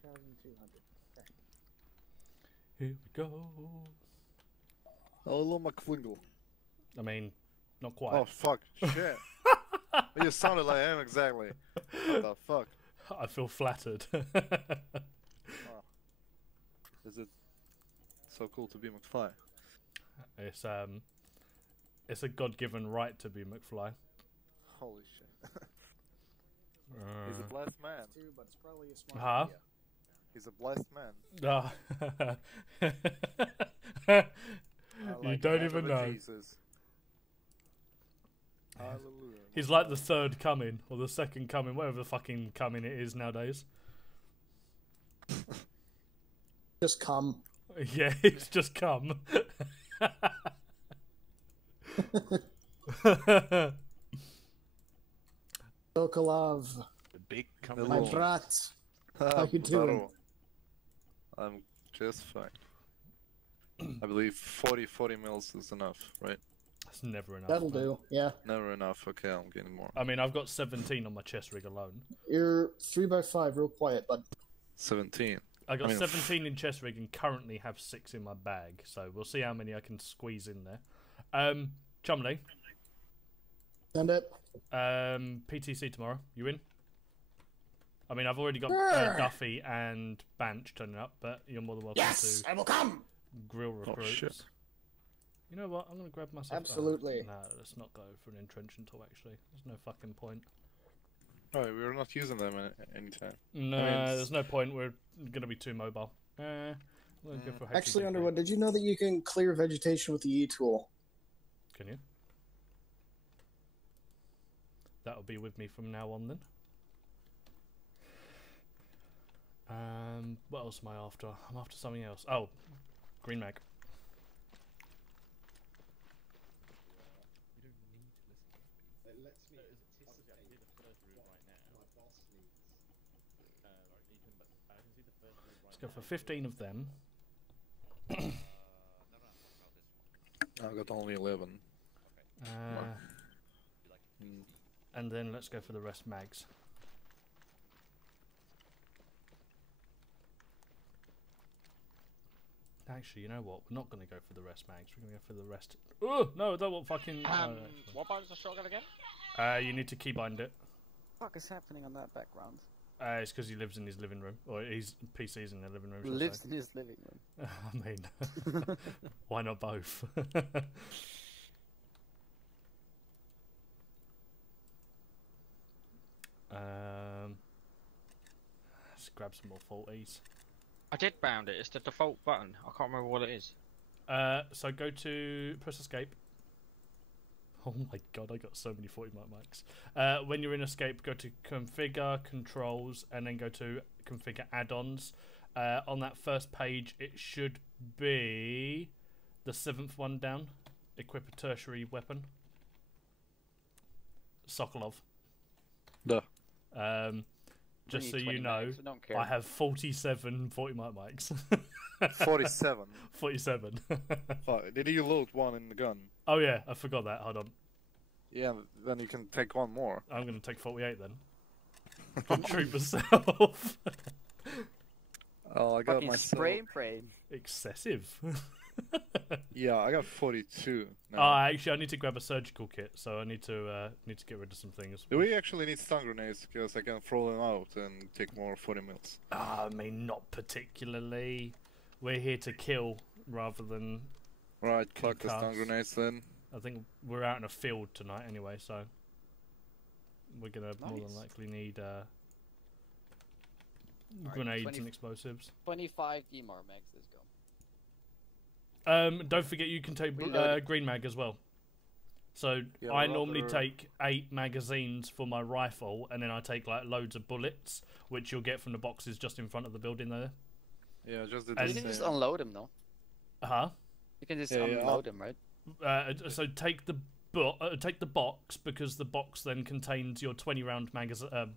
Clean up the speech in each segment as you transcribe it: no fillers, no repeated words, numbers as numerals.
2,200. Okay. Here we go. Hello, McFlingle. I mean, not quite. Oh, fuck. Shit. You sounded like him exactly. What the fuck? I feel flattered. Oh. Is it so cool to be McFly? It's a God-given right to be McFly. Holy shit. He's a blessed man. Too, but it's probably a smart Huh? idea. He's a blessed man. You don't even know. Jesus. Hallelujah. He's like the third coming, or the second coming, whatever the fucking coming it is nowadays. Just come. Yeah, he's just come. Sokolov, The big coming. my brat. How you doing? I'm just fine. I believe 40 mils is enough, right? That's never enough. That'll do, yeah. Never enough. Okay, I'm getting more. I mean, I've got 17 on my chest rig alone. You're 3x5, real quiet, bud. 17. I got 17 in chest rig and currently have 6 in my bag, so we'll see how many I can squeeze in there. Chumley. Send it. PTC tomorrow. You in? I mean, I've already got Duffy and Banch turning up, but you're more than welcome to I will come! grill recruits. Oh, shit. You know what? I'm going to grab myself Absolutely. No, let's not go for an entrench until actually. There's no fucking point. Alright, we're not using them anytime. No, there's no point. We're going to be too mobile. We'll go for Actually, Underwood, did you know that you can clear vegetation with the E-tool? Can you? That'll be with me from now on then. What else am I after? I'm after something else. Oh, green mag. Let's go for 15 of them. I got only 11. And then let's go for the rest mags. Actually, you know what? We're not going to go for the rest mags. We're going to go for the rest. Oh no! I don't want fucking. What about the shotgun again? You need to keybind it. What the fuck is happening on that background? It's because he lives in his living room, or his PC's in the living room. Lives in his living room. I mean, why not both? Let's grab some more 40s. I did bound it. It's the default button. I can't remember what it is. So go to press escape. Oh my god, I got so many 40 mics. When you're in escape, go to configure, controls, and then go to configure add-ons. On that first page, it should be the 7th one down. Equip a tertiary weapon. Sokolov. Duh. Just so you know, I have 47 40 mics. 47. 47. Fuck, did you load one in the gun? Oh yeah, I forgot that. Hold on. Yeah, then you can take one more. I'm going to take 48 then. I'll treat myself. Oh, I got Fucking myself. spray brain. Excessive. Yeah, I got 42 now. Oh, actually, I need to grab a surgical kit, so I need to get rid of some things. Do we actually need stun grenades? Because I can throw them out and take more 40 mils. I mean, not particularly. We're here to kill rather than... Right, pluck the stun concuss. grenades then. I think we're out in a field tonight anyway, so... We're going to more than likely need grenades and explosives. 25 DMAR mags, let's go. Don't forget you can take green mag as well. So Yeah, I normally take 8 magazines for my rifle, and then I take like loads of bullets, which you'll get from the boxes just in front of the building there. Yeah, just did You the can same. just unload them, no? Huh? You can just Yeah, unload them, right? So take the box, because the box then contains your 20-round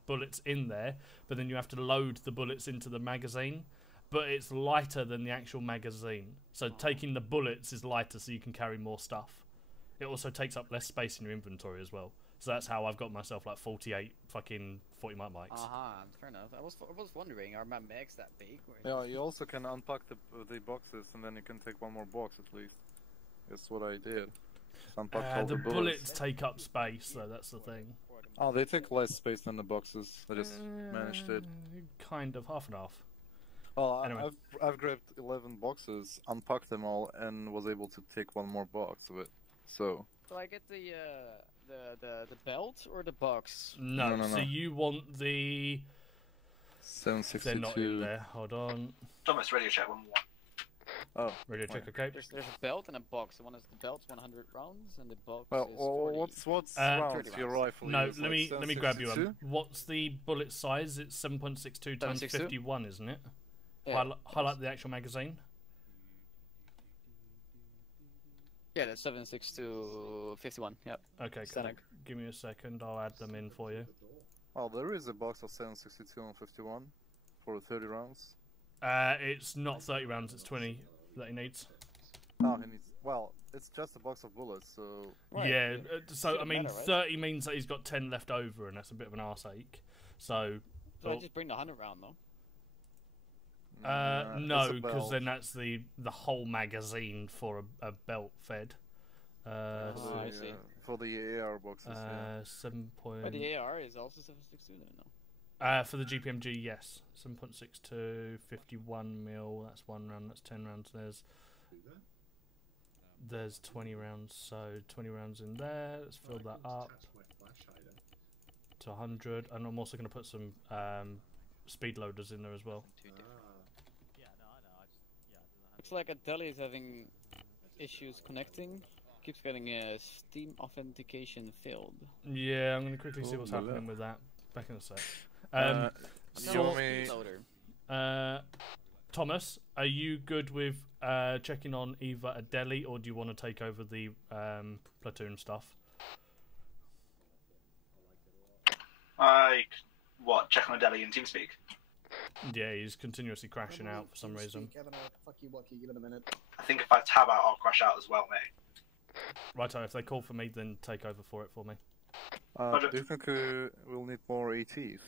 bullets in there, but then you have to load the bullets into the magazine. But it's lighter than the actual magazine. So taking the bullets is lighter, so you can carry more stuff. It also takes up less space in your inventory as well. So that's how I've got myself like 48 fucking 40 mic mics. Fair enough. I was wondering, are my mags that big? Or... Yeah, you also can unpack the boxes and then you can take one more box at least. That's what I did. Unpacked all The the bullets take up space, though. That's the thing. Oh, they take less space than the boxes. I just managed it. Kind of half and half. Well, Anyway. I've grabbed 11 boxes, unpacked them all, and was able to take one more box of it. So. Do I get the belt or the box? No, No. so you want the... 762. They're not in there. Hold on. Thomas, radio check 1-1. Oh. Radio check, okay. There's a belt and a box. The one is the belt's 100 rounds, and the box Well, is 40. what's 30 rounds your rounds. rifle? No, use, let like me grab you 762? one. What's the bullet size? It's 7.62 times 7.62? 51, isn't it? Yeah. Highlight the actual magazine. Yeah, that's 7.62 51. Yep. Okay, cool. Static. Give me a second. I'll add them in for you. Well, there is a box of 762 and 51 for 30 rounds. It's not 30 rounds. It's 20 that he needs. Oh, he needs. Well, it's just a box of bullets, so. Right. Yeah. So I Shouldn't mean, matter, right? 30 means that he's got 10 left over, and that's a bit of an arse ache. So. So I just bring the 100 round though. No, it's a because belt. then that's the whole magazine for a belt fed. I see. For the AR boxes. Yeah. 7 point. But the AR is also 7.62 then, no? For the GPMG, yes, 7.62, 51 mil. That's 1 round. That's 10 rounds. There's 20 rounds, so 20 rounds in there. Let's fill that up to 100, and I'm also going to put some speed loaders in there as well. Looks like a deli is having issues connecting. Keeps getting a Steam authentication failed. Yeah, I'm going to quickly see Oh, what's look at happening with that. Back in a sec. You want me? Loader. Thomas, are you good with checking on either a deli, or do you want to take over the platoon stuff? Check on a deli in TeamSpeak? Yeah, he's continuously crashing out for some reason. Kevin, fuck you, Lucky. Give it a minute. I think if I tab out, I'll crash out as well, mate. Righto, if they call for me, then take over for it for me. Do you think we'll need more ATs?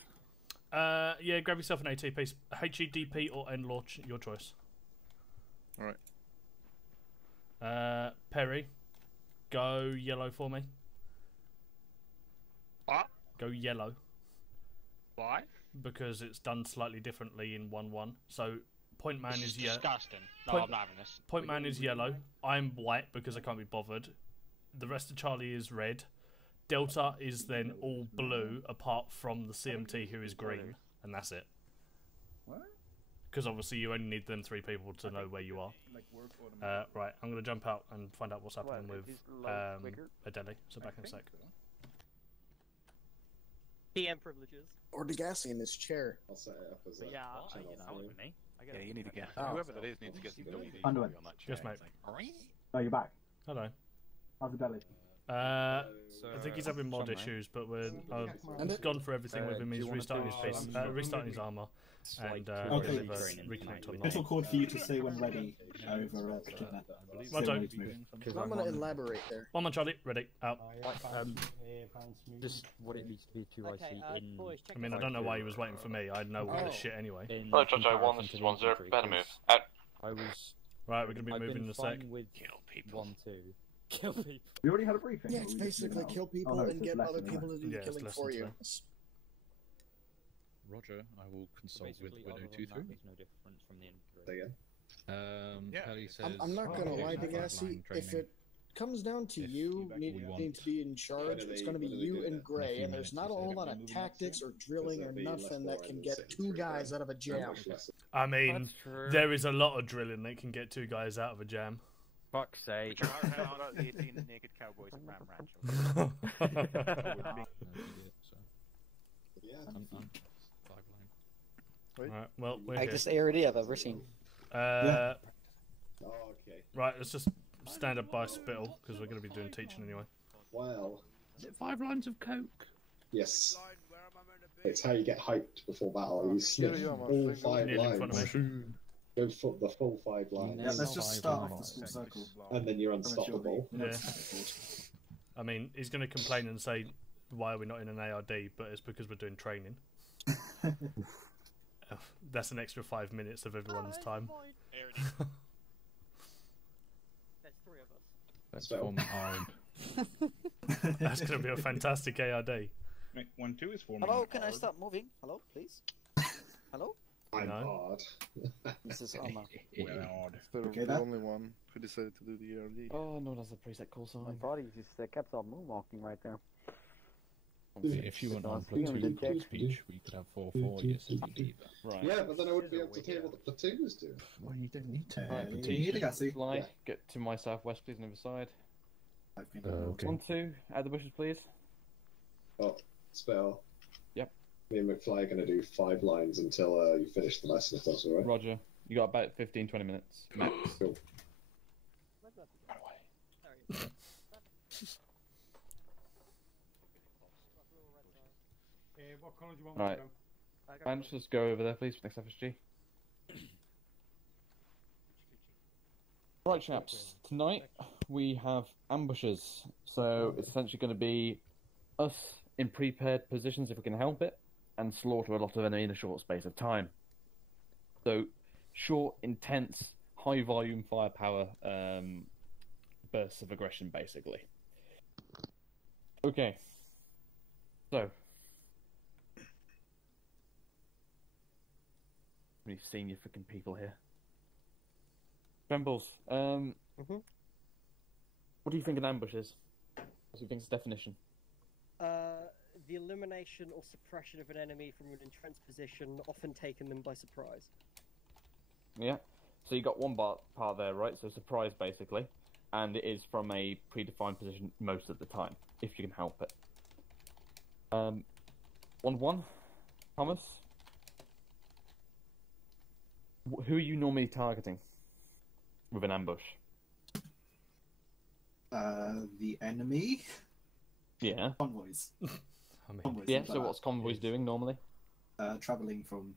Yeah, grab yourself an AT piece. HEDP or end launch, your choice. Alright. Perry, go yellow for me. What? Go yellow. Why? Because it's done slightly differently in 1-1. So point man This is is yellow. disgusting. No, Point- I'm not having this. Point man is yellow. I'm white because I can't be bothered. The rest of Charlie is red. Delta is then all blue, apart from the CMT who is green, and that's it. What? Because obviously you only need them 3 people to know where you are. Right, I'm going to jump out and find out what's happening with Adeli. So back in a sec. PM privileges. Or Degassi in this chair. I'll set it up as But a. yeah, channel that for was you. me. Yeah, you need to get Oh. whoever that is needs to get some WD Underwood. on that Yes, chair. mate. It's like, Oh, you're back. Hello. How's the deli? I think he's having mod issues, but I've gone for everything with him. He's restarting his piece, restarting his armor, and Okay. reconnect on Little code for you to say when ready over Jenna. Righto. I'm going to elaborate there. One man, Charlie. Ready. Out. Just what it needs to be to Okay, in. boys, check I mean, I don't know why he was waiting for me. I know all this shit anyway. in Hello, Jojo, comparison 1, this to is the 1-0, infantry, better move. 'cause Out. I was. Right, we're gonna be I've moving been in a sec. fine with Kill people. 1-2. Kill people. We already had a briefing. Yeah, or it's we just do basically now? kill people Oh, no, and it's get just other lesson, people to do Yeah, it's killing lesson for you. today. Roger, I will consult with Basically, other than that, 1023. there's no difference from the infantry. Say again. Yeah. Kelly says, I'm not going to lie, here's Degassi. frontline If training. it comes down to If you we needing want- to be in charge, it's going to be when do they you do and that? Gray, few and there's minutes, not a is whole it? lot of tactics or drilling or Because there'll be nothing less that can boring get than 2 sitting guys through out of a it. jam. Much less- I mean, That's true. there is a lot of drilling that can get 2 guys out of a jam. Fuck's sake. about the 18 naked cowboys at Ram Ranch. Yeah. Right, well, we're Like here. this area I've ever seen. Oh, okay. Right, let's just stand up by Spittle, because we're going to be doing teaching anyway. Well, Is it 5 lines of coke? yes. It's how you get hyped before battle. You sniff you are, my all friend. 5 Nearly in front lines. of me. Go for the full 5 lines. Yeah, let's just Five start off the lines. small circle. And then you're And then she'll be unstoppable. Yeah. next to the board. I mean, he's going to complain and say why are we not in an ARD, but it's because we're doing training. That's an extra 5 minutes of everyone's time. There's 3 of us. Let's So- form an arm. That's going to be a fantastic ARD. 1-2 is forming. Hello, an can I arm. stop moving? Hello, please? Hello? I'm No. hard. This is Alma. Well, odd. Instead of Okay, the that- only one who decided to do the ERD. Oh no, that's a preset call sign. My body just kept on moonwalking right there. If you want on platoon speech, we could have 440s if you need that. Right. Yeah, but then I wouldn't be able to hear what the platoon was doing. Well, you don't need to. Hey, Platoon Degassi. fly, Yeah. get to my southwest, please, on the other side. I've been Okay. 1, 2, out of the bushes, please. Oh, spell. Yep. Me and McFly are going to do 5 lines until you finish the lesson, if that's alright. Roger. You got about 15-20 minutes max. Cool. What colour do you want? Right. Manch, let's go over there, please, next FSG. Right, chaps. Tonight we have ambushes. So it's essentially going to be us in prepared positions if we can help it, and slaughter a lot of enemy in a short space of time. So short, intense, high volume firepower bursts of aggression, basically. Okay. So. Many senior freaking people here. Trembles, what do you think an ambush is? What do you think is the definition? The elimination or suppression of an enemy from an entrenched position, often taking them by surprise. Yeah. So you got one part there, right? So surprise, basically, and it is from a predefined position most of the time, if you can help it. 1-1, Thomas. Who are you normally targeting with an ambush? The enemy. Yeah. Convoys. Convoys Yeah. like So that. what's convoys doing normally? Traveling from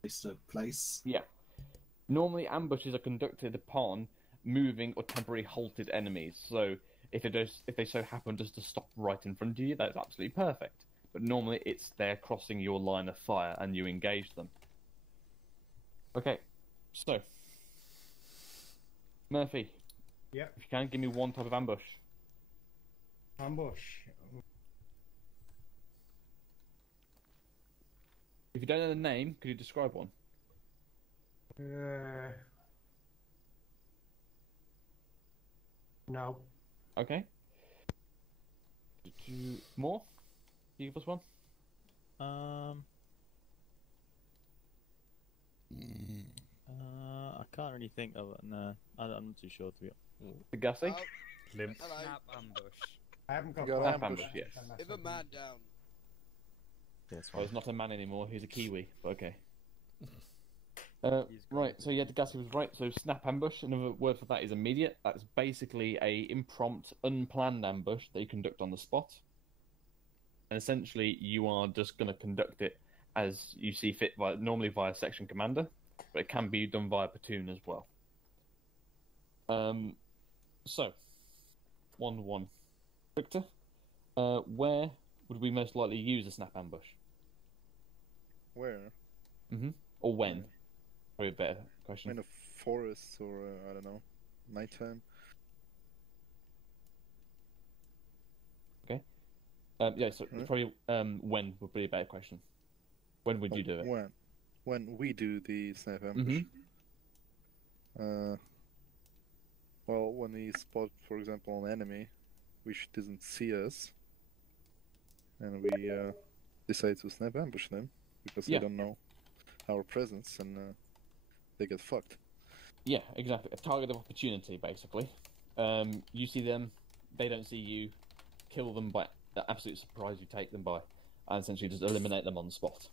place to place. Yeah. Normally, ambushes are conducted upon moving or temporarily halted enemies. So if they so happen just to stop right in front of you, that's absolutely perfect. But normally, it's they're crossing your line of fire and you engage them. Okay, so Murphy. Yeah. If you can, give me one type of ambush. Ambush. If you don't know the name, could you describe one? No. Okay. More? Can you give us one? I can't really think of it. No, I'm not too sure to be honest. The Gussie? Limp. Snap ambush. I haven't got Snap ambush, yes. If a man down. Well, he's not a man anymore, he's a Kiwi, but okay. Right, so yeah, Degassi was right. So snap ambush, another word for that is immediate. That's basically a impromptu, unplanned ambush that you conduct on the spot. And essentially, you are just going to conduct it as you see fit, normally via section commander, but it can be done via platoon as well. So, 1-1. Victor, where would we most likely use a snap ambush? Where? Or when? Probably a better question. In a forest or, I don't know, nighttime. Okay. Yeah, so probably when would be a better question. When would you do it? When we do the sniper ambush. Well, when we spot, for example, an enemy which doesn't see us, and we decide to sniper ambush them because they don't know our presence, and they get fucked. Yeah, exactly. A target of opportunity, basically. You see them, they don't see you. Kill them by the absolute surprise you take them by, and essentially just eliminate them on the spot.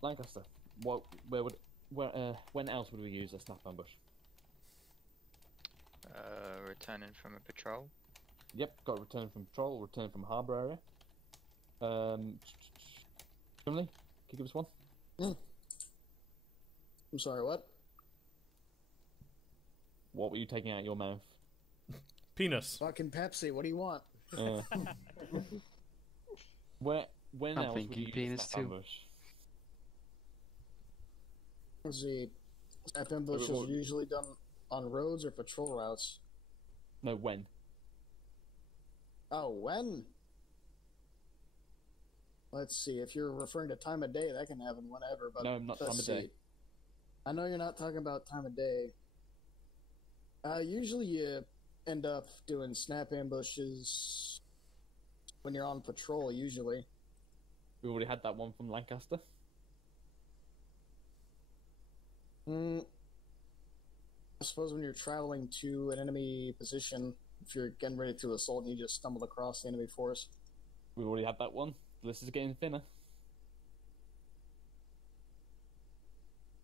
Lancaster, when else would we use a snap ambush? Returning from a patrol. Yep, got to return from patrol, return from harbour area. Finley, can you give us one? I'm sorry, what? What were you taking out of your mouth? Penis. Fucking Pepsi, what do you want? When I'm else would thinking you use penis snap too. ambush? Let's see. Snap ambush is usually done on roads or patrol routes. No, when? Oh, when? Let's see. If you're referring to time of day, that can happen whenever. But No, not time let's of day. see. I know you're not talking about time of day. Usually you end up doing snap ambushes when you're on patrol, usually. We already had that one from Lancaster. I suppose when you're traveling to an enemy position, if you're getting ready to assault and you just stumbled across the enemy force. We've already had that one. The list is getting thinner.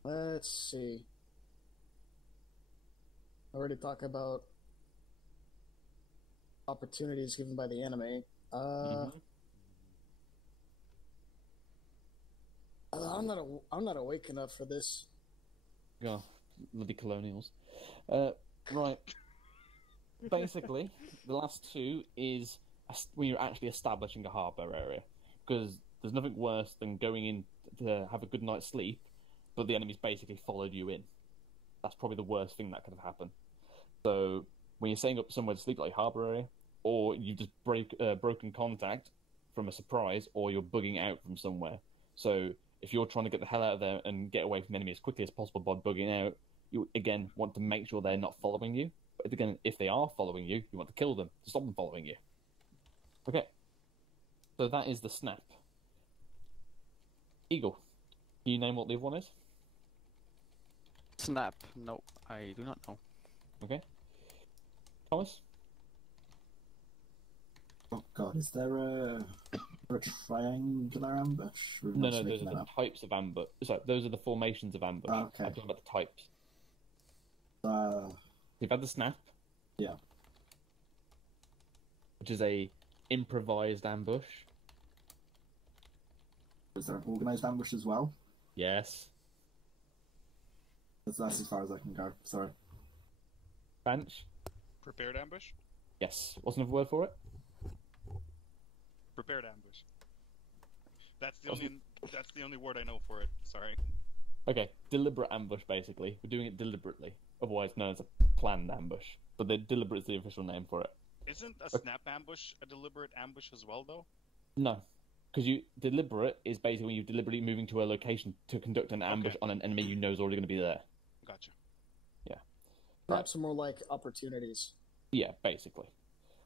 Let's see. I already talked about opportunities given by the enemy. I'm not awake enough for this. God, bloody colonials. Right. Basically, the last two is when you're actually establishing a harbour area, because there's nothing worse than going in to have a good night's sleep, but the enemy's basically followed you in. That's probably the worst thing that could have happened. So when you're setting up somewhere to sleep, like harbour area, or you've just broken contact from a surprise, or you're bugging out from somewhere. So if you're trying to get the hell out of there and get away from the enemy as quickly as possible by bugging out, you again want to make sure they're not following you. But again, if they are following you, you want to kill them to stop them following you. Okay. So that is the snap. Eagle, can you name what the other one is? Snap. No, I do not know. Okay. Thomas? Oh god, is there a triangular ambush? Or No, those are the types of ambush. Sorry, those are the formations of ambush. Oh, okay. I'm talking about the types. You've had the snap. Yeah. Which is a improvised ambush. Is there an organised ambush as well? Yes. That's as far as I can go, sorry. Bench? Prepared ambush? Yes. What's another word for it? Prepared ambush. That's the only word I know for it. Sorry. Okay, deliberate ambush. Basically, we're doing it deliberately, otherwise known as a planned ambush. But the deliberate is the official name for it. Isn't a snap ambush a deliberate ambush as well, though? No, because deliberate is basically when you're deliberately moving to a location to conduct an ambush on an enemy you know is already going to be there. Gotcha. Yeah. Perhaps more like opportunities. Yeah, basically.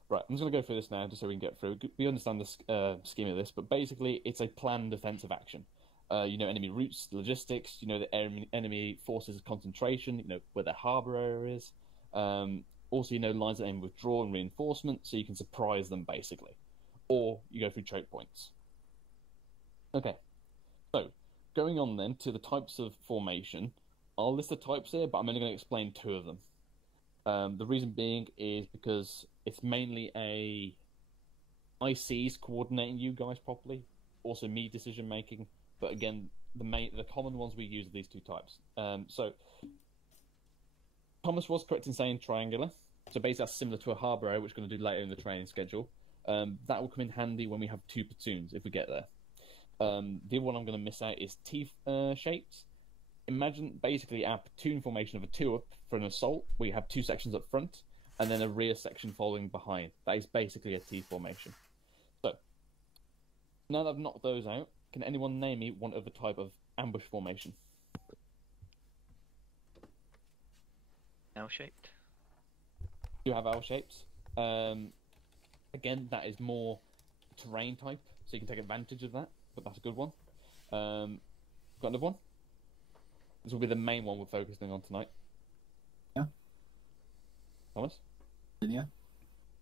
Right, I'm just going to go through this now, just so we can get through. We understand the scheme of this, but basically, it's a planned defensive action. You know enemy routes, logistics. You know the enemy forces concentration. You know where their harbour area is. Also, you know lines of enemy withdrawal and reinforcement, so you can surprise them basically, or you go through choke points. Okay, so going on then to the types of formation. I'll list the types here, but I'm only going to explain two of them. The reason being is because it's mainly a ICs coordinating you guys properly, also me decision making. But again, the common ones we use are these two types. So Thomas was correct in saying triangular. So basically, that's similar to a harbour area, which we're going to do later in the training schedule. That will come in handy when we have two platoons if we get there. The other one I'm going to miss out is T-shaped. Imagine basically our platoon formation of a 2-up for an assault, where you have two sections up front and then a rear section following behind. That is basically a T formation. So now that I've knocked those out, can anyone name me one other type of ambush formation? L-shaped. You have L-shapes. Again, that is more terrain type, so you can take advantage of that, but that's a good one. Got another one? This will be the main one we're focusing on tonight. Yeah. Thomas? Linear?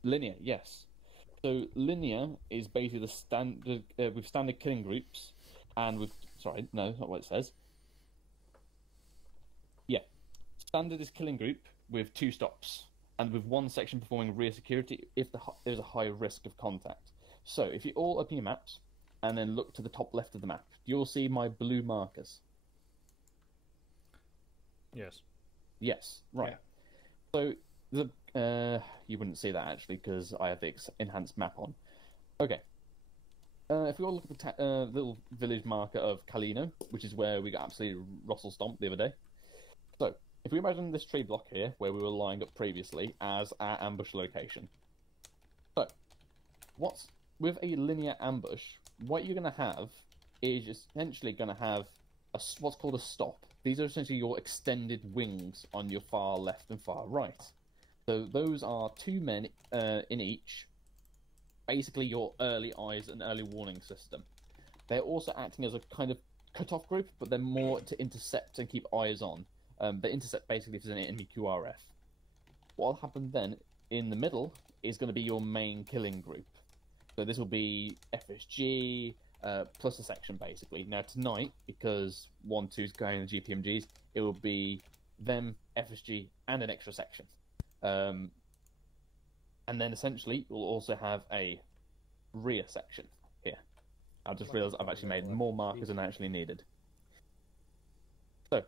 Linear, yes. So linear is basically the standard with standard killing groups, and with sorry, no, that's not what it says. Yeah, standard is killing group with 2 stops, and with 1 section performing rear security if there's a high risk of contact. So if you all open your maps and then look to the top left of the map, you'll see my blue markers. Yes. Yes, right. Yeah. So the you wouldn't see that actually because I have the enhanced map on. Okay. If we all look at the little village marker of Kalino, which is where we got absolutely Russell stomped the other day. So, if we imagine this tree block here, where we were lying up previously, as our ambush location. So, with a linear ambush, what you're going to have is essentially going to have what's called a stop. These are essentially your extended wings on your far left and far right. So those are 2 men in each, basically your early eyes and early warning system. They're also acting as a kind of cut-off group, but they're more to intercept and keep eyes on. They intercept basically if there's an enemy QRF. What will happen then in the middle is going to be your main killing group. So this will be FSG plus a section basically. Now tonight, because 1-2 is going to GPMGs, it will be them, FSG, and an extra section. And then essentially we'll also have a rear section here. I just realised I've actually made more markers than I actually needed. So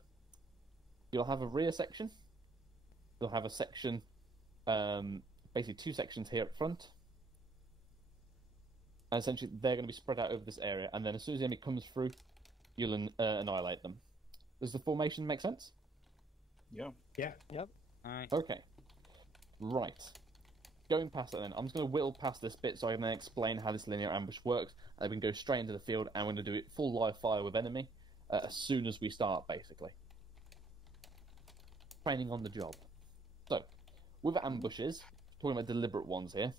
you'll have a rear section. You'll have a section, basically 2 sections here up front. And essentially, they're going to be spread out over this area, and then as soon as the enemy comes through, you'll annihilate them. Does the formation make sense? Yeah. Yep. Okay. Right. Going past that then, I'm just going to whittle past this bit so I can then explain how this linear ambush works, and then we can go straight into the field, and we're going to do it full live fire with enemy as soon as we start, basically. Training on the job. So, with ambushes, talking about deliberate ones here,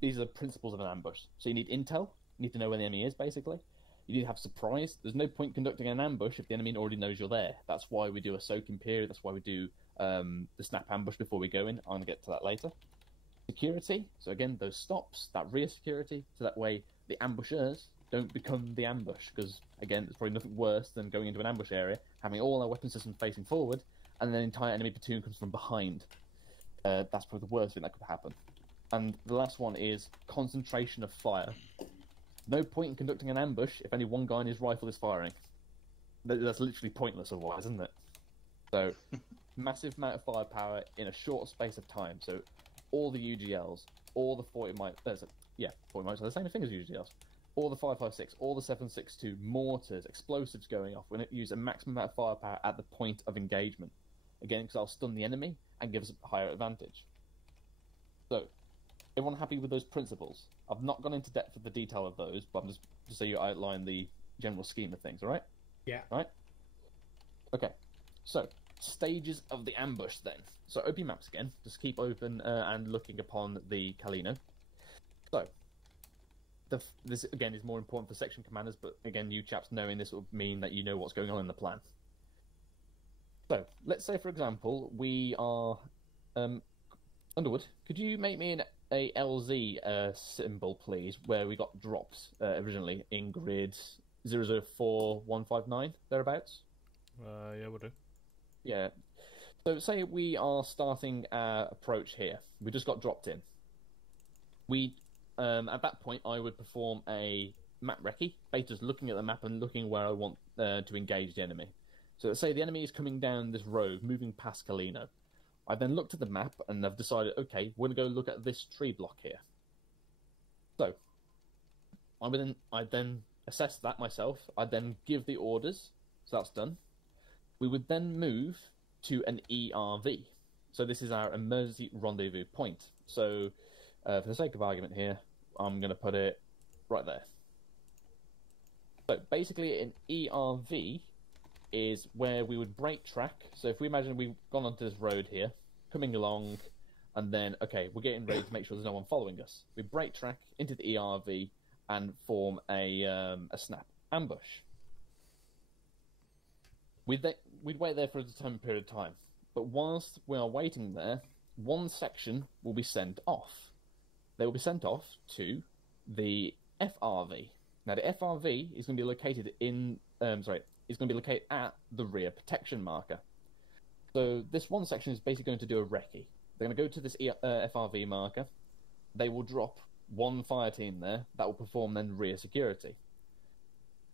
these are the principles of an ambush. So you need intel, you need to know where the enemy is, basically. You need to have surprise. There's no point conducting an ambush if the enemy already knows you're there. That's why we do a soaking period, that's why we do the snap ambush before we go in. I'm going to get to that later. Security, so again, those stops, that rear security, so that way the ambushers don't become the ambush, because, again, there's probably nothing worse than going into an ambush area, having all our weapon systems facing forward, and then an entire enemy platoon comes from behind. That's probably the worst thing that could happen. And the last one is concentration of fire. No point in conducting an ambush if only one guy in his rifle is firing. That's literally pointless otherwise, isn't it? So, massive amount of firepower in a short space of time. So, all the UGLs, all the 40 mics, 40 mics are the same thing as UGLs. All the 5.56, all the 7.62 mortars, explosives going off. We're going to use a maximum amount of firepower at the point of engagement. Again, because I'll stun the enemy and give us a higher advantage. So, everyone happy with those principles? I've not gone into depth with the detail of those, but I'm just so you outline the general scheme of things, alright? Yeah. Right? Okay. So, stages of the ambush then. So, open your maps again. Just keep open and looking upon the Kalino. So, this again is more important for section commanders, but again, you chaps knowing this will mean that you know what's going on in the plan. So, let's say for example, we are Underwood, could you make me a LZ symbol, please, where we got drops originally in grid 004159, thereabouts? Yeah, we'll do. Yeah. So say we are starting our approach here. We just got dropped in. We, at that point, I would perform a map recce, basically just looking at the map and looking where I want to engage the enemy. So let's say the enemy is coming down this road, moving past Kalino. I then looked at the map and I've decided, okay, we're going to go look at this tree block here. So, I then assess that myself. I then give the orders, so that's done. We would then move to an ERV. So this is our emergency rendezvous point. So, for the sake of argument here, I'm going to put it right there. So basically an ERV is where we would break track. So if we imagine we've gone onto this road here, coming along, and then, okay, we're getting ready to make sure there's no one following us. We break track into the ERV and form a snap ambush. We'd wait there for a determined period of time. But whilst we are waiting there, one section will be sent off. They will be sent off to the FRV. Now, the FRV is going to be located is going to be located at the rear protection marker. So this one section is basically going to do a recce. They're going to go to this FRV marker. They will drop one fire team there. That will perform then rear security.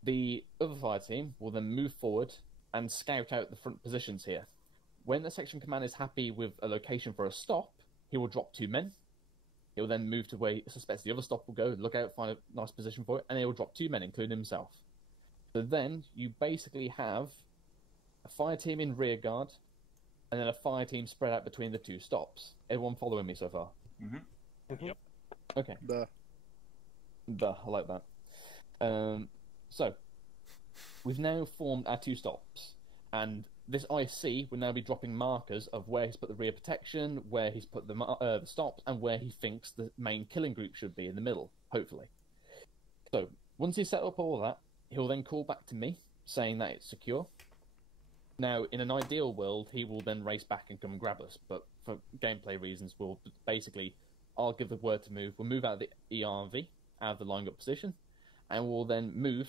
The other fire team will then move forward and scout out the front positions here. When the section commander is happy with a location for a stop, he will drop 2 men. He'll then move to where he suspects the other stop will go, look out, find a nice position for it, and he'll drop 2 men, including himself. So then you basically have a fire team in rear guard, and then a fire team spread out between the 2 stops. Everyone following me so far? Yep. Okay. Duh. I like that. So, we've now formed our 2 stops, and this IC will now be dropping markers of where he's put the rear protection, where he's put the stops, and where he thinks the main killing group should be in the middle, hopefully. So, once he's set up all that, he'll then call back to me, saying that it's secure. Now, in an ideal world, he will then race back and come and grab us, but for gameplay reasons, I'll give the word to move. We'll move out of the ERV, out of the lined up position, and we'll then move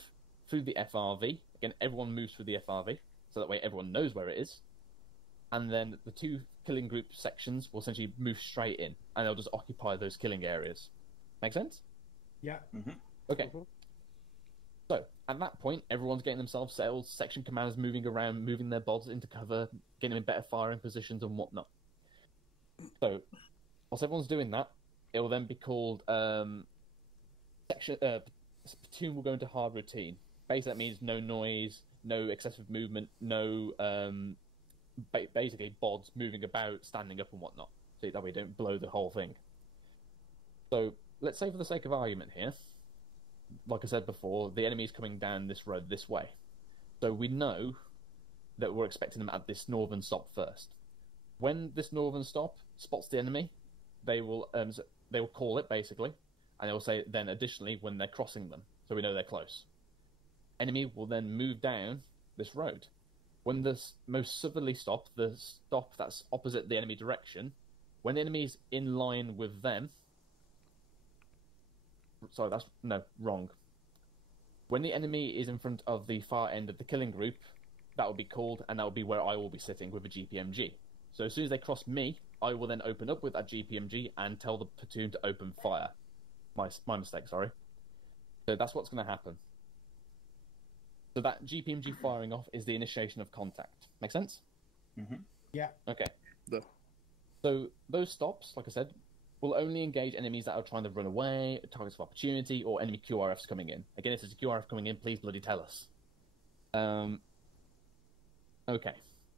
through the FRV. Again, everyone moves through the FRV, so that way everyone knows where it is. And then the 2 killing group sections will essentially move straight in, and they'll just occupy those killing areas. Make sense? Yeah. Okay. So, at that point, everyone's getting themselves settled, section commanders moving around, moving their bods into cover, getting them in better firing positions and whatnot. So, whilst everyone's doing that, it will then be called platoon will go into hard routine. Basically, that means no noise, no excessive movement, no basically bods moving about, standing up and whatnot. So that way you don't blow the whole thing. So let's say for the sake of argument here, like I said before, the enemy is coming down this road this way. So we know that we're expecting them at this northern stop first. When this northern stop spots the enemy, they will call it basically, and they will say then additionally when they're crossing them, so we know they're close. Enemy will then move down this road. When the most southerly stop, the stop that's opposite the enemy direction, when the enemy is in line with them, sorry, that's wrong. When the enemy is in front of the far end of the killing group, that will be called, and that will be where I will be sitting with a GPMG. So as soon as they cross me, I will then open up with that GPMG and tell the platoon to open fire. My mistake, sorry. So that's what's going to happen. So that GPMG firing off is the initiation of contact. Make sense? Yeah. Okay. So those stops, like I said, will only engage enemies that are trying to run away, targets of opportunity, or enemy QRFs coming in. Again, if there's a QRF coming in, please bloody tell us. Okay.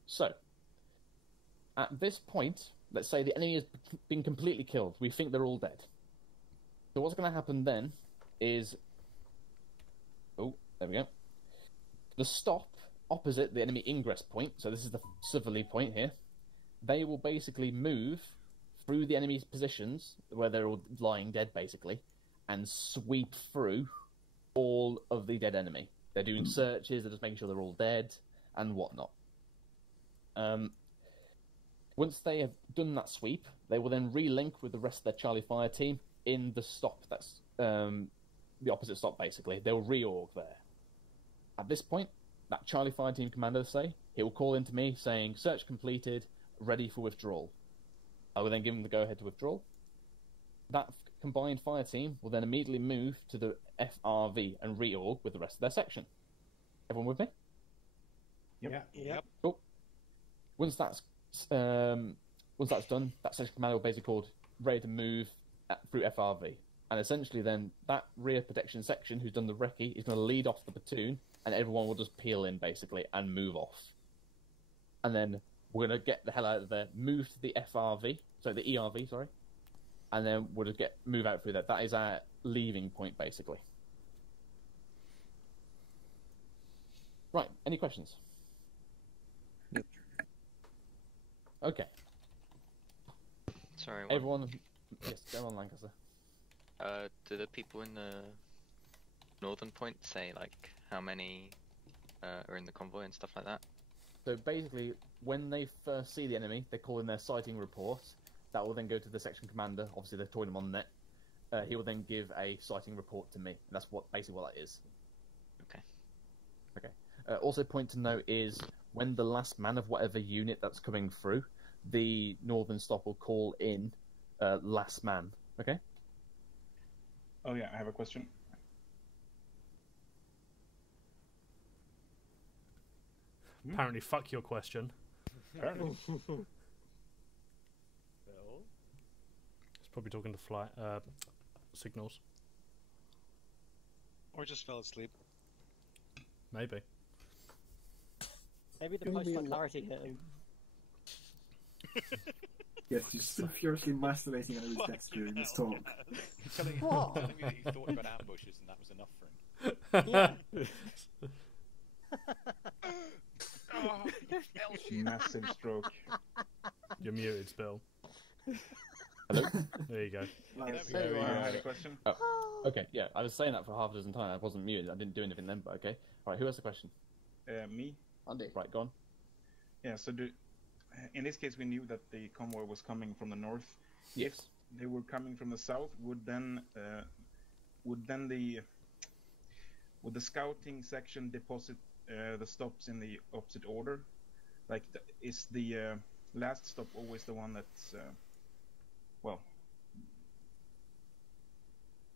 So, at this point, let's say the enemy has been completely killed. We think they're all dead. So what's going to happen then is... Oh, there we go. The stop opposite the enemy ingress point, so this is the southerly point here, they will basically move through the enemy's positions, where they're all lying dead basically, and sweep through all of the dead enemy. They're doing searches, they're just making sure they're all dead, and whatnot. Once they have done that sweep, they will then relink with the rest of their Charlie Fire team in the stop that's the opposite stop basically. They'll reorg there. At this point, that Charlie Fire team commander, he'll call into me saying, search completed, ready for withdrawal. I will then give him the go-ahead to withdrawal. That combined fire team will then immediately move to the FRV and reorg with the rest of their section. Everyone with me? Yep. Cool. Once that's done, that section commander will basically called ready to move through FRV. And essentially then, that rear protection section who's done the recce is going to lead off the platoon, and everyone will just peel in, basically, and move off. And then we're going to get the hell out of there, move to the FRV, so the ERV, sorry, and then we'll just move out through that. That is our leaving point, basically. Right, any questions? Yep. Okay. Sorry. Everyone... Yes, go on, Lancaster. Do the people in the northern point say, like, how many are in the convoy and stuff like that? So basically, when they first see the enemy, they call in their sighting report. That will then go to the section commander. Obviously, they're talking him on net. He will then give a sighting report to me. And that's basically what that is. Okay. Okay. Also, point to note is when the last man of whatever unit that's coming through, the northern stop will call in last man. Okay. Oh yeah, I have a question. Apparently, fuck your question. Apparently. It's Probably talking to flight signals. Or just fell asleep. Maybe. Maybe the post clarity hit him. Yes, he's still furiously masturbating on his desk during this talk. Telling me that he thought about ambushes and that was enough for him. Massive stroke. You're muted, Bill. Hello? There you go. You had a question? Oh, okay, yeah. I was saying that for half a dozen times. I wasn't muted. I didn't do anything then, but okay. Alright, who has the question? Me. Andy. Right, go on. Yeah, so in this case we knew that the convoy was coming from the north. Yes. If they were coming from the south, would the scouting section deposit the stops in the opposite order? Like, is the last stop always the one that's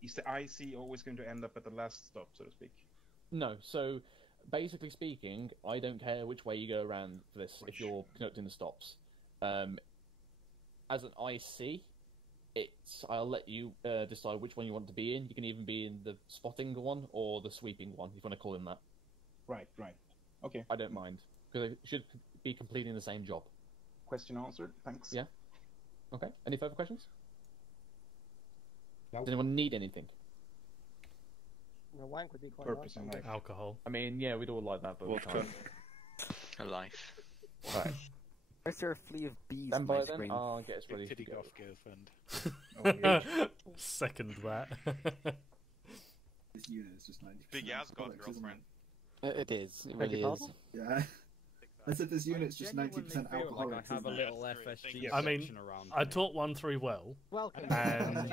is the IC always going to end up at the last stop, so to speak? No, so basically speaking, I don't care which way you go around for this if you're conducting the stops. As an IC, I'll let you decide which one you want to be in. You can even be in the spotting one or the sweeping one, if you want to call him that. Right. Okay. I don't mind, because they should be completing the same job. Question answered, thanks. Yeah. Okay, any further questions? Nope. Does anyone need anything? A wank would be quite Purpose nice. in life. Alcohol. I mean, yeah, we'd all like that, but we can't. A life. Right. Where's there a flea of bees And on by my then, screen? I'll get us ready to Titty go. golf girlfriend. Second that. This unit is just 90%. Big Yaz got alcoholics, isn't girlfriend. It is. It really is. it? Yeah. I said this unit's just 90% alcoholics. Like I have a isn't it? little FSG I mean, section around. I taught 1-3 well. Welcome. And,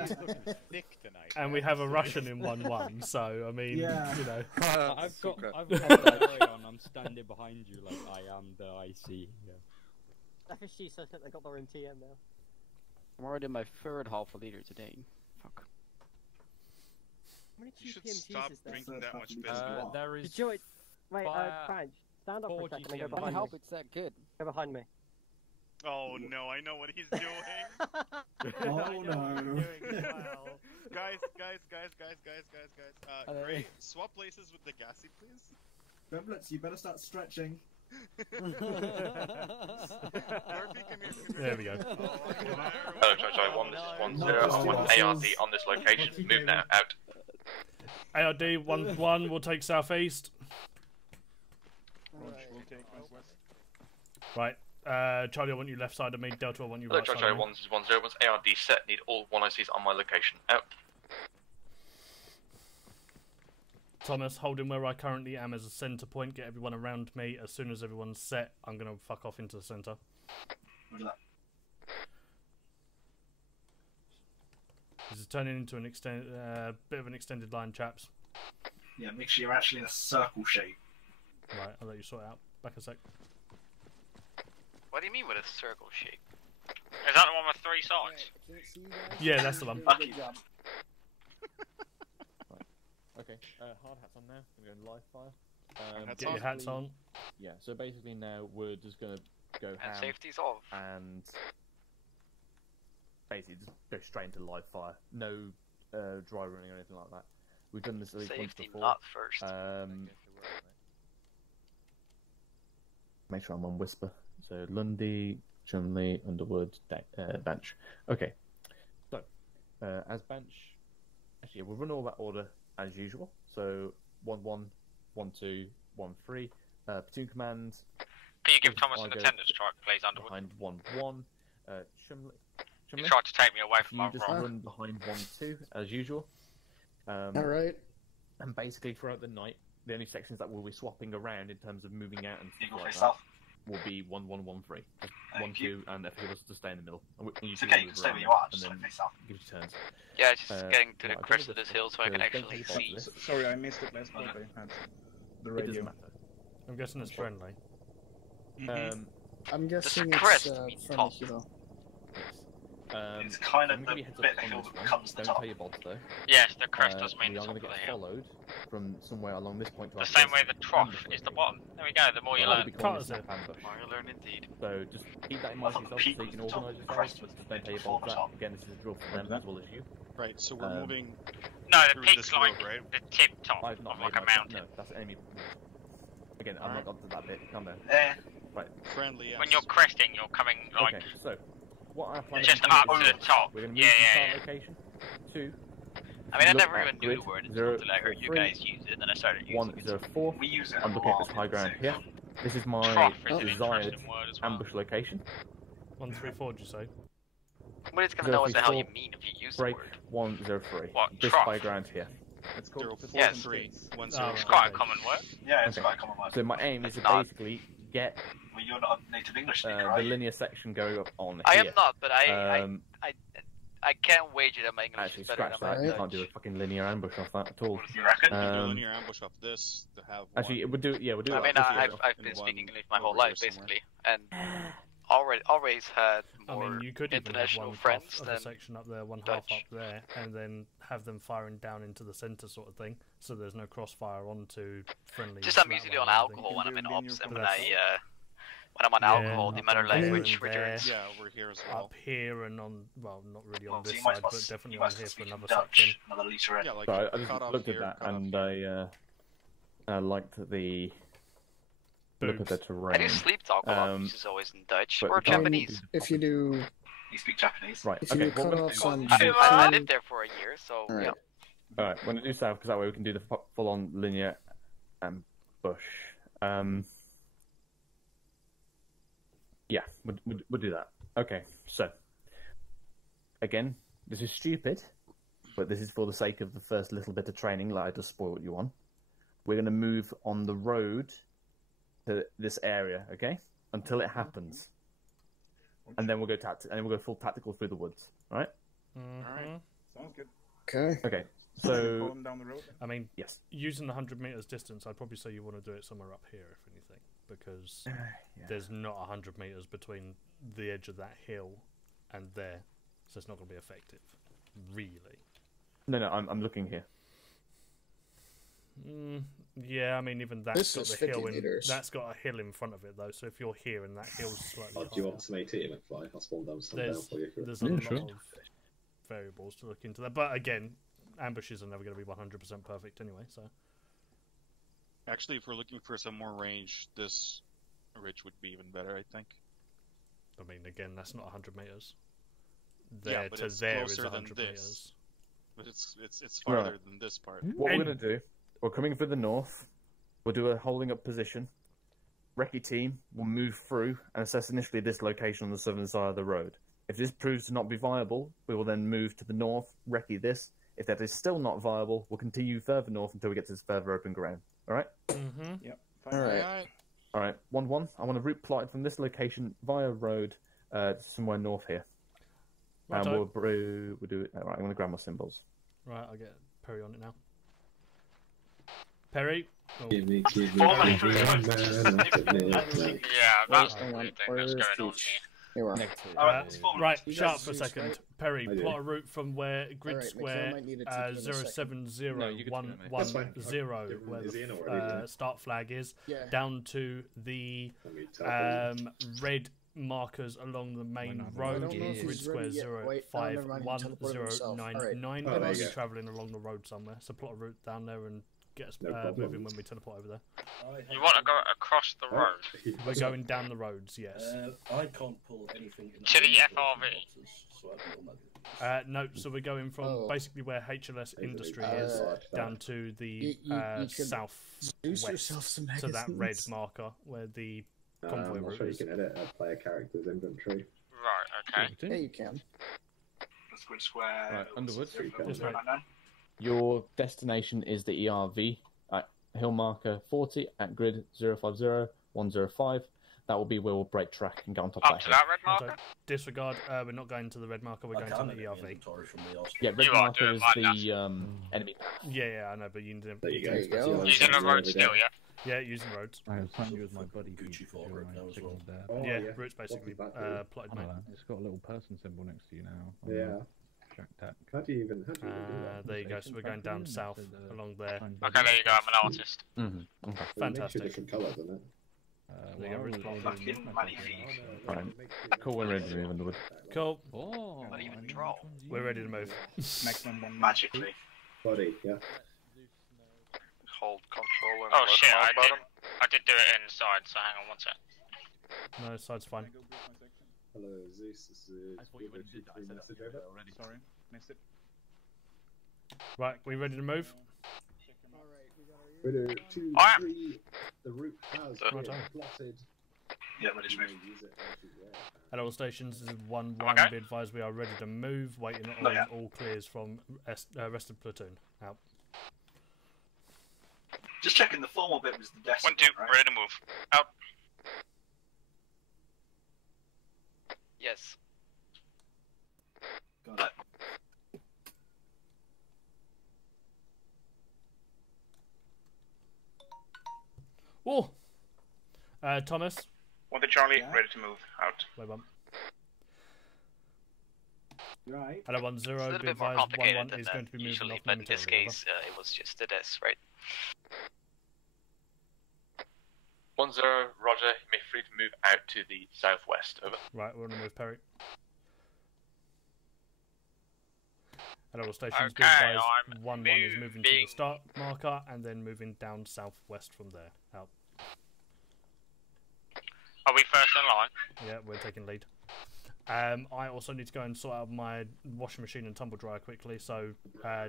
Thick tonight. and we have a Russian in 1-1, so I mean, Yeah. you know. I've got carry on. I'm standing behind you like I am the IC. Yeah. FSG says that they got their own TM now. I'm already in my third half a liter today. Fuck. How many You should GPM stop is there? drinking that much Third biscuit. There is. Did you wait, fire- Badge, stand up for a 4 second and go GPM. I behind hope me. it's that good. Go behind me. Oh no, I know what he's doing. Oh no. Guys. Gray, swap places with the gassy, please. Remblets, you better start stretching. Murphy, come here. There we go. Oh, sorry, 1-0. I want ARD on this location. Move now, out. ARD 1-1 will take southeast. We'll take northwest. Right. Charlie, I want you left side of me. Delta, I want you Hello, right side Charlie of me. 1-0. Once ARD set, need all 1ICs on my location. Out. Thomas, holding where I currently am as a centre point. Get everyone around me. As soon as everyone's set, I'm going to fuck off into the centre. Roger that. This is turning into an bit of an extended line, chaps. Yeah, make sure you're actually in a circle shape. Right, I'll let you sort it out. Back a sec. What do you mean with a circle shape? Is that the one with 3 sides? Yeah, that's the one. Lucky. Okay, hard hats on now. We're going live fire. Get your hats on. Yeah, so basically now we're just going to go ham. And safety's off. And basically just go straight into live fire. No dry running or anything like that. We've done this at least once Safety before. not first. Make sure I'm on whisper. So Lundy, Chumley, Underwood, Bench. Okay. So as Bench, actually we'll run all that order as usual. So 1-1, 1-2, 1-3. Platoon command. Can you give Thomas an attendance chart, please, Underwood? Behind 1-1. Chumley. You tried to take me away from You my just role. run behind 1-2 as usual. Alright. And basically throughout the night, the only sections that we'll be swapping around in terms of moving out and stuff Eagle like face that south. will be 1-1, 1-3. Just Thank 1-2, and if it was to stay in the middle. And you It's can okay, you move can stay around where you are, and just then like face south. give you turns. Yeah, just getting to the right, crest of this hill so I can don't actually take part see. of this. Sorry, I missed it last part. I had the It radio. doesn't matter. I'm guessing it's friendly. I'm guessing crest it's means friendly top. hero. Yes. It's kind of the bit of the hill that becomes the top. Don't tell your bots though. Yes, the crest does mean we the are top going to of the get hill. followed from somewhere along this point. To The same way the trough is the bottom. There we go, the more you learn. The more you learn indeed. So just keep that in mind for yourself so you can organise yourselves, but just don't tell your bots that. Again, this is a drill for them as well as you. Right, so we're moving. No, the through peak's this like road, right? the tip top I've not of made like a my mountain. No, that's enemy. Again, I'm not up to that bit. Come down. Right. Friendly. Yes. When you're cresting, you're coming like Okay, so what our plan just is up is to the top. We're going to move Yeah, from start location to. I mean, I look never at even knew grid the word until I heard you 043, guys use it, and then I started using it. 104. We use it. I'm looking at this high ground here. This is my Trough is an desired interesting word as well. ambush location. 134, did you say? But it's gonna know what the hell you mean if you use the break word. 103. What, This trough? high ground here. Let's go. Yes. 3, 1, Oh, It's quite a common word. Yeah, it's Okay. quite a common word. So my aim is to not. basically get Well, you're not a native English speaker, the are you? linear section going up on I here. am not, but Um, I can't wager that my English Actually, is better scratch than that. my You Dutch. can't do a fucking linear ambush off that at all. You reckon? You can do a linear ambush off this to have one. Actually, we'll do it. Yeah, we'll do it. I mean, off this I've here. been in speaking one English my whole over here life, somewhere. basically, and always had more I mean, you could even have international one friends half of than a section up there, one Dutch. half up there, and then have them firing down into the centre sort of thing, so there's no crossfire onto friendly. Just I'm usually on alcohol when I'm in ops, and when I'm on alcohol, the amount of language we're doing. Yeah, over here as well. Up here and on, well, not really on So this you might side, as well but s- definitely you might on as well here for speak another Dutch, section. another litre in. Yeah, like So I cut just off looked here, at that cut off and here. I liked the look at the terrain. I do sleep talk a lot, which is always in Dutch but or we can't Japanese. If you do, You speak Japanese? Right. if Okay. you What we're cut gonna off do. some, I lived there for a year, so Alright. yeah. All right. We're gonna do south because that way we can do the full-on linear ambush. Yeah, we'll do that. Okay. So again, this is stupid, but this is for the sake of the first little bit of training that I just spoiled you on. We're going to move on the road to this area, okay? Until it happens, and then we'll go and then we'll go full tactical through the woods. All right? Alright, sounds good. Okay. Okay. Follow So them down the road. I mean, yes, using the 100 meters distance, I'd probably say you want to do it somewhere up here, if anything, because there's not 100 meters between the edge of that hill and there, so it's not going to be effective, really. no, I'm looking here. Yeah, I mean, even This that's is got the hill 50 meters. that's got a hill in front of it though. So if you're here and that hill's slightly Oh, do you higher, want some AT, McFly? I'll spawn down some down there's for you. there's a lot of variables to look into that. But again, ambushes are never going to be 100% perfect anyway. So Actually, if we're looking for some more range, this ridge would be even better, I think. I mean, again, that's not 100 meters. Yeah, There but to it's there is closer than 100 this. meters. But it's farther Right. than this part. What we're going to do, we're coming through the north. We'll do a holding up position. Recce team will move through and assess initially this location on the southern side of the road. If this proves to not be viable, we will then move to the north, recce this. If that is still not viable, we'll continue further north until we get to this further open ground. All right? Mm-hmm. Yep. All right. All right. 1-1. I want a route plotted from this location via road somewhere north here. And Righto. we'll do it. All right. I'm going to grab my symbols. Right, I'll get Perry on it now. Perry. Oh. Give me, man, man. Yeah, that's the weird thing that's going on here. Here Right, You shut guys up for a use, second. right? Perry, I do. plot a route from where grid Alright, square Mikhail might need to take you in a second. 070 where That's fine. where Is he in the already? start flag is, Yeah. down to the Let me tell you. red markers along the main I road, don't know if grid he's square ready yet. Wait, oh, never mind, he teleported himself. 051099. Alright. Oh, there He's you go. travelling along the road somewhere, so plot a route down there and get us No problem. moving when we teleport over there. You want to go across the road We're going down the roads, yes. I can't pull anything in to the FRV. so I don't know. No, so we're going from basically where HLS Industry is down to the you could south use west yourself some to that red magazines. marker where the convoy I'm not route sure you is. can edit a player character's inventory. Right, okay. Yeah, you can. That's grid square. Right, Underwood. Yes, mate. Your destination is the ERV at hill marker 40 at grid 050-105. that will be where we'll break track and go on top Up of to that hill. that red marker? Disregard. We're not going to the red marker. We're going to the ERV. Yeah, red You are marker doing is fine the enemy. Yeah, I know, but you need to. There you go. Using the road still, yeah? Yeah, using roads. I was trying to use my buddy. Yeah, routes basically plotted mate. It's got a little person symbol next to you now. Yeah. How do you even do that? There you go. So we're going down south along there. Okay, there you go. I'm an artist. Mm-hmm. Okay. Fantastic. Different colour, doesn't it? There you go. Fucking magnifique. Right. Cool, we're ready to move Underwood. Cool. Oh, not even troll. We're ready to move. Maximum one. Magically. Body, yeah. Hold control and Oh left shit, mouse button. I did do it inside, so hang on one sec. No, side's fine. Hello, Zeus. This is I thought you wouldn't did that. I said message that over. already. Sorry, missed it. Right, we ready to move? Ready, 2, I am. 3. The route has been plotted. Yeah, ready to move. Use it as you will. At all stations, this is 1-1. Okay. Be advised we are ready to move. Waiting Not on yet. all clears from rest of platoon. Out. Just checking the formal bit was the desk. 1, 2, right? ready to move. Out. Yes. Got it. Whoa! Thomas. 1 to Charlie, ready to move. Out. Wait one. Right. At a 1-0, It's a little be bit more advised complicated 1-1 than is that going to be moving usually, off but in this momentarily. case, it was just the desk, right? 1-0, Roger. You may free to move out to the southwest. Over. Right, we're on the move, Perry. At all stations, be Okay, advised I'm 1-1 is moving to the moving. start marker and then moving down southwest from there. Out. Are we first in line? Yeah, we're taking lead. I also need to go and sort out my washing machine and tumble dryer quickly, so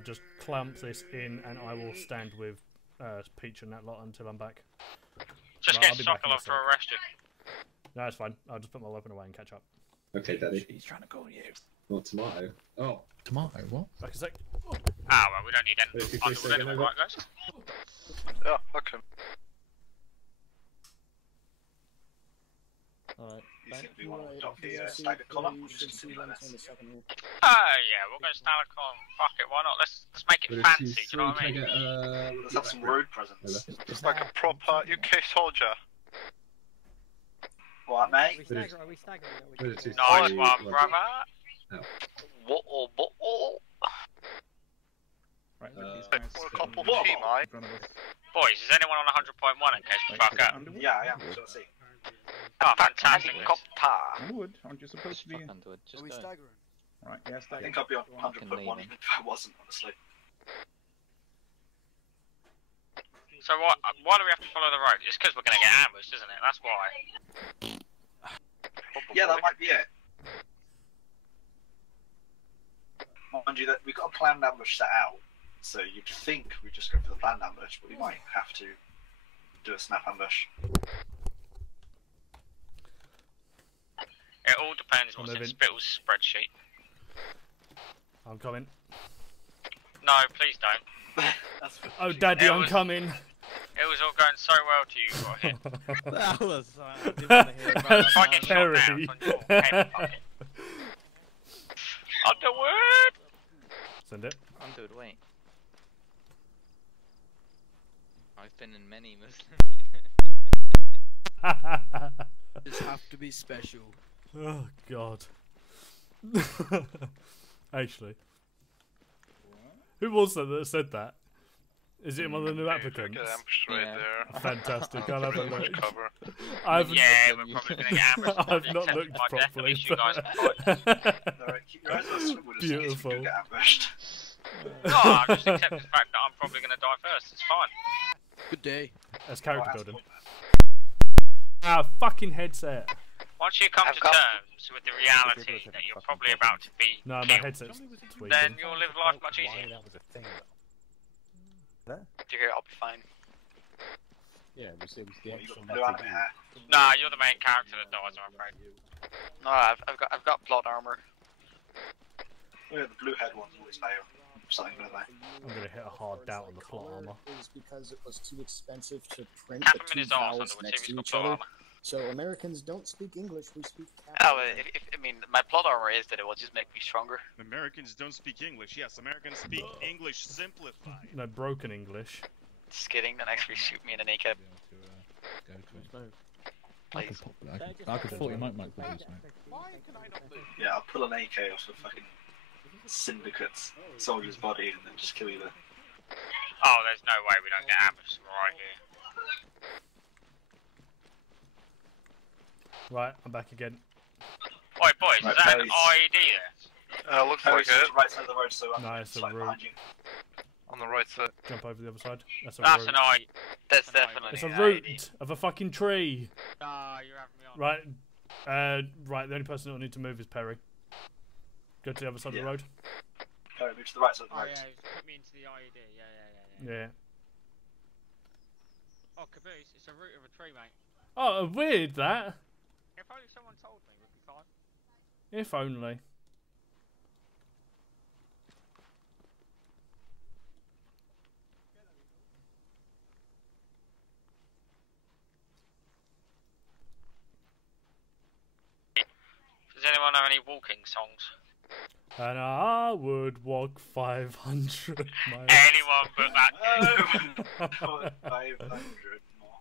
just clamp this in and I will stand with Peach and that lot until I'm back. Just Right, get I'll be back in a Sokolov to sec. arrest you. No, it's fine. I'll just put my weapon away and catch up. Okay, Daddy. He's trying to call you. Or tomato. Oh. Tomato, what? Back a sec. Ah, well, we don't need any. If you please say Underwood anyway, again, right, guys? Yeah, okay. Alright. You think we want to adopt the staggered collar? We'll just continue like this. Oh, yeah, we're going to stand a con. Fuck it, why not? Let's make it fancy, do you know what I mean? Let's have some road presence. It's like a proper UK soldier. What, mate? Are we staggering? Nice one, brother. Right, a couple of team, mate. Boys, is anyone on 100.1 in case we fuck up? Yeah, I am. So let's see. Oh, fantastic. Underwood, aren't you supposed to be? Underwood, just Are we go. staggering? Right, yeah, I stagger. think I'll be on Fucking 100.1 leaving. even if I wasn't, honestly. So why do we have to follow the road? It's because we're going to get ambushed, isn't it? That's why. Yeah, that might be it. Mind you, that we've got a planned ambush set out, so you'd think we just go for the planned ambush, but we might have to do a snap ambush. It all depends what's in moving. Spittle's spreadsheet. I'm coming. No, please don't. Oh, Daddy, It I'm was- coming. It was all going so well till you got hit. That was. I didn't want to hear about that. If I get shot now, it's on your head pocket. Underwood! Send it. Underwood, wait. I've been in many Muslim. Just have to be special. Oh, God. Actually. Who was that said that? Is it one of the new applicants? Get ambushed right there. Fantastic, I'll have a look. Cover. I've Yeah, we're probably going to get ambushed. I've not looked properly. You guys Alright, keep your eyes on the swivel just in case we Beautiful. do get ambushed. No, I just accept the fact that I'm probably going to die first. It's fine. Good day. That's character Right, building. Ah, fucking headset. Once you come to terms with the reality that you're probably about to be No, my killed, headset's then tweaking. you'll live life much easier. Do you hear? I'll be fine. Yeah, it was the extra Blue anime hair. Nah, you're the main character that dies, I'm afraid. No, I've got plot armor. Oh yeah, the blue head ones always fail. Something like that. I'm gonna hit a hard doubt on the plot armor. Is because it was too expensive to print Tap the him in two his arse, vowels Underwood, see next if to he's each got other. plot So Americans don't speak English, we speak Oh, Catalan. I mean, my plot armor is that it will just make me stronger. Americans don't speak English. Yes, Americans speak English simplified. No, broken English. Just kidding, then actually shoot me in an ACAB. Please. I could 40 mic with these, mate. Yeah, I'll pull an AK off the fucking syndicate's soldier's body and then just kill you there. Oh, there's no way we don't get ambushed right here. Right, I'm back again. Oi, boys, Right, is that an Perry's- IED there? Looks Harry's like to it. the right side of the road, so I'm Nice, a slightly route. behind you. On the right side. Jump over the other side. That's a That's root. an IED. That's definitely It's a an root IED. of a fucking tree. Ah, you're having me on. Right, right. The only person that will need to move is Perry. Go to the other side of the road. Perry, move to the right side of the Oh road. yeah, just put me into the IED. Yeah. Yeah. Oh, Caboose, it's a root of a tree, mate. Oh, weird that. If only someone told me, would be fine. If only. Does anyone have any walking songs? And I would walk 500 miles. Anyone but that. 500 more.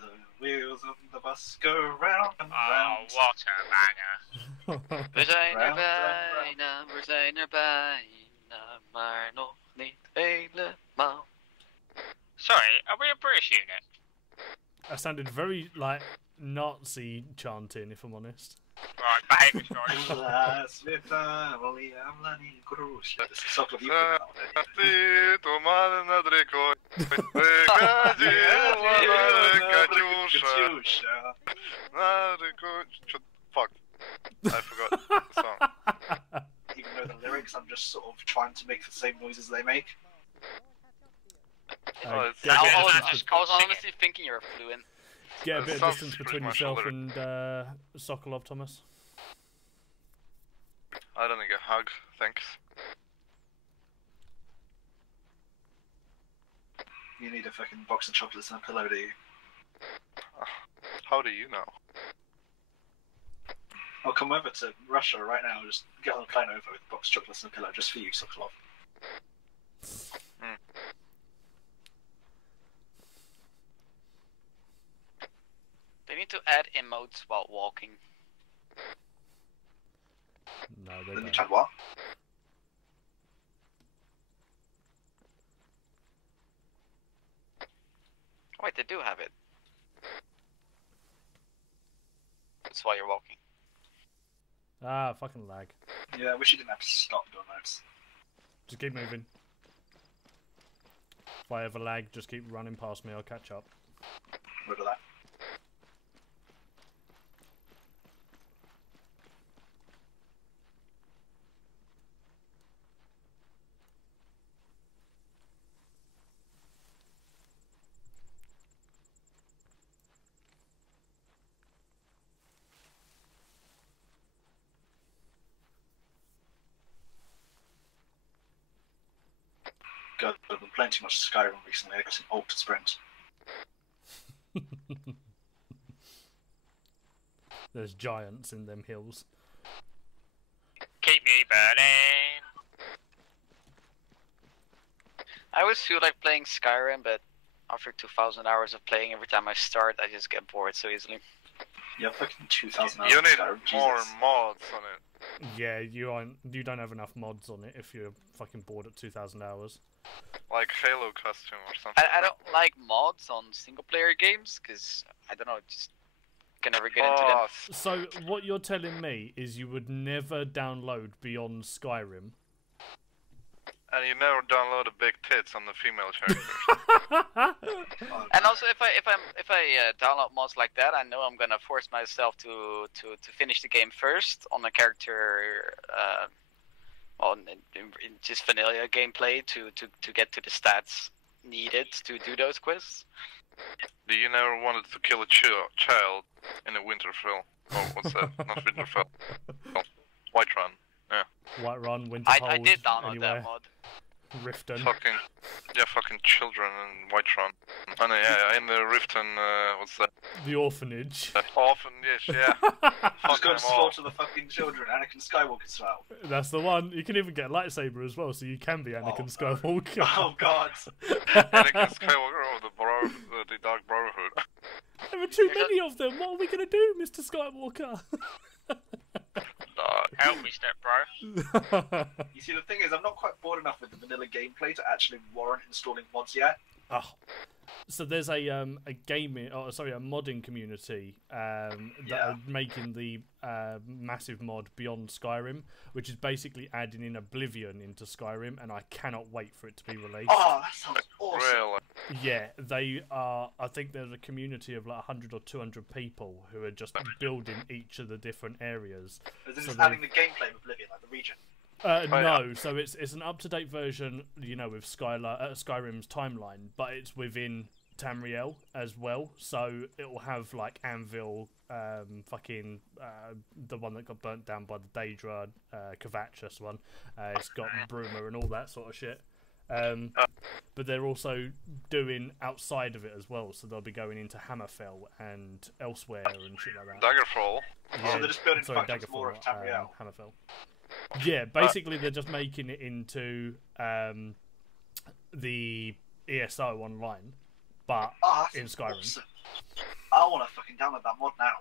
The wheels of the bus go round and round. Oh, what a banger. We zijn bijna, we zijn bijna, maar nog niet helemaal. Sorry, are we a British unit? That sounded very like Nazi chanting, if I'm honest. Right, behave yourself. Las family, I'm learning Kurus. This is sort of you. Fuck. I forgot the song. Even though the lyrics, I'm just sort of trying to make the same noises they make. I was honestly thinking you're fluent. Get a bit of Sounds distance pretty between much yourself all and Sokolov, Thomas. I don't need a hug, thanks. You need a fucking box of chocolates and a pillow, do you? How do you know? I'll come over to Russia right now. Just get on a plane over with a box of chocolates and a pillow just for you, Sokolov. They need to add emotes while walking. No, they Let me don't. check what? Wait, they do have it. That's why you're walking. Ah, fucking lag. Yeah, I wish you didn't have to stop doing that. Just keep moving. If I ever lag, just keep running past me, I'll catch up. Rid of that. God, I've been playing too much Skyrim recently. I got an ult to sprint. There's giants in them hills. Keep me burning. I always feel like playing Skyrim, but after 2,000 hours of playing, every time I start, I just get bored so easily. Yeah, fucking 2,000 hours You of need Skyrim, more Jesus. mods on it. Yeah, you don't have enough mods on it if you're fucking bored at 2,000 hours. Like Halo costume or something. I don't like mods on single player games, because, I don't know, just can never get into them. So what you're telling me is you would never download beyond Skyrim? And you never download the big tits on the female characters. And also, if I download mods like that, I know I'm gonna force myself to finish the game first on a character, in just vanilla gameplay to get to the stats needed to do those quests. Do you never wanted to kill a child in a Winterfell? Oh, what's that? Not Winterfell. Oh, Whiterun. Yeah. Whiterun, I Winterhold, did download anywhere. that mod. Riften. Fucking children in Whiterun. Oh no, yeah, in the Riften, what's that? The orphanage. Orphanage, yeah. Just go to slaughter the fucking children, Anakin Skywalker style. That's the one. You can even get a lightsaber as well, so you can be Anakin Skywalker. Oh god. Anakin Skywalker or the Dark Brotherhood. There are too many of them. What are we gonna do, Mr. Skywalker? Help me, step bro. You see, the thing is, I'm not quite bored enough with the vanilla gameplay to actually warrant installing mods yet. Oh. So there's a modding community that are making the massive mod Beyond Skyrim, which is basically adding in Oblivion into Skyrim, and I cannot wait for it to be released. Oh, that sounds awesome. Really? Yeah, they are. I think there's a community of like 100 or 200 people who are just building each of the different areas. Is this adding the gameplay of Oblivion, like the region? No, so it's an up-to-date version, you know, with Skyrim's timeline, but it's within Tamriel as well. So it will have like Anvil, the one that got burnt down by the Daedra, Kvatchus one. It's got Bruma and all that sort of shit. But they're also doing outside of it as well, so they'll be going into Hammerfell and elsewhere and shit like that. Daggerfall. Yeah, so they're just building factions more of Tamriel. Hammerfell. Yeah, basically they're just making it into the ESO online, but in Skyrim. Awesome. I want to fucking download that mod now.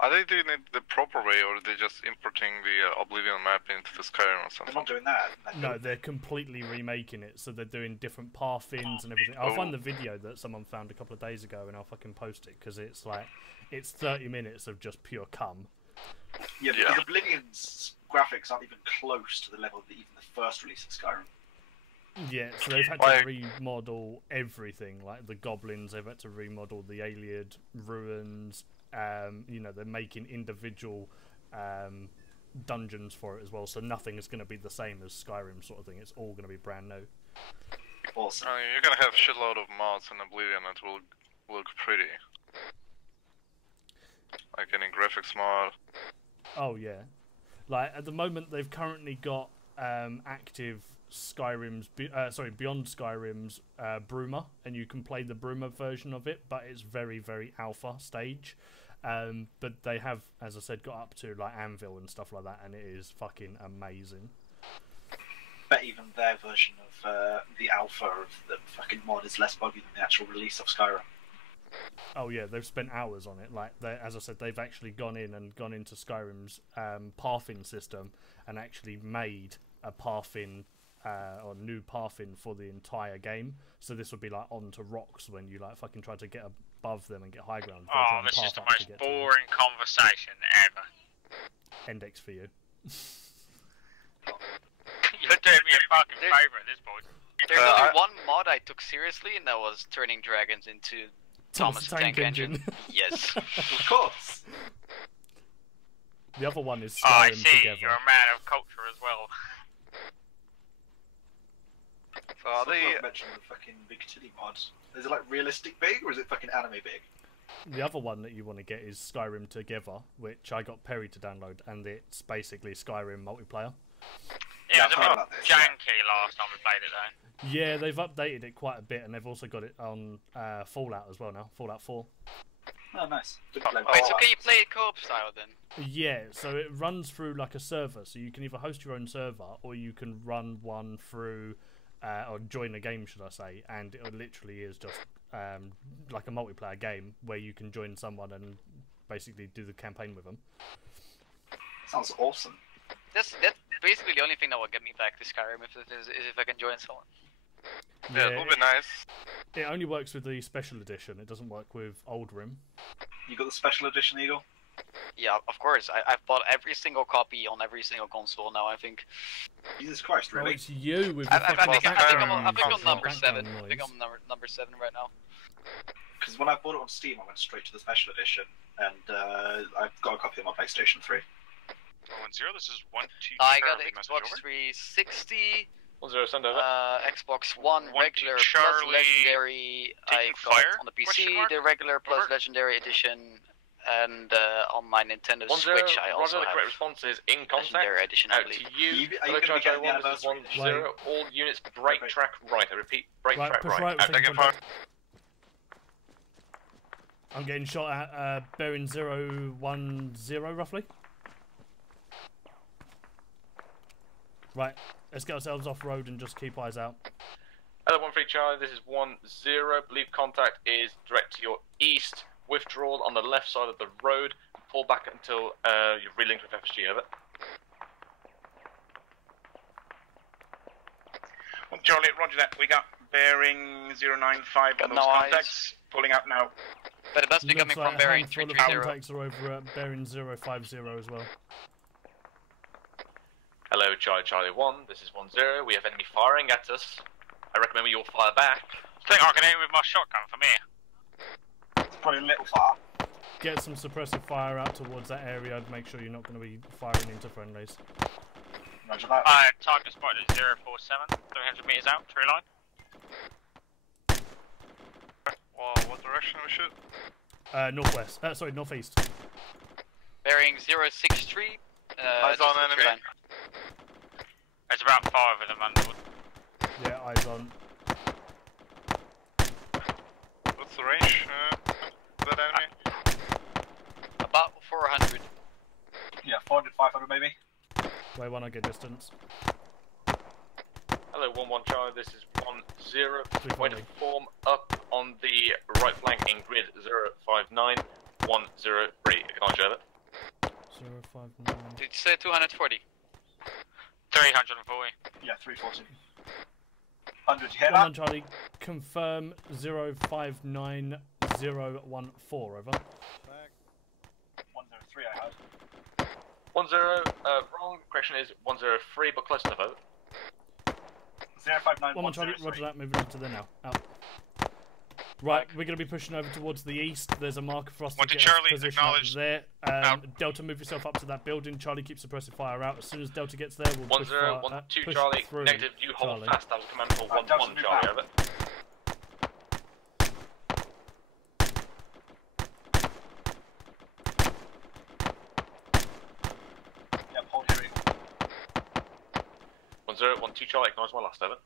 Are they doing it the proper way, or are they just importing the Oblivion map into the Skyrim or something? They're not doing that. No, they're completely remaking it, so they're doing different pathings and everything. I'll find the video that someone found a couple of days ago and I'll fucking post it, because it's 30 minutes of just pure cum. Yeah, because Oblivion's graphics aren't even close to the level of even the first release of Skyrim. Yeah, so they've had to remodel everything, like the goblins, they've had to remodel the Iliad ruins, you know, they're making individual dungeons for it as well, so nothing is going to be the same as Skyrim sort of thing, it's all going to be brand new. Awesome. You're going to have a shitload of mods in Oblivion that will look pretty. Like any graphics mod. Oh yeah, like at the moment they've currently got active Beyond Skyrim's Bruma, and you can play the Bruma version of it, but it's very, very alpha stage. But they have, as I said, got up to like Anvil and stuff like that, and it is fucking amazing. Bet even their version of the alpha of the fucking mod is less buggy than the actual release of Skyrim. Oh yeah, they've spent hours on it. Like, as I said, they've actually gone into Skyrim's pathing system and actually made a pathing or new pathing for the entire game. So this would be like onto rocks when you like fucking try to get above them and get high ground. Oh, this is the most boring conversation ever. Index for you. You're doing me a fucking favour at this point. There's only one mod I took seriously, and that was turning dragons into Thomas the Tank Engine. Yes. Of course. The other one is I Skyrim see, Together. you're a man of culture as well. So are they mentioned the fucking big titty mods? Is it like realistic big, or is it fucking anime big? The other one that you want to get is Skyrim Together, which I got Perry to download, and it's basically Skyrim multiplayer. Yeah, it was a bit janky last time we played it though. Yeah, they've updated it quite a bit, and they've also got it on Fallout as well now, Fallout 4. Oh, nice. Wait, so can you play it co-op style then? Yeah, so it runs through like a server, so you can either host your own server, or you can run one through, or join a game, should I say, and it literally is just like a multiplayer game where you can join someone and basically do the campaign with them. Sounds awesome. That's basically the only thing that will get me back to Skyrim is if I can join someone. Yeah, it will be nice. It only works with the special edition. It doesn't work with Old Rim. You got the special edition, Eagle? Yeah, of course. I've bought every single copy on every single console now, I think. Jesus Christ, really? Oh, it's you with the I think I'm on number 7. noise. I think I'm number 7 right now. Because when I bought it on Steam, I went straight to the special edition, and I've got a copy on my PlayStation 3. 1-0, this is 1-2. I got the Xbox 360. 1-0, send over. Xbox One regular plus legendary. I got on the PC the regular plus legendary edition, and on my Nintendo 1-0, Switch I also Roger, the have correct response is in contact. Legendary Edition, I Out believe. to you. Are you going to be getting the anniversary? 1-0. All units break track right. I repeat, break Right, track push right. right, Out, we're taking taking fire. I'm getting shot at bearing 010 roughly. Right, let's get ourselves off road and just keep eyes out. Hello, 1-3 Charlie, this is 1-0. Believe contact is direct to your east. Withdrawal on the left side of the road. Pull back until you've relinked with FSG, over. Well, Charlie, roger that. We got bearing 095 on those no contacts. Pulling out now. But it must be coming from bearing handful of 330. contacts are over at bearing 050 as well. Hello, Charlie 1, this is 1-0. We have enemy firing at us. I recommend we all fire back. I think I can aim with my shotgun from here. It's probably a little far. Get some suppressive fire out towards that area. Make sure you're not going to be firing into friendlies. Roger that. Target spotted at 047, 300 meters out, tree line. Well, what direction we shoot? Northwest. Sorry, northeast. Bearing 063. Eyes on enemy. There's about 5 of them under. Yeah, eyes on. What's the range? That enemy? About 400. Yeah, 400, 500 maybe. Way one, I get distance. Hello, 1-1 Charlie, this is 1-0. Way to 340. form up on the right flank in grid 059 103. Acknowledge over. 059. Did you say 240? 340. Yeah, 340. 100, you hear One that? on Charlie, confirm 059014, over. 103 I heard. 1-0, wrong, correction is 103, but close enough, over. 059 One on Charlie, roger that, moving into there now. Out. Right, we're going to be pushing over towards the east. There's a marker for us to get Charlie, position up acknowledged. there. Delta, move yourself up to that building. Charlie, keep suppressive fire out. As soon as Delta gets there, we'll 1-0, push 1-2 Charlie, through negative, you hold Charlie. fast, that was command for 1-1 Charlie, over. Yep, hold here. 1-0, 1-2 Charlie, acknowledge my last, over.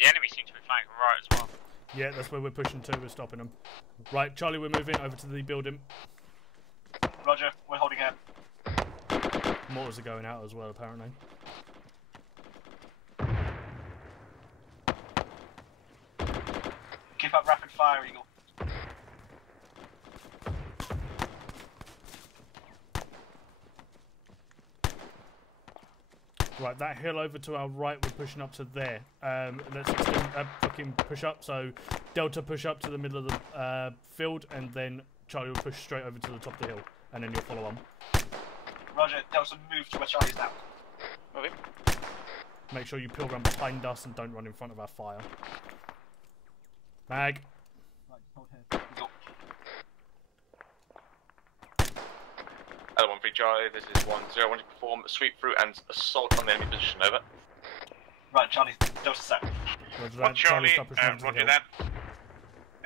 The enemy seems to be flanking right as well. Yeah, that's where we're pushing to. We're stopping them. Right, Charlie, we're moving over to the building. Roger, we're holding out. Mortars are going out as well, apparently. Keep up rapid fire, Eagle. Right, that hill over to our right, we're pushing up to there. Let's extend, fucking push up. So Delta push up to the middle of the field, and then Charlie will push straight over to the top of the hill, and then you'll follow on. Roger, Delta move to where Charlie's now. Moving. Make sure you peel around behind us and don't run in front of our fire. Mag. Right, hold here. Eagle. Hello, 1-3 Charlie, this is 1-0. I want to perform a sweep through and assault on the enemy position, over. Right, Charlie, Delta set. Roger Well, that. Charlie, stop pushing over to the roger hill. that.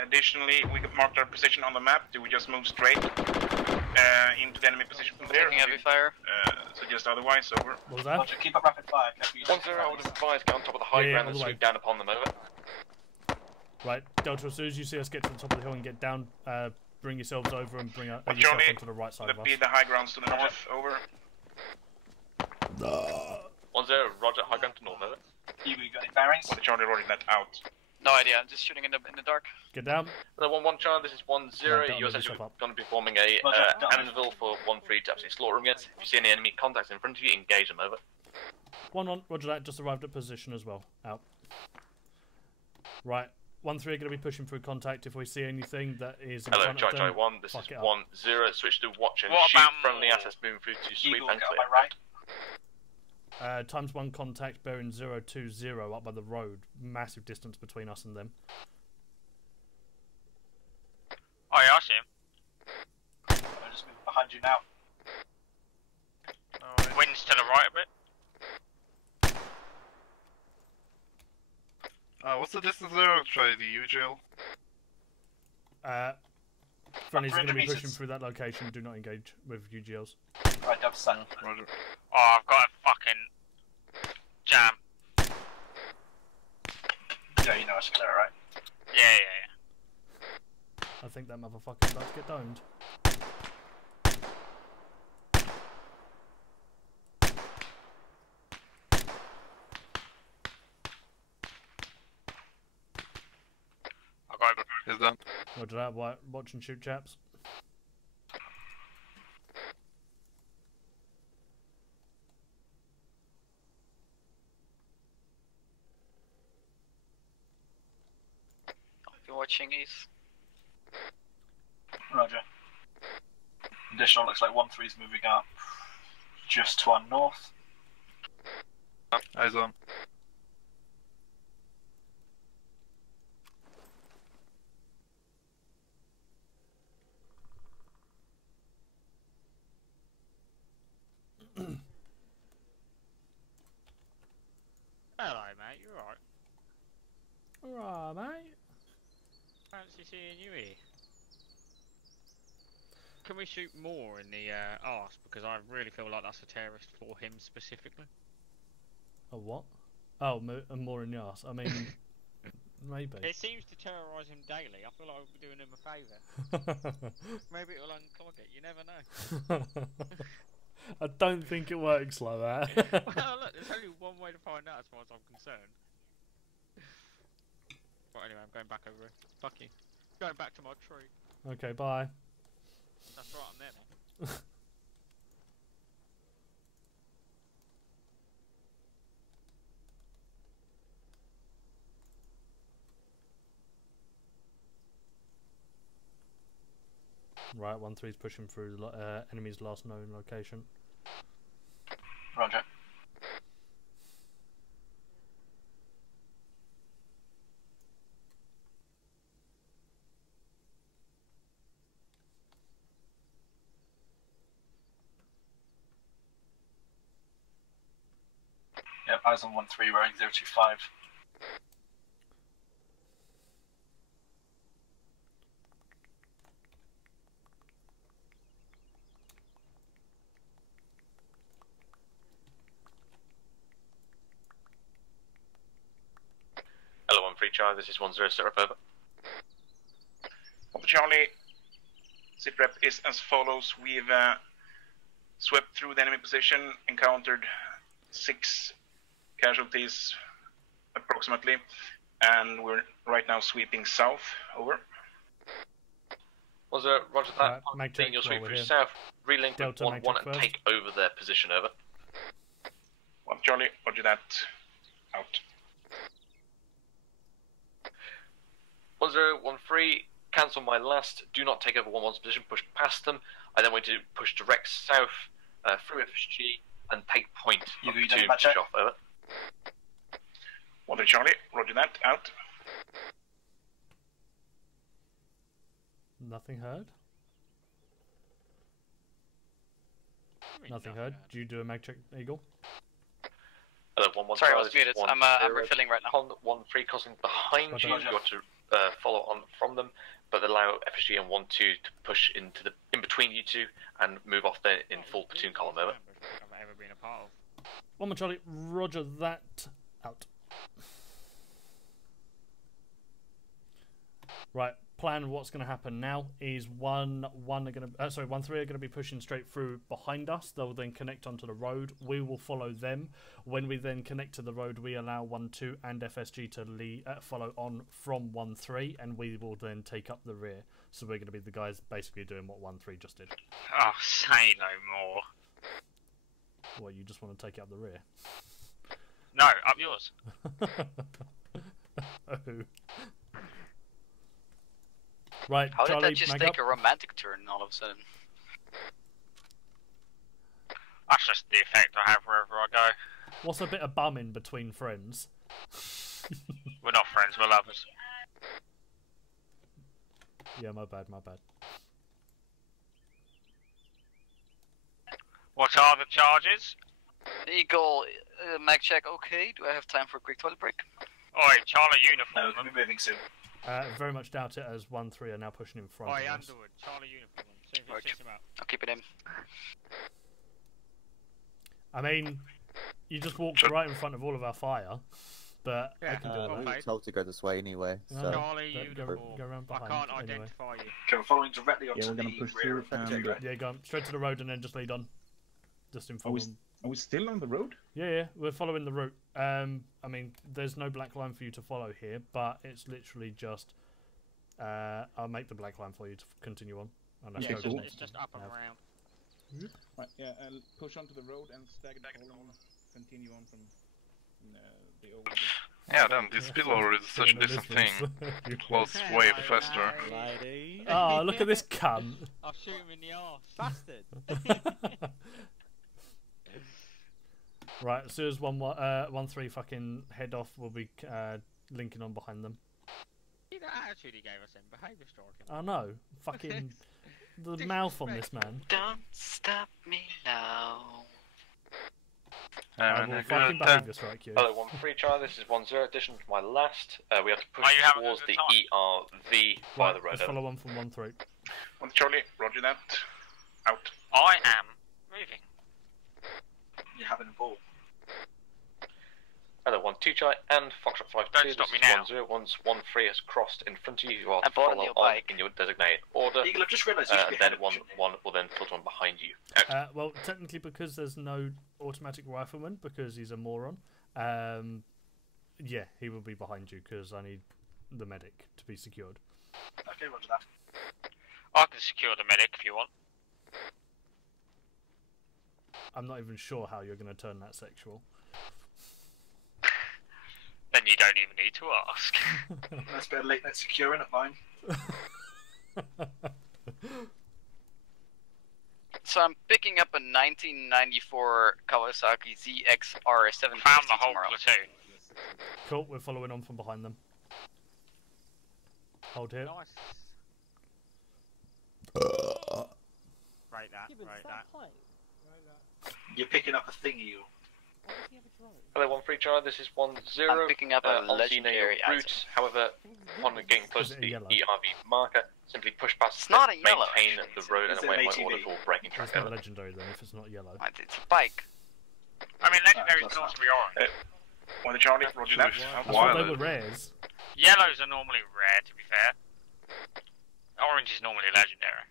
Additionally, we marked our position on the map. Do we just move straight into the enemy position from there? Taking heavy fire. Suggest otherwise, over. What was that? Roger, keep up rapid fire. 1-0, I would advise get on top of the high Yeah, ground all and the way. sweep down upon them, over. Right, Delta, as soon as you see us get to the top of the hill and get down, bring yourselves over and bring yourself Charlie, onto the right side of that'd us. be the high grounds to the north, over. 1-0, Roger, high ground to north, over. Eagle, you got any bearings? Well, Charlie rolling that out. No idea. I'm just shooting in the dark. Get down. Hello, 1-1 Charlie, this is 1-0. Right, You're move essentially yourself up. going to be forming a anvil for 1-3 to absolutely slaughter them against. If you see any enemy contacts in front of you, engage them, over. 1-1, roger that, just arrived at position as well. Out. Right, 1-3 are going to be pushing through contact. If we see anything that is in Hello, front of Charlie them, 1, this is fuck it up. 1-0. Switch to watch and What shoot about friendly more? assets moving through to sweep Eagle, and get on clear. my right. ×1 contact bearing 020 up by the road. Massive distance between us and them. Oh yeah, I see him. I'm just moving behind you now. Wind's to the right a bit. What's the distance there? Try the UGL. Friendly's going to be 300 pushing meters. through that location. Do not engage with UGLs. Right, up set. Roger. Oh, I've got a fucking jam. Yeah, you know it's clear, right? Yeah. I think that motherfucker's about to get domed. I got it. He's done. Roger that. Watch and shoot, chaps. I've been watching East. Roger. Additional looks like 1-3's moving up just to our north. Eyes on. Hello, mate. You alright? Alright, mate. Fancy seeing you here. Can we shoot more in the arse? Because I really feel like that's a terrorist for him specifically. A what? Oh, more in the arse. I mean, maybe. It seems to terrorise him daily. I feel like we're doing him a favour. Maybe it'll unclog it. You never know. I don't think it works like that. Well, look, there's only one way to find out as far as I'm concerned. But anyway, I'm going back over it. Fuck you. Going back to my tree. Okay, bye. That's right, I'm there now. Right, 1-3's pushing through enemy's last known location. Roger. Yep, eyes on 1-3, wearing 025. Hello, 1-3 Charlie, this is 1-0 Sitrep, over. Well, Charlie, Sitrep is as follows. We've swept through the enemy position, encountered 6 casualties approximately, and we're right now sweeping south. Over. Roger that. Mag Seeing check your sweep while we're through here. south, relink Delta, with mag 1-1 check and first. take over their position, over. Well, Charlie, roger that. Out. 1-0-1-3, cancel my last, do not take over 1-1's position, push past them. I then went to push direct south through FSG and take point You of agree, Platoon, Match push check? off, over. Water Charlie, roger that. Out. Nothing heard? Nothing heard. Do you do a mag check, Eagle? Hello, 1-1 Sorry, I was this is muted. 1-0. I'm refilling right now. 1-3 crossing behind Roger. you, you got to follow on from them, but allow FSG and 1-2 to push into the in between you two and move off there in full platoon column, over. I've ever been a part of. 1 more Charlie, roger that. Out. Right, plan what's going to happen now is 1-3 are going to be pushing straight through behind us. They'll then connect onto the road. We will follow them. When we then connect to the road, we allow 1-2 and FSG to follow on from 1-3, and we will then take up the rear. So we're going to be the guys basically doing what 1-3 just did. Oh, say no more. Well, you just want to take it up the rear. No, up yours. Oh. Right, How Charlie, did that just mag take up. a romantic turn all of a sudden? That's just the effect I have wherever I go. What's a bit of bumming between friends? We're not friends, we're lovers. Yeah, my bad, my bad. What are the charges? Eagle, mag check, okay. Do I have time for a quick toilet break? Oi, Charlie No, uniform. we'll be moving soon. Very much doubt it, as 1-3 are now pushing in front Oi, of us. Underwood, Charlie uniform. See if it checks him out. I'll keep it in. I mean, you just walked right in front of all of our fire, but I can do We it. were told to go this way anyway. So. Charlie Go uniform. around I behind. can't anyway. identify you. Okay, we're following directly onto Yeah, we're the gonna push rear through of the and, right? Yeah, go on. Straight to the road and then just lead on. Just in Are we, front. are we still on the road? Yeah, we're following the route. I mean, there's no black line for you to follow here, but it's literally just. I'll make the black line for you to continue on. Unless Okay, Hogan cool. wants It's just to up and have- around. Right, yeah, I'll push onto the road and stagger the column, continue on from the old. Yeah, then this pillar is such a decent thing. Close way faster. Ladies. Oh, look at this cunt. I'll shoot him in the arse. Bastard. Right, as soon as 1-3 fucking head off, we'll be linking on behind them. See that attitude he gave us in behaviour striking. I know, fucking the mouth on this man. Don't stop me now. I will fucking behaviour strike you. Hello, 1-3 Charlie, this is 1-0 addition to my last. We have to push Are you having towards a the good ERV by the road. Let's follow one from 1-3. 1 Charlie, roger that. Out. I am moving. You're having a ball. Hello, 1-2 Charlie and Foxtrot 5-2. Don't stop me now. 1-0. Once 1-3 has crossed in front of you, you are I to bought a follow new on bike. in your designated order. Eagle, I've just realised you should be Then ahead of 1 me. will then filter on behind you. Well, technically, because there's no automatic rifleman, because he's a moron, yeah, he will be behind you, because I need the medic to be secured. Okay, roger that. I can secure the medic if you want. I'm not even sure how you're going to turn that sexual. Then you don't even need to ask. Nice bit of late night securing at mine. So I'm picking up a 1994 Kawasaki ZX-R750 Found the whole tomorrow. platoon. Cool, we're following on from behind them. Hold here. Nice. Right that, right that. You're picking up a thingy. Hello, 1-3 Charlie, this is 1-0. I'm picking up a Obviously, you know your legendary route. item. However, upon getting close Is to it the yellow? ERV marker, simply push past It's it, not a yellow, maintain actually. the road Is and it await an my ATV? order for braking track. It's not legendary then, if it's not yellow. It's a bike. I mean, legendaries can also be orange. 1 Charlie, roger that. I Out. thought they were rares. Yellows are normally rare, to be fair. Orange is normally legendary.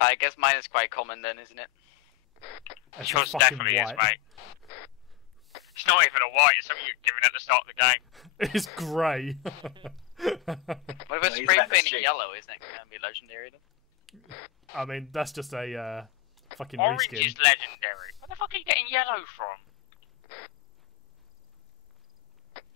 I guess mine is quite common then, isn't it? It's Yours just fucking definitely is, white. mate. It's not even a white, it's something you're given at the start of the game. It's grey. What if I No, he's spray like a paint it sheep. yellow? Isn't it going to be legendary then? I mean, that's just a fucking Orange reskin. is legendary. Where the fuck are you getting yellow from?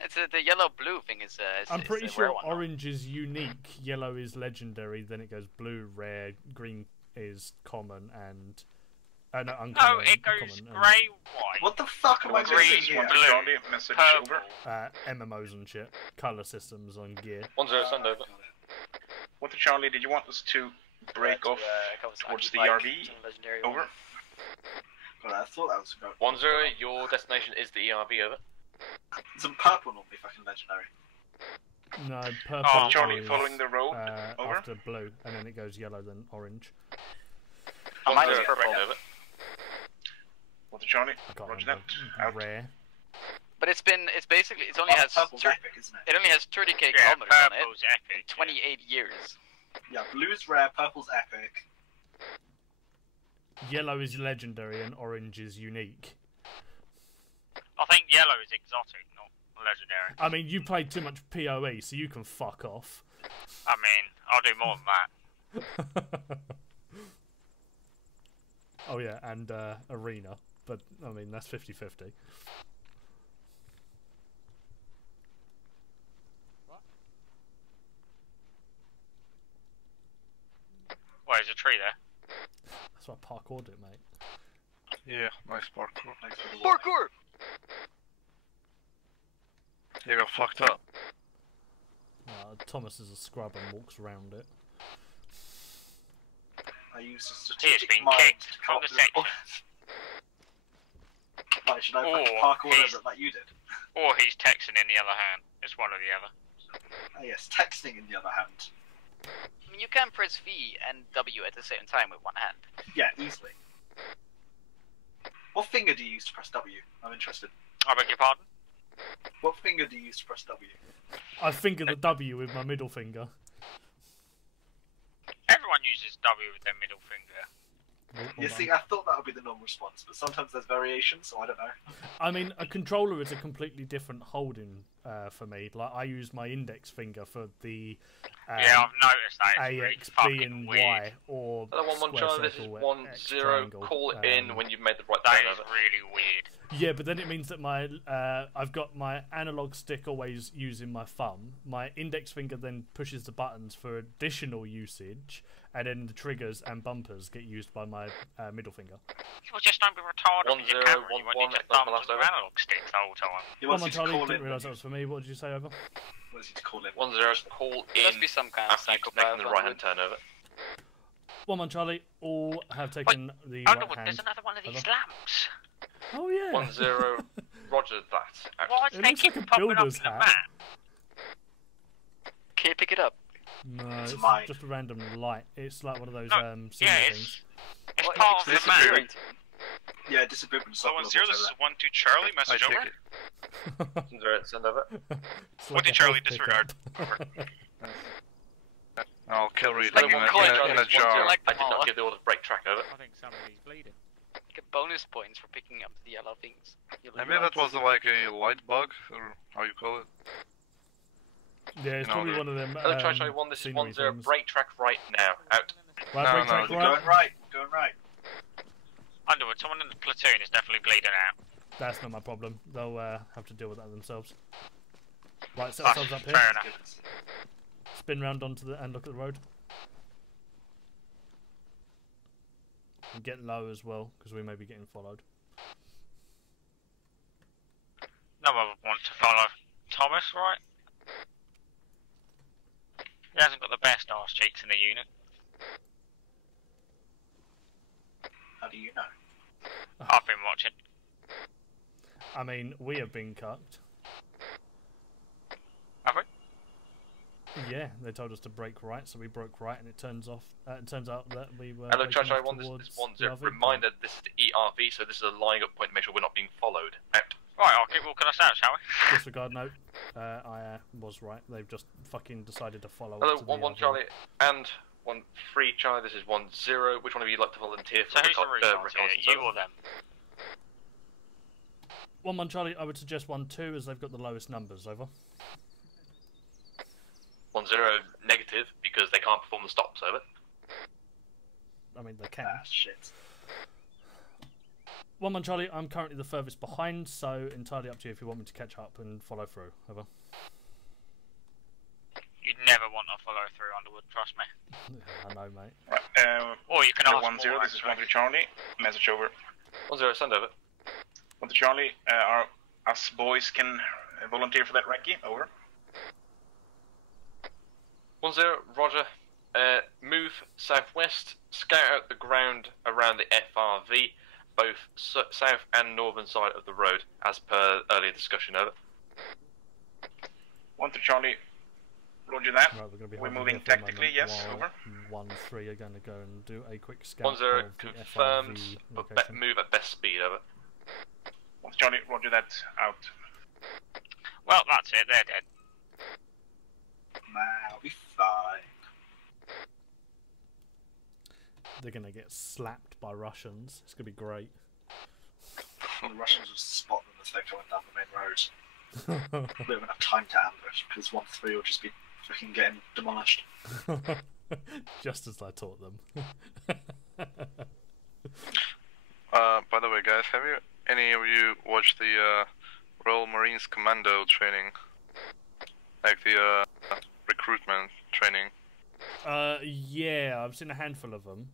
It's the yellow-blue thing is. I'm pretty a sure rare one. orange is unique, yellow is legendary, then it goes blue, rare, green is common, and... no, uncommon. No, it goes common, grey, white. What the fuck am I doing Green, here? blue, Charlie, message purple. over. MMOs and shit. Colour systems on gear. 1-0, send over. 1 Charlie, did you want us to break To, off Kawasaki towards the bike, RV? to the legendary Over. one. God, I thought that was going. 1-0, your destination is the ERV, over. Some purple normally fucking legendary. No, purple Oh, Charlie, is, following the road, over. after blue, and then it goes yellow, then orange. Mine is 1-0, purple. over. 1 Charlie, I can't roger remember. that. Out. Rare. But it's basically, it only has, purple's epic, isn't it? it only has 30k Yeah, kilometers on it purple's epic. in 28 years. Yeah, blue's rare, purple's epic. Yellow is legendary, and orange is unique. I think yellow is exotic, not legendary. I mean, you played too much PoE, so you can fuck off. I mean, I'll do more than that. Oh yeah, and arena, but I mean that's 50-50. Well, there's a tree there. That's why I parkoured it, mate. Yeah, nice parkour. Parkour! You got fucked up. Thomas is a scrub and walks around it. I used a He has strategic been mind kicked to from come the up with section. Like, should I fucking Oh, parkour he's- over it like you did? Or he's texting in the other hand. It's one or the other. Oh yes, texting in the other hand. I mean, you can press V and W at the same time with one hand. Yeah, easily. What finger do you use to press W? I'm interested. I beg your pardon? What finger do you use to press W? I finger the W with my middle finger. Everyone uses W with their middle finger. You see, I thought that would be the normal response, but sometimes there's variations, so I don't know. I mean, a controller is a completely different holding for me. Like, I use my index finger for the yeah, I've noticed that. A, Really X, B, and weird. Y, or Hello, 1-1 square Charlie, this is circle, 1-0. X, triangle. Call in when you've made the right That turn is over. really weird. Yeah, but then it means that my I've got my analog stick always using my thumb. My index finger then pushes the buttons for additional usage, and then the triggers and bumpers get used by my middle finger. Well, just don't be retarded with your 1-0, camera. You want 1-1, your that's my thumbs last and your over. analog sticks the whole time. He One wants more you to Charlie, call didn't in. realise that was for me. What did you say, over? What is he to call in? 1-0, call in. Must be some kind of after you've psychopath. taken the right hand turn over. 1-1 Charlie, all have taken the Underwood, right there's hand. another one of these Over. lamps. Oh yeah. 1-0, roger that. Why is It they looks keep like a popping up in builder's the hat. map? Can you pick it up? No, It's it's mine. just a random light. It's like one of those No, scenery yeah, things. It's What, part if of it's the map. disappearing? Yeah, disagreement. So 1-0, this is 1-2 Charlie, message I over. take it. 1-0, send over. It's 1-2 like a Charlie, health disregard. I'll kill read Like in a a coin, in a jar. like I them did all. not give the order to break track over. I think somebody's bleeding. Get bonus points for picking up the yellow things. Maybe that was like a light bug, or how you call it. Yeah, it's You know, probably the- one of them. Hello, Charlie 1, this is scenery 1-0, things. break track right now. Out. Right, No, break no, track we're right. Going right. Going right. Underwood, someone in the platoon is definitely bleeding out. That's not my problem. They'll have to deal with that themselves. Right, set That's ourselves up fair here. enough. Spin round onto the and look at the road. And get low as well, because we may be getting followed. No one would want to follow Thomas, right? He hasn't got the best arse cheeks in the unit. How do you know? I've been watching. I mean, we have been cucked. Have we? Yeah, they told us to break right, so we broke right, and it turns out that we were. Hello, breaking Charlie off 1, this towards is the 1-0. RV. Reminder, this is the ERV, so this is a lying up point to make sure we're not being followed. Out. Right, I'll keep walking us out, shall we? Disregard note. I was right. They've just fucking decided to follow. Hello, us to the 1-1 RV. Charlie and 1-3 Charlie, this is 1-0. Which one of you would like to volunteer for So who's the resource here? reconnaissance? You or them? 1-1 Charlie, I would suggest 1-2 as they've got the lowest numbers. Over. 1-0 negative because they can't perform the stops. Over. I mean, they can. Ah, shit. 1-1 Charlie, I'm currently the furthest behind, so entirely up to you if you want me to catch up and follow through. Over. You'd never want to follow through, Underwood, trust me. I know, mate. Right, Or you can hello, ask 1-0, more this is after. 1-3 Charlie. Message over. 1-0, send over. 1-3 Charlie, us boys can volunteer for that recce. Over. 1-0, roger. Move southwest, scout out the ground around the FRV, both south and northern side of the road, as per earlier discussion. Over. 1-3 Charlie, roger that. Right, we're going to be We're holding moving here for a tactically, moment yes, while over. 1-3 are going to go and do a quick scout 1-0, of the confirmed, FRV but location. move at best speed. Over. 1-3 Charlie, roger that. Out. Well, that's it, they're dead. Nah, I'll be fine. They're going to get slapped by Russians. It's going to be great. The Russians will spot them as they're coming down the main road. We haven't enough time to ambush because 1-3 will just be fucking getting demolished. Just as I taught them. By the way, guys, have you any of you watched the Royal Marines Commando training? Like the recruitment training? Yeah, I've seen a handful of them.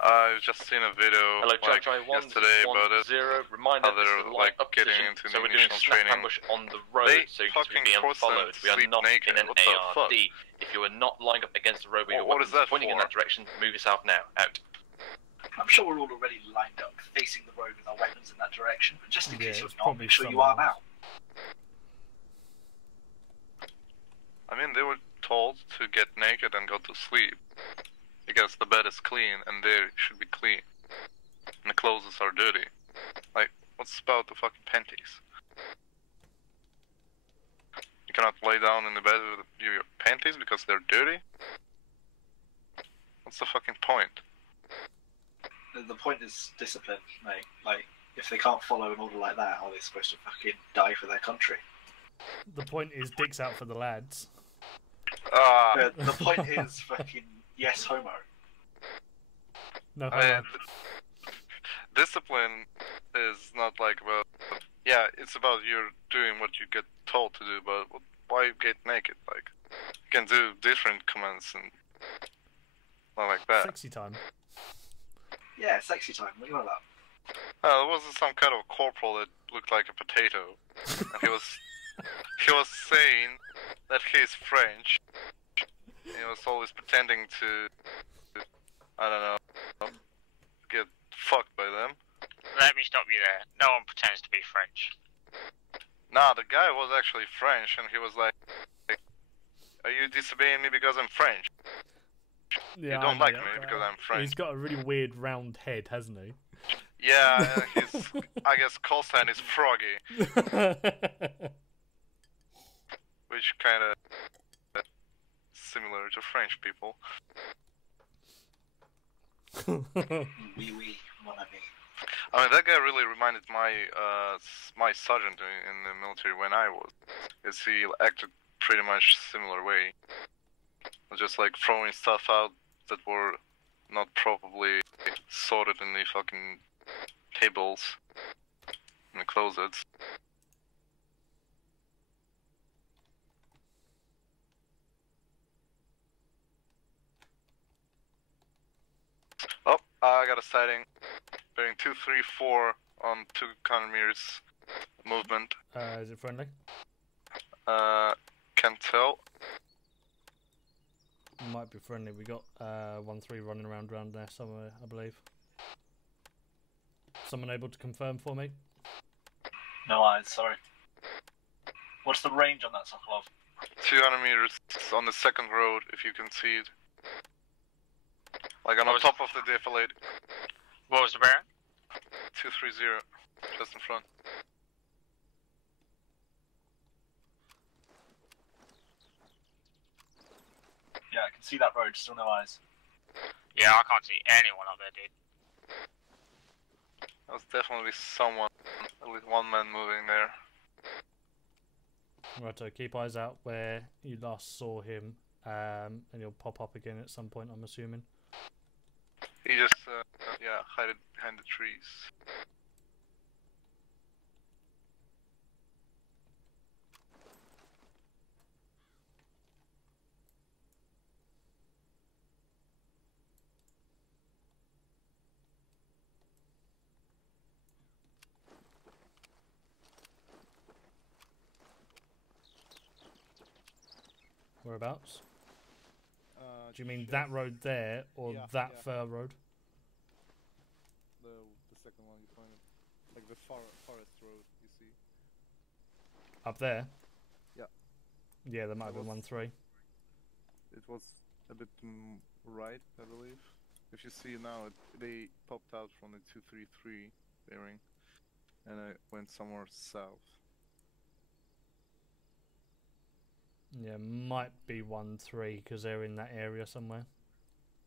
I've just seen a video Hello, like Charlie 1, yesterday about it. 1-0. Reminder, How this they're is a like light up getting position, into so the we're doing initial snap training. ambush on the road, They so you're fucking being force them followed. to We are sleep not naked. in an What the fuck? ARD. If you are not lined up against the road with your What is weapons that pointing in for? that direction, move yourself now. Out. I'm sure we're all already lined up, facing the road with our weapons in that direction, but just in Yeah, case you're it's not, probably make sure you are someone now. to get naked and go to sleep. Because the bed is clean and they should be clean. And the clothes are dirty. Like, what's about the fucking panties? You cannot lay down in the bed with your panties because they're dirty? What's the fucking point? The point is discipline, mate. Like, if they can't follow an order like that, how are they supposed to fucking die for their country? The point is dicks out for the lads. The point is fucking yes, homo. No, I mean, discipline is not like about. Yeah, it's about you doing what you get told to do, but why get naked? Like, you can do different commands and not like that. Sexy time. Yeah, sexy time. What are you on about? There was some kind of corporal that looked like a potato, and he was saying that he's French. He was always pretending to, I don't know, get fucked by them. Let me stop you there. No one pretends to be French. Nah, the guy was actually French, and he was like, "Are you disobeying me because I'm French? Yeah, you don't like me because I'm French." He's got a really weird round head, hasn't he? Yeah, his, I guess, call sign is Froggy. Which kind of similar to French people. Oui, oui, mon ami. I mean, that guy really reminded my sergeant in the military when I was. Because he acted pretty much similar way. Just like throwing stuff out that were not properly sorted in the fucking tables in the closets. Oh, I got a sighting. Bearing 234 on 200 meters movement. Is it friendly? Can't tell. Might be friendly. We got 1-3 running around there somewhere, I believe. Someone able to confirm for me? No eyes, sorry. What's the range on that Sokolov? 200 meters on the second road, if you can see it. Like on top of the defilade. What was the bearing? 230, just in front. Yeah, I can see that road, still no eyes. Yeah, I can't see anyone up there, dude. That was definitely someone, at least one man moving there. Right, so keep eyes out where you last saw him, and he'll pop up again at some point, I'm assuming. He just, yeah, hid behind the trees. Whereabouts? Do you mean that road there, or that fur road? The second one you pointed. Like the forest road, you see. Up there? Yeah. Yeah, there might have been 1-3. It was a bit right, I believe. If you see now, they popped out from the 233 bearing, and I went somewhere south. Yeah, might be 1-3 because they're in that area somewhere.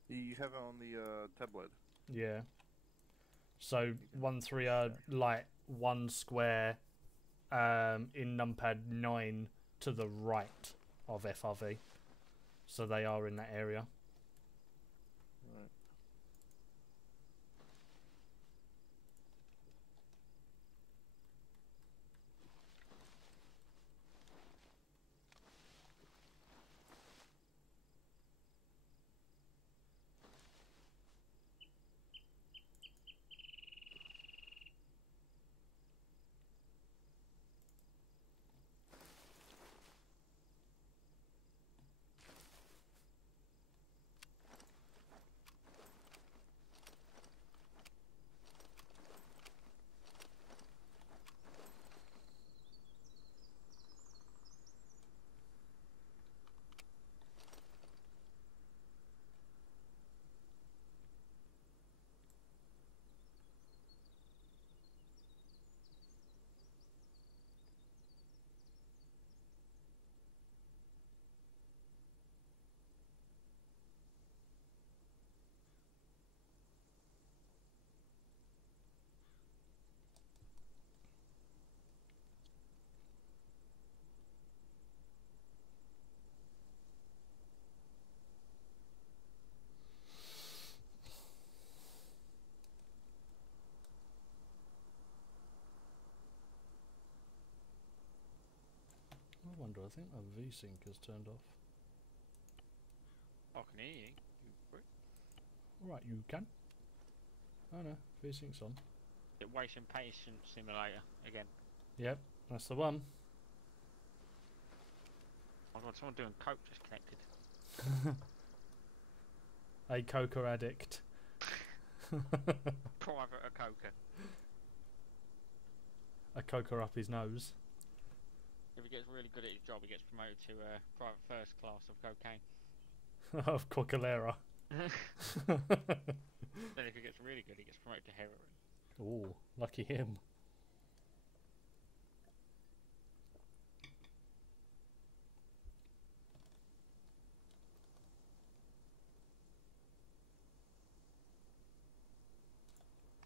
You have it on the tablet. Yeah. So 1-3 are like one square in numpad 9 to the right of FRV. So they are in that area. Right. wonder, I think my V-Sync is turned off. I can hear you. Right, you can. Oh no, V-Sync's on. Situation Patient Simulator again. Yep, that's the one. Oh god, someone doing coke just connected. A coca addict. Private a coker. A coca up his nose. If he gets really good at his job, he gets promoted to private first class of cocaine. Of Cocalera. Then if he gets really good, he gets promoted to heroin. Ooh, lucky him.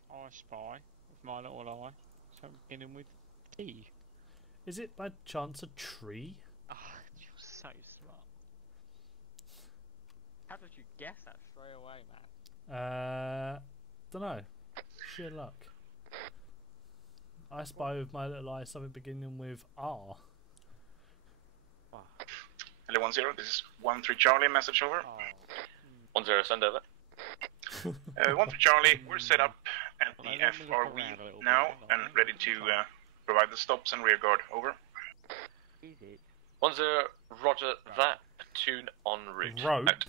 I spy with my little eye. So I'm beginning with T. Is it by chance a tree? Ah, you're so smart. How did you guess that straight away, man? Dunno. Sheer luck. I spy with my little eye something beginning with R. Wow. Hello 10, this is 13 Charlie, message over. 10, send over. 13 Charlie, we're set up at the FRV now and ready to provide the stops and rear guard, over. 10, roger that, platoon en route. Rope? Out.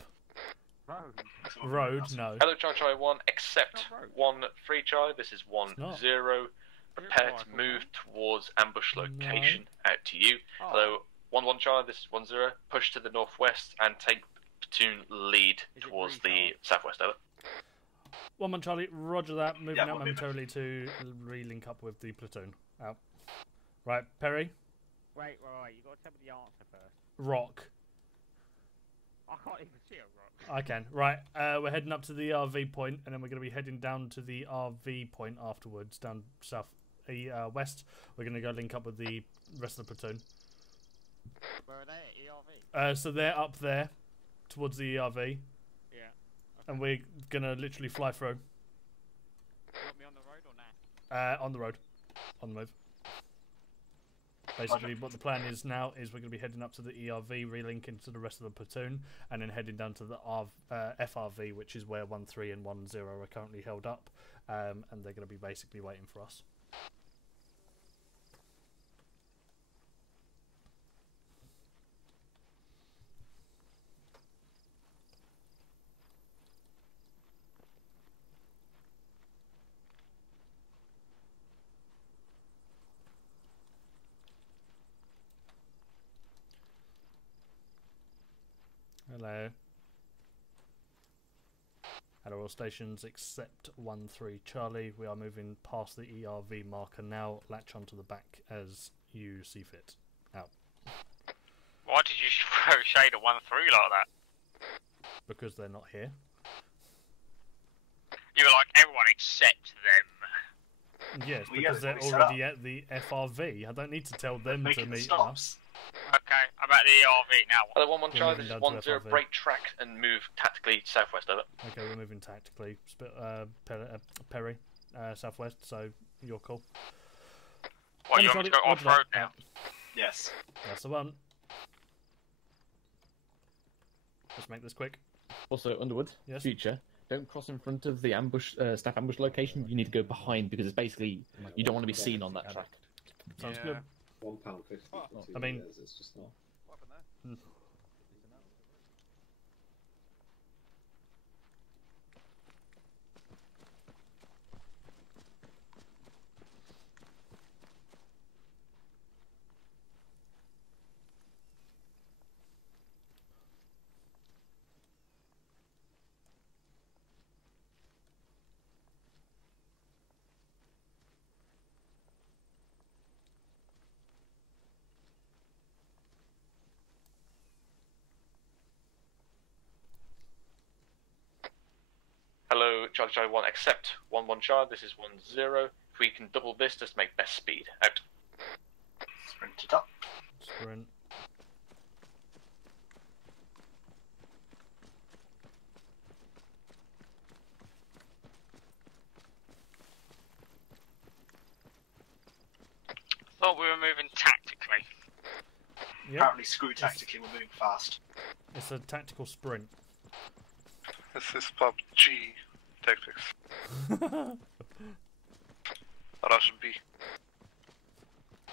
Road, no. Hello Charlie 1, accept 13 Charlie, this is 10. Prepare to move towards ambush location, out to you. Hello 11 Charlie, this is 10. Push to the northwest and take platoon lead towards the southwest, over. 1 Charlie, roger that. Moving out momentarily to re-link up with the platoon. Out. Right, Perry? Wait, you gotta tell me the answer first. Rock. I can't even see a rock. I can. Right, we're heading up to the RV point, and then we're going to be heading down to the RV point afterwards, down south west. We're going to go link up with the rest of the platoon. Where are they at? ERV? So they're up there, towards the ERV. Yeah. And we're going to literally fly through. You want me on the road or now? On the road. On the move. Basically, what the plan is now is we're going to be heading up to the ERV, relinking to the rest of the platoon, and then heading down to the FRV, which is where 13 and 10 are currently held up, and they're going to be basically waiting for us. Hello. Hello all stations except 13 Charlie. We are moving past the ERV marker now. Latch onto the back as you see fit. Out. Why did you throw shade at 13 like that? Because they're not here. You were like, everyone except them. Yes, because they're already at the FRV. I don't need to tell them to meet us. Okay, I'm at the ERV now. Hello 11 Charlie, this is 10. Break track and move tactically southwest, over. Okay, we're moving tactically. Perry, southwest, so you're cool. What, you want me to go off-road now? Yes. That's the one. Let's make this quick. Also, Underwood, yes? Future, don't cross in front of the ambush, staff ambush location. You need to go behind because it's basically you don't want to be seen on that track. Sounds good. £1.50. I mean, it's just not. What happened there? Hello Charlie Charlie 1, accept 11 Charlie, this is 10. If we can double this, just make best speed. Out. Sprint it up. Sprint. Thought we were moving tactically. Yep. Apparently, screw tactically, we're moving fast. It's a tactical sprint. This is PUBG tactics. Rush B.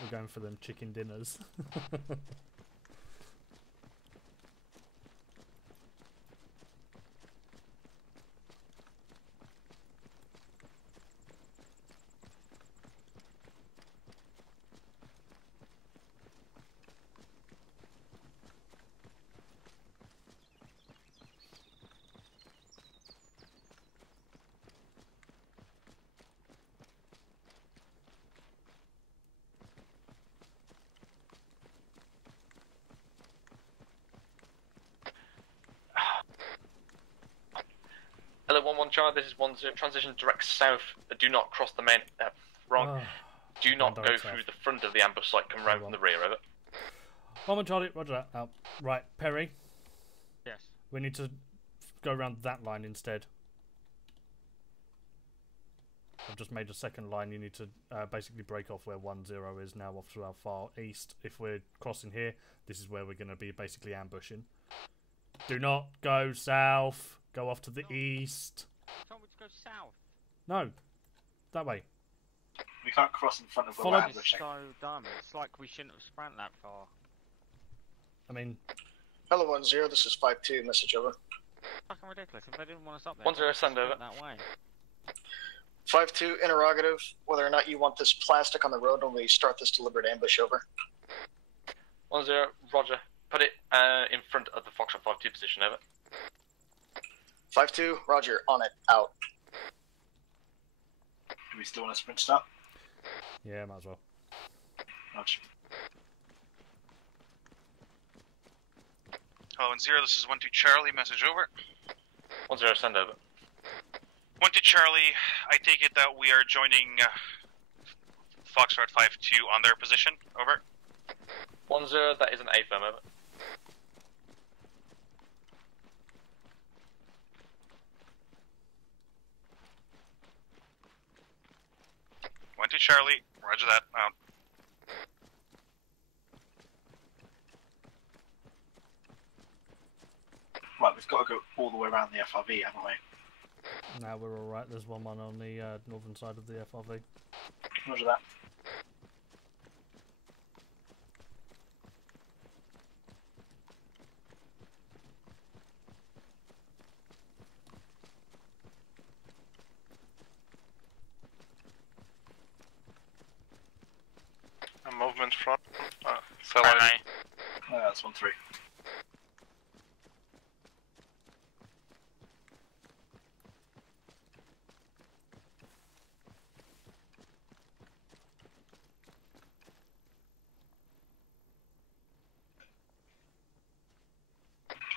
We're going for them chicken dinners. Hello, 1-1 Charlie, this is 1-0. Transition direct south. Do not cross the main... wrong. Do not go through the front of the ambush site. Come round from the rear, over. 1-1 Charlie, roger that. Out. Right, Perry. Yes. We need to go around that line instead. I've just made a second line. You need to basically break off where 1-0 is now off to our far east. If we're crossing here, this is where we're going to be basically ambushing. Do not go south. Go off to the east. You told me to go south. No, that way. We can't cross in front of where Follow- we're ambushing. So dumb. It's like we shouldn't have sprint that far. I mean... Hello, 1-0, this is 5-2, message over. Fucking ridiculous. If they didn't want us up there, 1-0, send over. that way. 5-2, interrogative, whether or not you want this plastic on the road when we start this deliberate ambush, over. 1-0, roger. Put it in front of the Foxtrot 5-2 position, over. 5-2, roger, on it, out. Do we still want to sprint start? Yeah, might as well. Roger. Hello, 1-0, this is 1-2 Charlie, message over. 1-0, send over. 1-2 Charlie, I take it that we are joining Foxtrot 5-2 on their position, over. 1-0, that is an A firm, over. 1-2 Charlie, roger that, out. Right, we've got to go all the way around the FRV, haven't we? Now we're alright. There's one on the northern side of the FRV. Roger that. A movement front. Satellite. That's 1-3.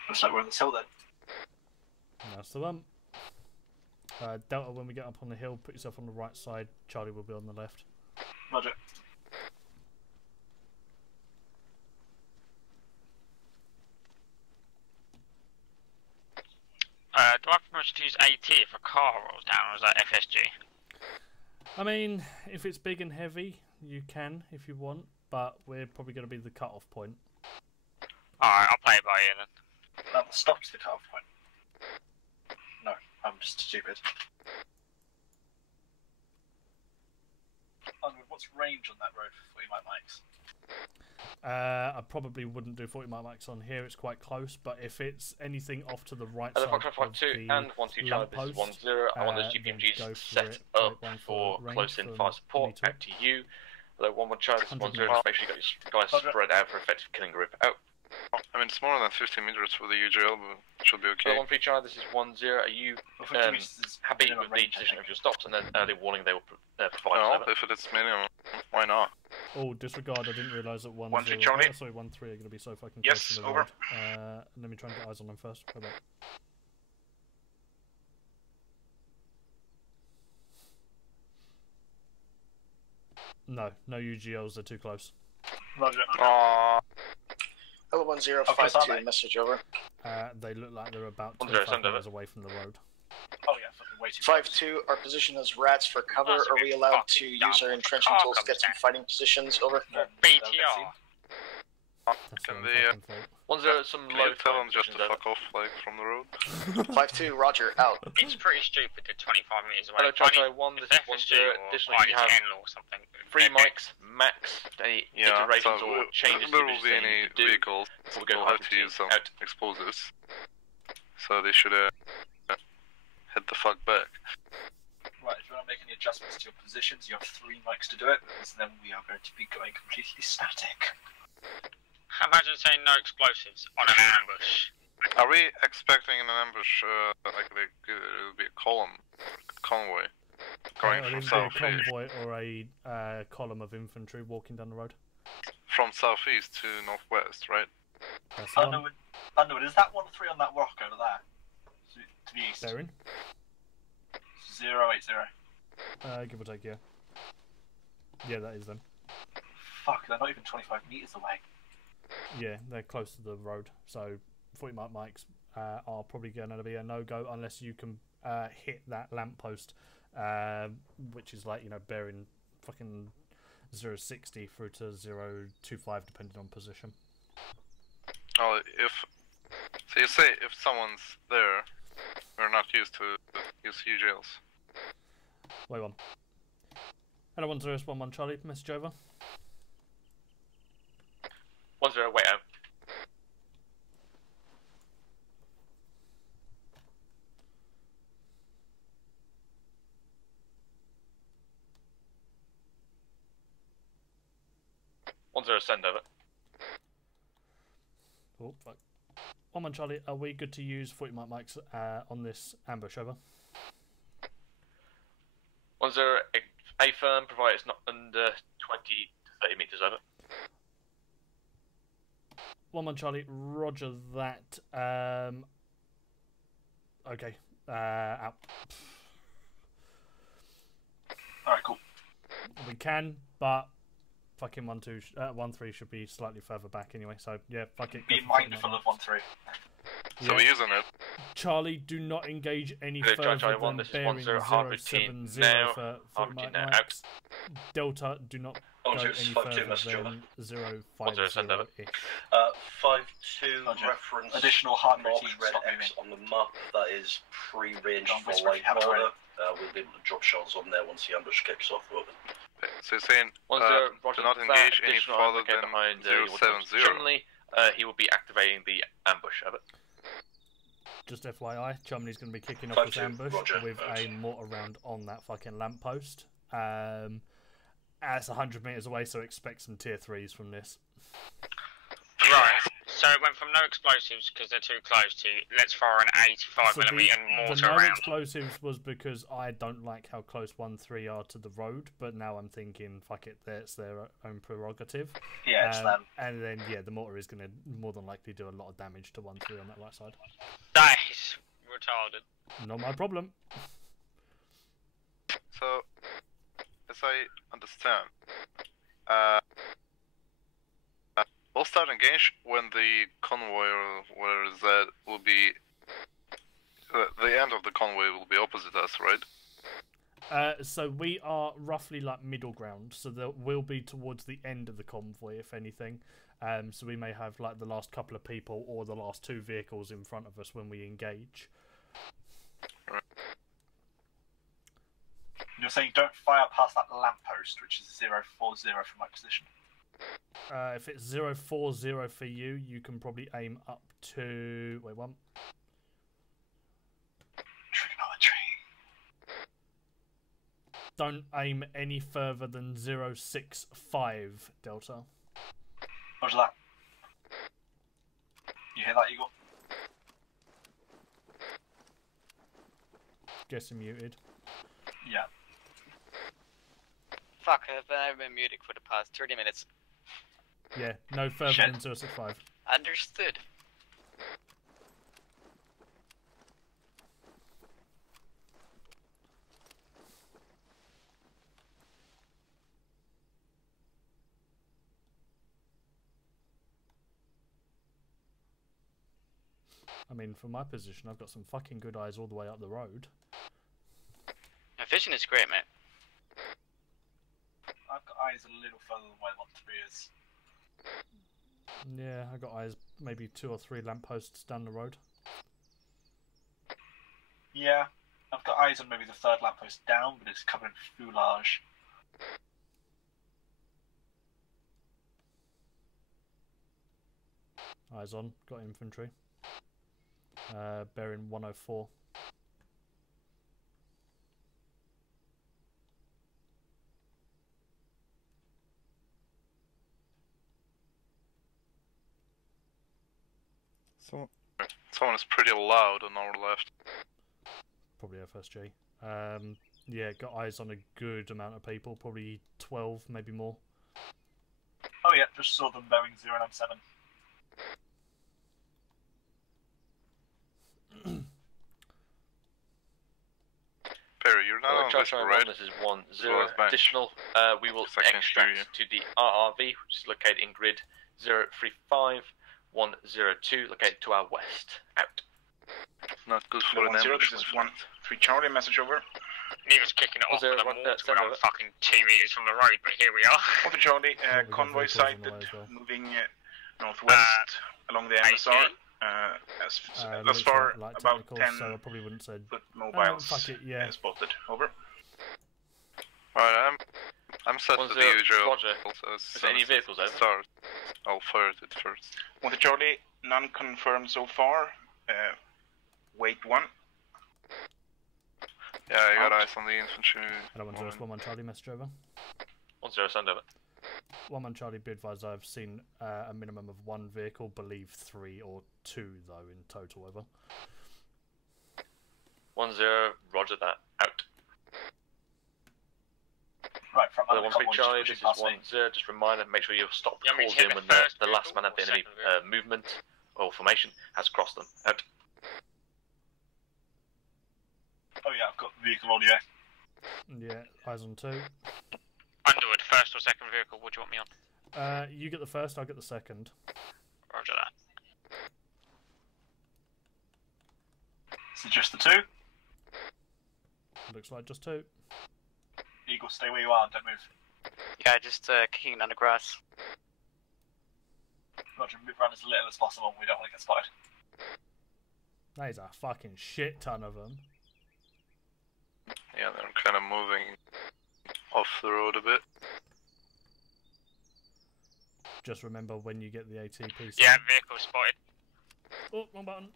Looks like we're on this hill then. That's the one. Delta, when we get up on the hill, put yourself on the right side. Charlie will be on the left. Roger. Do I have permission to use AT if a car rolls down, or is that FSG? I mean, if it's big and heavy, you can if you want, but we're probably going to be the cut-off point. Alright, I'll play it by ear then. Stopped the cut-off point. No, I'm just stupid. What's range on that road for 40 mics? I probably wouldn't do 40 mics on here. It's quite close, but if it's anything off to the right Hello, side Foxtrot of 5-2 the and 1-2 Charlie, this is 1-0. I want those GPMGs set up for close-in fire support. Out to you. Hello, 1-1 Charlie, this is 1-0. Just make sure you got your guys spread out for effective killing grip. Out. I mean, it's more than 50 meters for the UGL, but it should be okay. Hello, 1-3 Charlie, this is 1-0. Are you happy with the position of your stops and then early warning they will provide? No, if it is minimum, why not? Oh, disregard, I didn't realise that 1-0... 1-2 Charlie. sorry, 1-3 are going to be so fucking yes, close to the over. road. Let me try and get eyes on them first. Hold on. No UGLs, they're too close. Roger. Hello, 1052, message over. They look like they're about 1-0, 25 send over. meters away from the road. Oh yeah, fucking way too 5-2, our position is rats for cover. Are we allowed to use our entrenching tools to get some fighting positions? Over. BTR. Can they, One's there some can low you tell them time just to visions fuck off, like, from the road? 5-2, Roger, out. It's pretty stupid to 25 meters away. Hello, Chacho, one, this is FSG 1-0. or Additionally, you have I-10 or something. 3 mics, max, any iterations so or changes there to will this be that you any need to do. vehicles Before we will go have to use some out. explosives. So they should head the fuck back. Right, if you want to make any adjustments to your positions, you have 3 mics to do it, because then we are going to be going completely static. Imagine saying no explosives on an ambush. Are we expecting an ambush, like it'll be a convoy, going from It'll be a southeast? convoy or a column of infantry walking down the road. From southeast to northwest, right? That's the one. Underwood, is that 1-3 on that rock over there? To the east? Bearing. 080. Give or take, yeah. Yeah, that is them. Fuck, they're not even 25 meters away. Yeah, they're close to the road, so 40 mic mics are probably going to be a no-go unless you can hit that lamppost, which is like, you know, bearing fucking 060 through to 025 depending on position. Oh, so you say if someone's there, we're not used to use UJLs. Wait one. Hello, 1011 Charlie, message over. 1-0, wait out. Send over. Oh, fuck. 1 Charlie, are we good to use 40 mic mics on this ambush, over? 1-0, A firm, provided it's not under 20 to 30 meters, over. 1 Charlie, roger that. Okay, out. Alright, cool. We can, but fucking 1-3 should be slightly further back anyway, so yeah, fuck it. Be mindful of 1-3. So we're using it. Charlie, do not engage any Good, further Charlie, than this is bearing 1-0, hard 070 now. for Hard mic now, mics. Delta, do not go any 5-2 message further over. than 050-ish. 5-2 reference. Additional hard marked routine, red stop X on the map. That is pre-range Don't for whisper, light you have it mortar. ready. We'll be able to drop shells on there once the ambush kicks off. Over. So you're saying 1-0, do not engage any further than behind 070. Generally, he will be activating the ambush, over. Just FYI, Chumley's going to be kicking off this 5-2, ambush roger, with a mortar round on that fucking lamppost. It's 100 metres away, so expect some tier 3s from this. Right, so it went from no explosives because they're too close to let's fire an 85mm and mortar the no round. explosives was because I don't like how close 1-3 are to the road, but now I'm thinking, fuck it, that's their own prerogative. Yeah, it's them. And then, yeah, the mortar is going to more than likely do a lot of damage to 1-3 on that right side. That is retarded. Not my problem. So, as I understand, we'll start engage when the convoy or whatever is that will be. The end of the convoy will be opposite us, right? So we are roughly like middle ground, so that will be towards the end of the convoy, if anything. So we may have like the last couple of people or the last 2 vehicles in front of us when we engage. Right. You're saying don't fire past that lamppost, which is 040 from my position. If it's 040 for you, you can probably aim up to... Wait, one. Trigonometry. Don't aim any further than 065, Delta. Roger that. You hear that, Eagle? Guessing muted. Yeah. Fuck, I've been muted for the past 30 minutes. Yeah, no further than 065. Understood. I mean, from my position, I've got some fucking good eyes all the way up the road. My vision is great, mate. I've got eyes a little further than where 1-3 is. Yeah, I got eyes maybe 2 or 3 lampposts down the road. Yeah, I've got eyes on maybe the third lamppost down, but it's covered in foulage. Eyes on, got infantry. Bearing 104. Someone is pretty loud on our left. Probably FSG. Yeah, got eyes on a good amount of people, probably 12, maybe more. Oh yeah, just saw them bearing 097. Perry, you're not on Charge this, 91, right? this is 1-0. Well, Additional, we will I can hear you. extract to the RRV, which is located in grid 035-102, located to our west. Out. Not good for an ambush. This is 1-3 Charlie, message over. Neva's kicking it off with a mortar when I'm fucking 2 meters from the road, but here we are. 1-3 Charlie, convoy sighted, moving northwest along the MSR. As far about 10 so I probably wouldn't say foot mobiles fuck it, yeah. spotted. Over. Alright, I'm set to the usual. Roger. Is there any vehicles over? Start. I'll fire it first. 1-3 Charlie, none confirmed so far. Wait 1. Yeah, I got eyes on the infantry. Hello, 1-0, Charlie, message over. 1-0, send over. 1 Charlie, be advised I've seen a minimum of 1 vehicle, believe 3 or 2 though in total over. 1-0, roger that, out. Right, from 1-3 Charlie, this is 1-0, just a reminder, make sure you stop the calls in when the last man of the enemy movement or formation has crossed them, out. Oh yeah, I've got vehicle audio. Yeah, eyes on 2. Underwood, first or second vehicle, what do you want me on? You get the first, I'll get the second. Roger that. So just the 2? Looks like just 2. Eagle, stay where you are, don't move. Yeah, just kicking it under grass. Roger, move around as little as possible, we don't want to get spotted. That is a fucking shit ton of them. Yeah, they're kind of moving off the road a bit. Just remember when you get the ATP. Yeah, vehicle spotted. Oh, wrong button.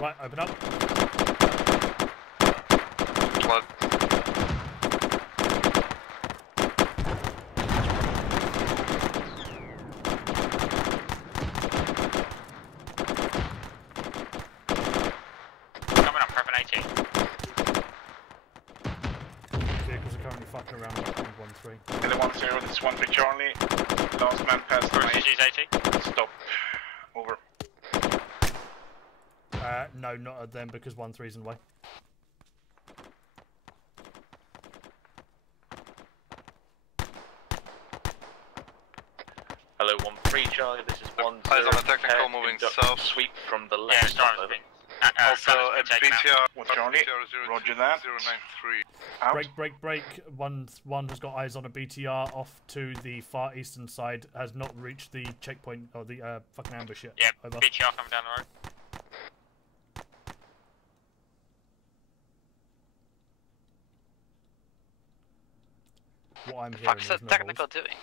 Right, open up. Blood. Coming up, prep an AT. Vehicles are currently fucking around at 1-3. Hello 1-0, this is 1-3 Charlie. Last man passed by. Did you use AT? Stop. Over. No, not at them because 1-3's in the way. Hello 1-3 Charlie, this is 1-0. Eyes on the technical moving south. Sweep from the left. Also at BTR, Charlie, roger that. 093. Out. Break. One has got eyes on a BTR off to the far eastern side, has not reached the checkpoint or the fucking ambush yet. Yep, over. BTR coming down the road. What I'm hearing Fuck's is that no technical doing?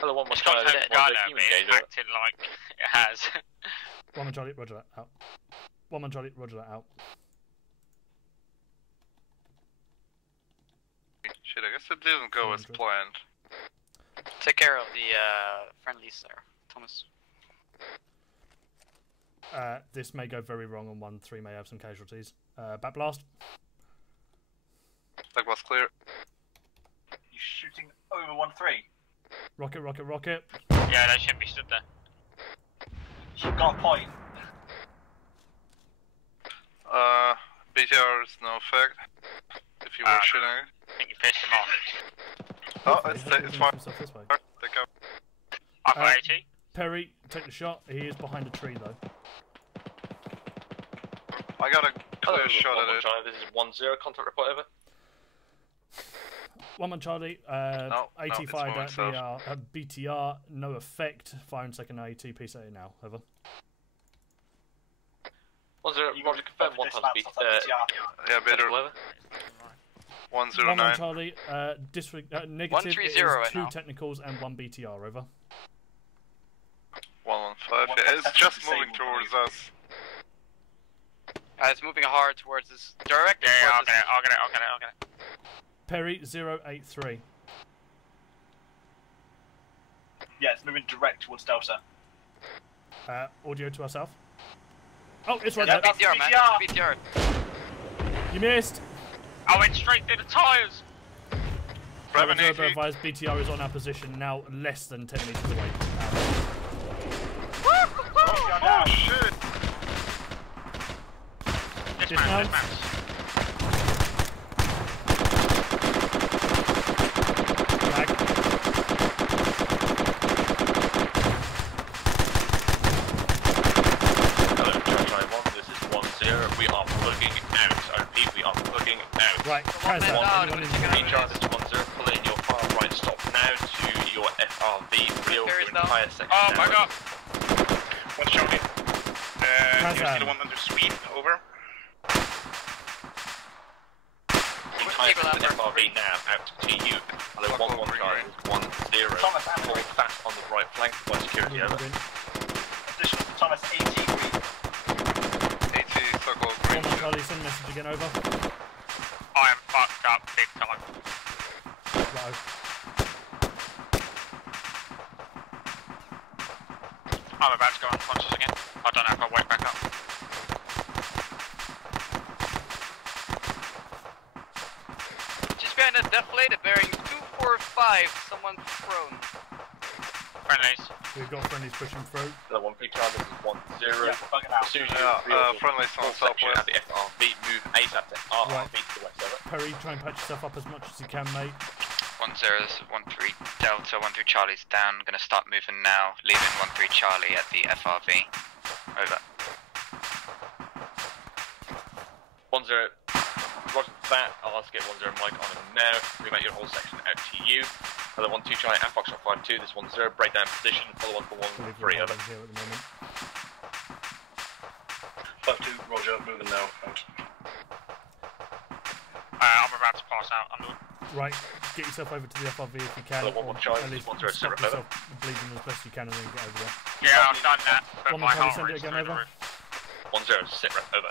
Hello 1-1 It's Charlie, got to guard can out, you but it's engage it? acting like it has. 1 Charlie, roger that, out. 1 Charlie, roger that, out. Shit, I guess it didn't go as planned. Take care of the friendlies there, Thomas. This may go very wrong and 1-3 may have some casualties. Back blast. That was clear. You shooting over 1-3? Rocket. Yeah, they shouldn't be stood there. You've got a point. BTR is no effect. If you were shooting. I think you pissed him off. Oh, it's fine. This way. Take out. I've got AT. Perry, take the shot. He is behind a tree though. I got a clear Hello, shot at it. Charlie, this is 1-0, contact report over. One man Charlie, No, it's 85 moving at south. BTR, no effect. Firing second AT, PCA now. Over. 10, Roger, confirm 1 times B. Yeah, better. 109. One man Charlie, negative. 130 It is right 2 now. technicals and 1 BTR. Over. 115. Yeah, it's just moving towards us. It's moving hard towards this. Direct. Yeah, I'll get it. Perry 083. Yeah, it's moving direct towards Delta. Audio to ourselves. Oh, it's right Yeah, there. BTR, man. That's BTR. You missed. I went straight through the tyres. Turbo advised BTR is on our position now, less than 10 meters away. Oh shit! Dismount. We are plugging out. I repeat, we are plugging out. Right, anyone in BTR, this is 10, pull in your far right stop now to your FRV, real your entire section. Oh my now. god! What's showing? You're still one under sweep, over. Entire section FRV now, out to you. Hello, 1-1 Charlie, 1-0. Fall fast on the right flank, by security, over. Position Thomas 80 green. 80 circle green. One man Charlie, send a message again. Over. I am fucked up big time. Right. I'm about to go unconscious again. I don't know if I'll wake back up. Just behind a deflated bearing 245. Someone's prone. Friendlies. We've got friendlies pushing through. The 1 BTR, this is 1-0. As soon as you friendlies on southwest. at the FRV, move ASAP to RRV to the west, over. Perry, try and patch yourself up as much as you can, mate. 10, this is 13 Delta, 13 Charlie's down. Gonna start moving now. Leaving 13 Charlie at the FRV. Over. 10, roger that. I'll ask to get 10 Mike on him now. Move out your whole section out to you. Other 1-2 Charlie and Foxtrot 5-2. This 10, breakdown position. Follow on for 1-3. Over. Here at the moment. 5-2, Roger, moving now. Out. I'm about to pass out. I'm Right, get yourself over to the FRV if you can. Hello, 1-1 Charlie, At least 1-0, stop over. yourself bleeding as best you can and then get over there. Yeah, I've done that. But One my man Charlie, heart send it rate's again through the over. roof. 10, sit rep, over.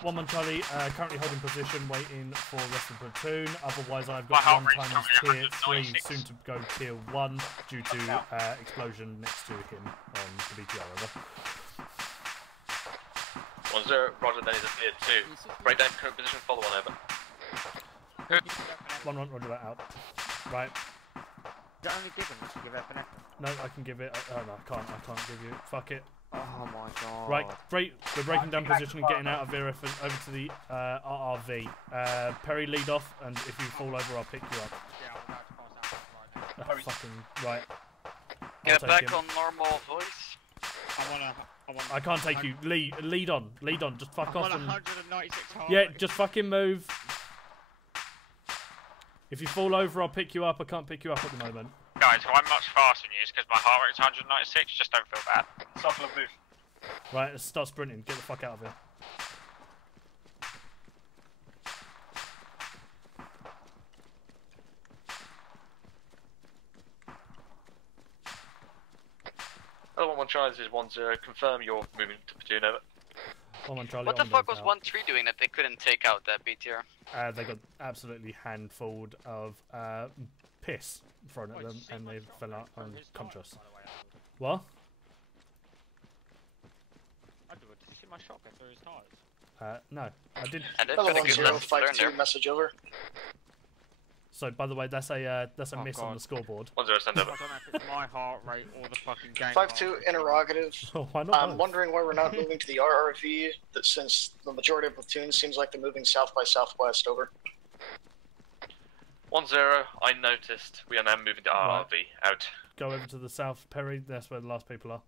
One man Charlie, currently holding position, waiting for rest of the platoon. Otherwise, I've My got heart one rate's times currently tier 3, 196. soon to go tier 1 due to explosion next to him on the BTR. Over. 10, roger, then he's a tier 2. Breakdown current position, follow on, over. 1-1, roger that out. Right. Is that only given? You should give epinephrine. No, I can give it. Oh no, I can't give you. Fuck it. Oh my god. Right, we're breaking down position and getting out of here over to the RRV. Perry, lead off, and if you fall over, I'll pick you up. Yeah, I'm about to pass out right now. Fucking right. Get I'll take back him. on normal voice. I can't take you. Lead on. Just fuck I'm off. on And 196 heart yeah, rate. just fucking move. If you fall over, I'll pick you up. I can't pick you up at the moment. Guys, I'm much faster than you because my heart rate's 196. Just don't feel bad. Circle of move. Right, let's start sprinting. Get the fuck out of here. Other 1-1 Charlie, this is 10, confirm you're moving to platoon, over. One man Charlie. What the on fuck move was now. 13 doing that they couldn't take out that BTR? They got absolutely handfulled of piss thrown at them, and they fell out unconscious. What? Did you see my shotgun through his tires? No, I did. Hello, 1052, message over. So, by the way, that's a miss on God. the scoreboard. 10, send over. I don't know if it's my heart rate or the fucking game. 5-2, interrogative. Why not I'm both? wondering why we're not moving to the RRV, that since the majority of platoons seems like they're moving south by southwest, over. 10, I noticed. We are now moving to RRV. Out. Go over to the south, Perry. That's where the last people are.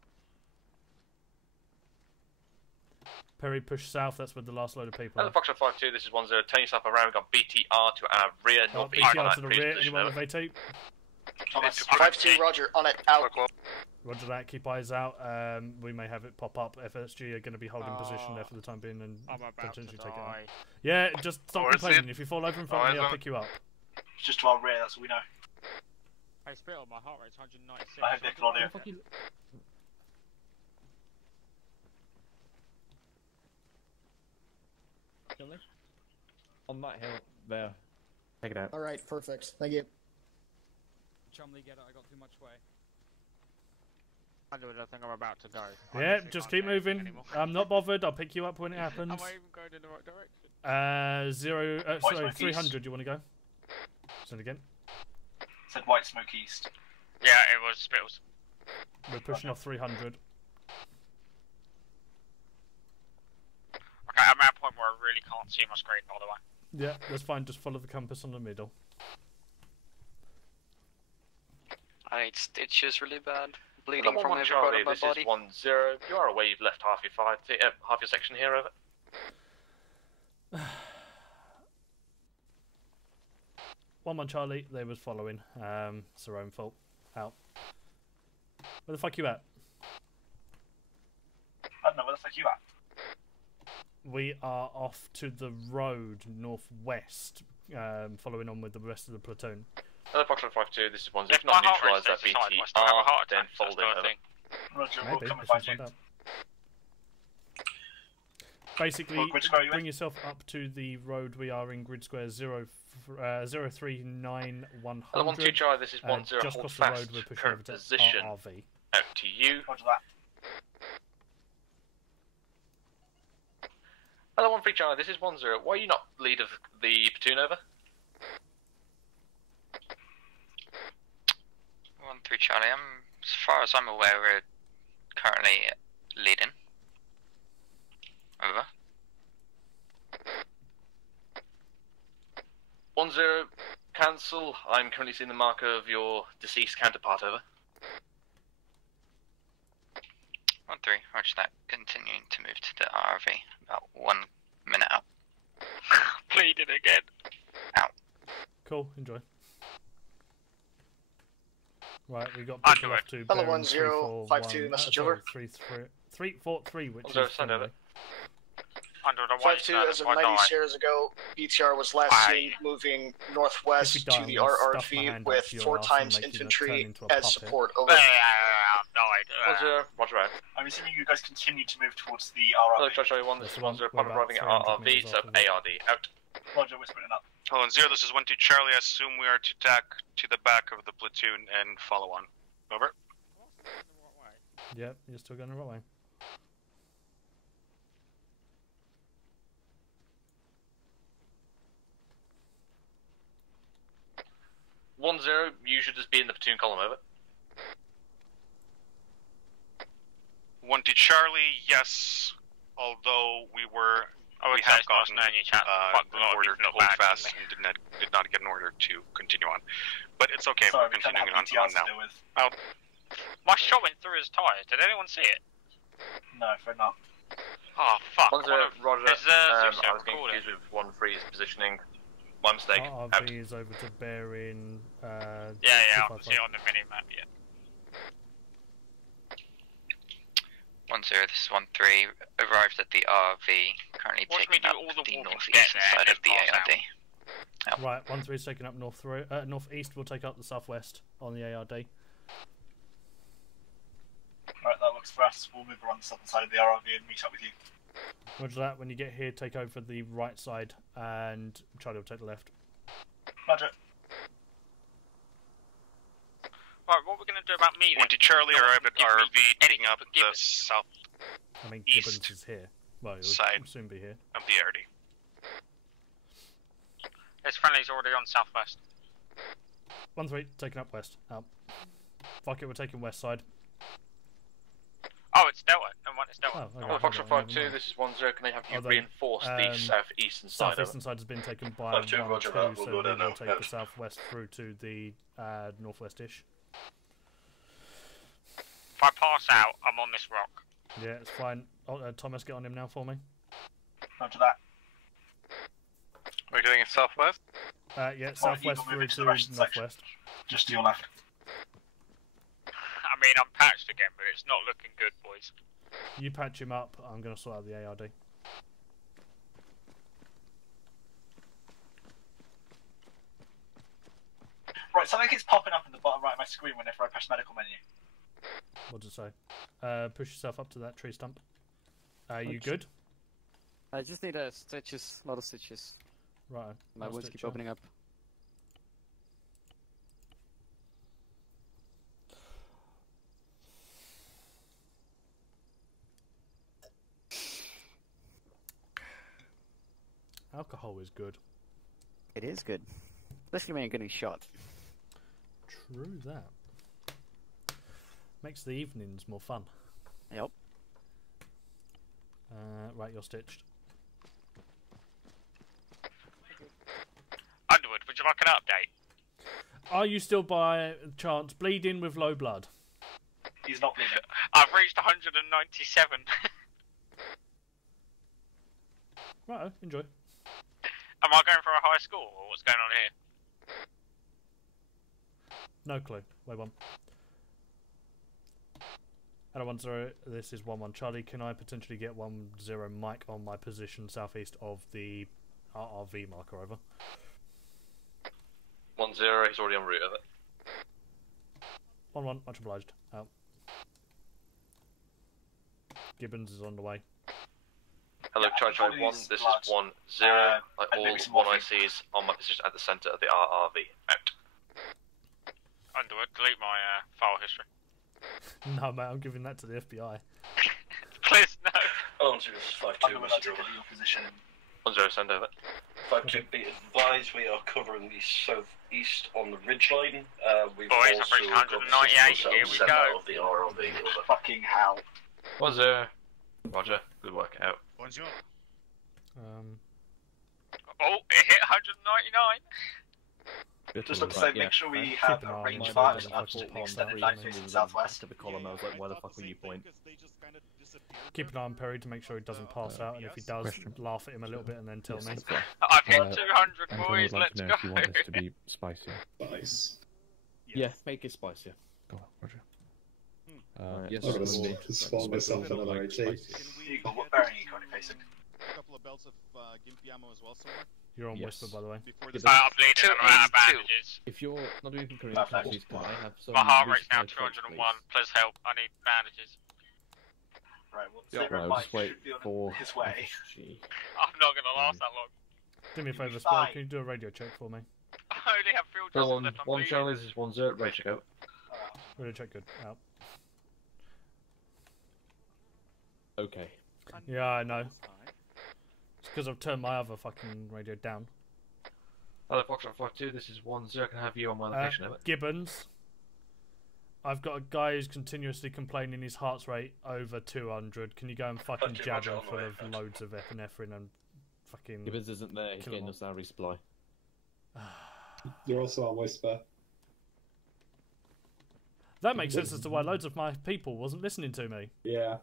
Perry, push south. That's where the last load of people Hello, are. Foxtrot 5-2, this is 1-0. Turn yourself around. We've got BTR to our rear, northeast. BTR to the rear. Anyone with AT? Thomas, 5-2, Roger. On it. Out. Roger that. Keep eyes out. We may have it pop up. FSG are going to be holding position there for the time being and I'm about potentially to take it on. die. Yeah, just stop Where is complaining. it? If you fall over in front of me, I'll pick you up. It's just to our rear, that's all we know. Hey, Spittle, my heart rate's 196. I have Nickel on you. On that hill there. Take it out. Alright, perfect. Thank you. Chumley, get it. I got too much way. I think I'm about to go. Yeah, just keep moving. I'm not bothered. I'll pick you up when it happens. Am I even going in the right direction? Sorry, 300. You want to go? Send again. Said white smoke east. Yeah, it was Spittles. We're pushing off 300. Okay, I'm at a point where I really can't see my screen, by the way. Yeah, that's fine. Just follow the compass on the middle. I need stitches really bad. Bleeding Hello, from 1-1 every Charlie, part of my this body. is 1-0. You are away. You've left half your section here, over. One Charlie, they was following. It's their own fault. Out. Where the fuck you at? I don't know, where the fuck you at? We are off to the road northwest, following on with the rest of the platoon. Hello, Foxtrot 5-2, this is 1-0. If If not my heart neutralise that rate's 85, BT, I still have a heart then attack, fold that's in, the over. thing. Roger, Maybe, we'll come and let's find you. find out. Basically, What grid square are you bring in? yourself up to the road we are in grid square 039100. Hello, 1-2 Charlie, this is 1-0. Just Hold across the road, fast. we're pushing Current over to position. RRV. Out to you. Roger that. Hello, 1-3 Charlie, this is 1-0. Why are you not lead of the platoon, over? 1-3 Charlie. As far as I'm aware, we're currently leading. Over. 1-0, cancel. I'm currently seeing the marker of your deceased counterpart, over. 1-3, roger that. Continuing to move to the RV. About 1 minute out. Bleeding again. Out. Cool, enjoy. Right, we got I people knew off it. to Hello, bearing 1052, message over. 343, which is 1-0, send over. friendly. Under the white 5-2, as of 90 shares ago, BTR was last seen moving northwest If you die, to I'm the gonna stuff my RRV hand with up to your 4 arse times and make you turn infantry into a as puppet. support. Over. I've died. 1-0, roger out. I'm assuming you guys continue to move towards the Hello, RRV. Charlie 1, this is That's 1-0. one. Pilot We're arriving at about 300 RRV, meters sub off of it. ARD. Out. Roger, we're splitting up. Hello, 0, this is 1-2 Charlie. I assume we are to tack to the back of the platoon and follow on. Over. Yep, you're still going the right way. 1-0, you should just be in the platoon column, over. 1-2 Charlie, yes. Although we have gotten an order to hold fast and did not get an order to continue on. But it's okay, Sorry, we're we kind of continuing have on PTRs now. to deal with. My shot went through his tyre. Did anyone see it? No, afraid not. Oh, fuck. 1-0, Roger. Is I Zeus was being recording? confused with 1-3's positioning. My mistake. Out. RRV is over to bearing. Yeah, I can see it on the mini-map, yeah. 1-0, this is 1-3. Arrived at the RV. Currently Watch me taking do up all the the walking to northeastern get there side and of the pass out. ARD. Right, 1-3 is taking up northeast. We'll take up the southwest on the ARD. Right, that works for us. We'll move around the southern side of the RRV and meet up with you. Roger that. When you get here, take over the right side, and Charlie will take the left. Roger. Right, what we're going to do about me then? 1-2 Charlie arrived at RV, taking up the Gibbons. south I mean, East Gibbons is here. Well, he'll side soon be here. of the ARD. There's friendlies already on southwest. 1-3, taking up west. Out. Fuck it, we're taking west side. Oh, it's Delta. No, it's Delta. Oh, okay. Hello, Foxtrot 5-2, this is 1-0. Can I have you Although, reinforce the southeastern side? Southeastern side has been taken by 5-2, 1-2, roger so that. we We'll go there will now. take the southwest through to the northwest-ish. If I pass out, I'm on this rock. Yeah, it's fine. Thomas, get on him now for me. Roger that. We're getting southwest? Yeah, southwest through to northwest. Just to your left. I mean, I'm patched again, but it's not looking good, boys. You patch him up. I'm going to sort out the ARD. Right, something keeps popping up in the bottom right of my screen whenever I press medical menu. What does it say? Push yourself up to that tree stump. You good? I just need stitches, a lot of stitches. Right. My wounds keep opening up. Alcohol is good. It is good. Especially when you're getting shot. True that. Makes the evenings more fun. Yep. Right, you're stitched. Underwood, would you like an update? Are you still by chance bleeding with low blood? He's not bleeding. I've reached 197. Right, enjoy. Am I going for a high score, or what's going on here? No clue. Wait one. Hello 1-0, this is 1-1 Charlie. Can I potentially get 1-0 Mike on my position southeast of the RRV marker, over? 1-0, he's already en route of it. 1-1, much obliged. Out. Gibbons is on the way. Hello, Charlie 1, this is 1-0. All one I see is on my position at the centre of the RRV. Out. Underwood, delete my file history. No, mate, I'm giving that to the FBI. Please, no. Answer is 5-2. Underwood, I'll take your position. 1-0, send over. 5-2, be advised, we are covering the southeast on the ridgeline. We've Boys, also I've reached 198, here we go. of the RLV. Fucking hell. 1-0. Roger, good work, out. Bonjour. Oh, it hit 199. Just look to say, make sure we have a range fire up to the extended lightning in southwest. To the column, I was like, where the fuck were you point? Keep an eye on Perry to make sure he doesn't pass out, and if he does, laugh at him a little bit and then tell me. I've hit 200, Anton boys, would like let's to know go. if you want this to be spicier. Nice. Yeah, make it spicier. Go on, Roger. Yes, I'm going to spawn myself another AT. Eagle, what bearing are you currently facing? A couple of belts of gimpy ammo as well somewhere. You're on Whisper, by the way. I'm bleeding, I'm out of bandages. If you're not doing Korean please can I have some... My heart rate's now resupply 201, please? please help, I need bandages. Right, well, Right, I'll just wait for... his way. I'm not going to last that long. Do me a favour, Spell, can you do a radio check for me? I only have field Go justice on, left, I'm 1 bleeding. Charlie, this is 1-0, ready to go. Radio check, good. Out. Okay. Yeah, I know. It's because I've turned my other fucking radio down. Hello, Foxtrot 5-2, this is 1-0, can I have you on my location, over? Gibbons. I've got a guy who's continuously complaining his heart rate over 200. Can you go and fucking Okay, jab Roger, him on the full way, of loads of epinephrine and fucking... Gibbons isn't there, he's kill getting him us our resupply. You're also on Whisper. That makes sense as to why loads of my people wasn't listening to me. Yeah.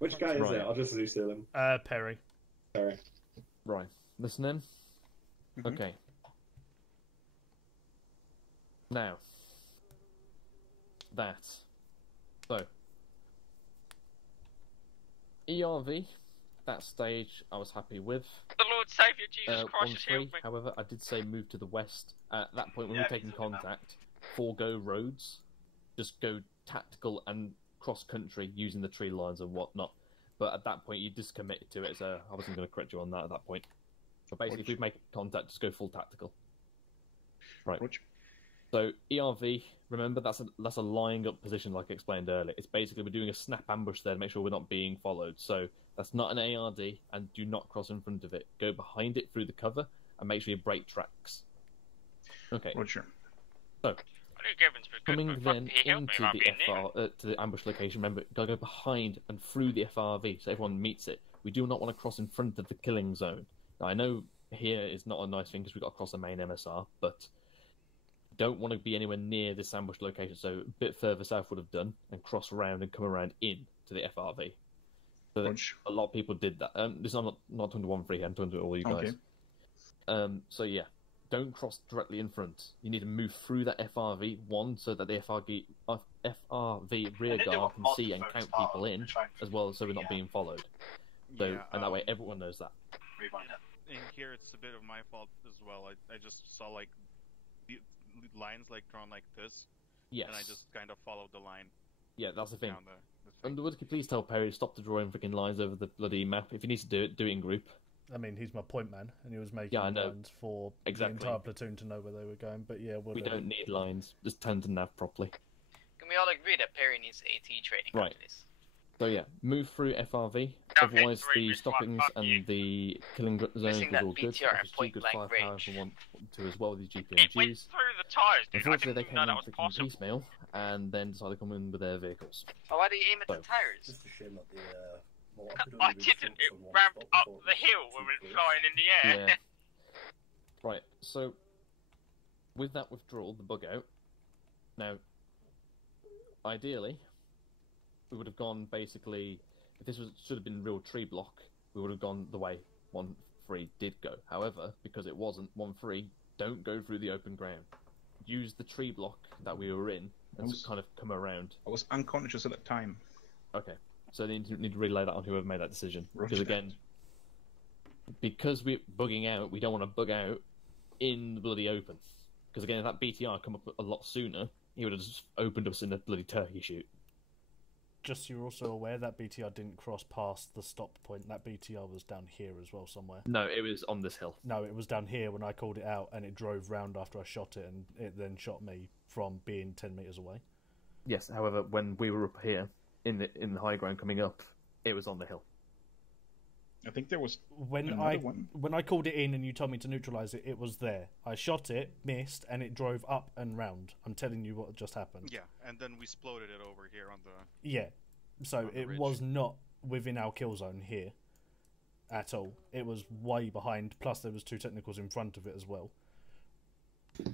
Which guy is it? I'll just Lucille him. Perry. Perry. Right, listening? Okay. Now. That. So. ERV, that stage I was happy with. The Lord Saviour Jesus Christ has healed 1-3, me. however, I did say move to the west. At that point, when Yeah, we're taking contact, forego roads, just go tactical and cross-country using the tree lines and whatnot. But at that point, you just committed to it, so I wasn't going to correct you on that at that point. So basically, if we make contact, just go full tactical. Right. So ERV, remember that's a lying up position, like I explained earlier. It's basically we're doing a snap ambush there to make sure we're not being followed. So that's not an ARD, and do not cross in front of it. Go behind it through the cover, and make sure you break tracks. Okay. Roger. So Gibbons was good, coming but fuck, then he helped me, into might the be in there. to the ambush location, remember, gotta go behind and through the FRV so everyone meets it. We do not want to cross in front of the killing zone. Now I know here is not a nice thing because we've got to cross the main MSR, but don't want to be anywhere near this ambush location, so a bit further south would have done, and cross around and come around in to the FRV. So a lot of people did that. This is not talking to 1-3 here, I'm talking to all you guys. So yeah, don't cross directly in front. You need to move through that FRV, one, so that the FRV rear guard can see and count people in, as well as so we're not being followed. So, and that way everyone knows that. In here, it's a bit of my fault as well. I just saw like the lines like drawn like this, Yes. and I just kind of followed the line. Yeah, that's the thing. Down Underwood, could you please tell Perry to stop the drawing freaking lines over the bloody map? If he needs to do it in group. I mean, he's my point man, and he was making lines for the entire platoon to know where they were going. But yeah, we don't need lines. Just turn to nav properly. Can we all agree that Perry needs AT training Right. after this? So yeah, move through FRV. Otherwise, the stoppings and the killing zones was all good. Obviously, good firepower if you want to as well with your It went GPMGs. through the tyres, dude. I Unfortunately, they didn't came know in that was freaking possible. piecemeal and then decided to come in with their vehicles. Oh, why do you aim at the tires? Just a shame that the I didn't. It ramped up the hill when we were flying in the air. Yeah. Right, so with that withdrawal, the bug out, now, ideally, we would have gone basically, if this should have been real tree block, we would have gone the way 1-3 did go. However, because it wasn't, 1-3, don't go through the open ground. Use the tree block that we were in and kind of come around. I was unconscious at that time. Okay, so you need to relay that on whoever made that decision. Because again, because we're bugging out, we don't want to bug out in the bloody open. Because again, if that BTR come up a lot sooner, he would have just opened us in a bloody turkey shoot. Just so you're also aware, that BTR didn't cross past the stop point. That BTR was down here as well somewhere. No, it was on this hill. No, it was down here when I called it out, and it drove round after I shot it, and it then shot me from being 10 metres away. Yes, however, when we were up here, in the high ground coming up, it was on the hill. I think there was when I called it in and you told me to neutralise it, it was there. I shot it, missed, and it drove up and round. I'm telling you what just happened. Yeah, and then we exploded it over here on the. Yeah, so it was not within our kill zone here at all. It was way behind. Plus, there was 2 technicals in front of it as well.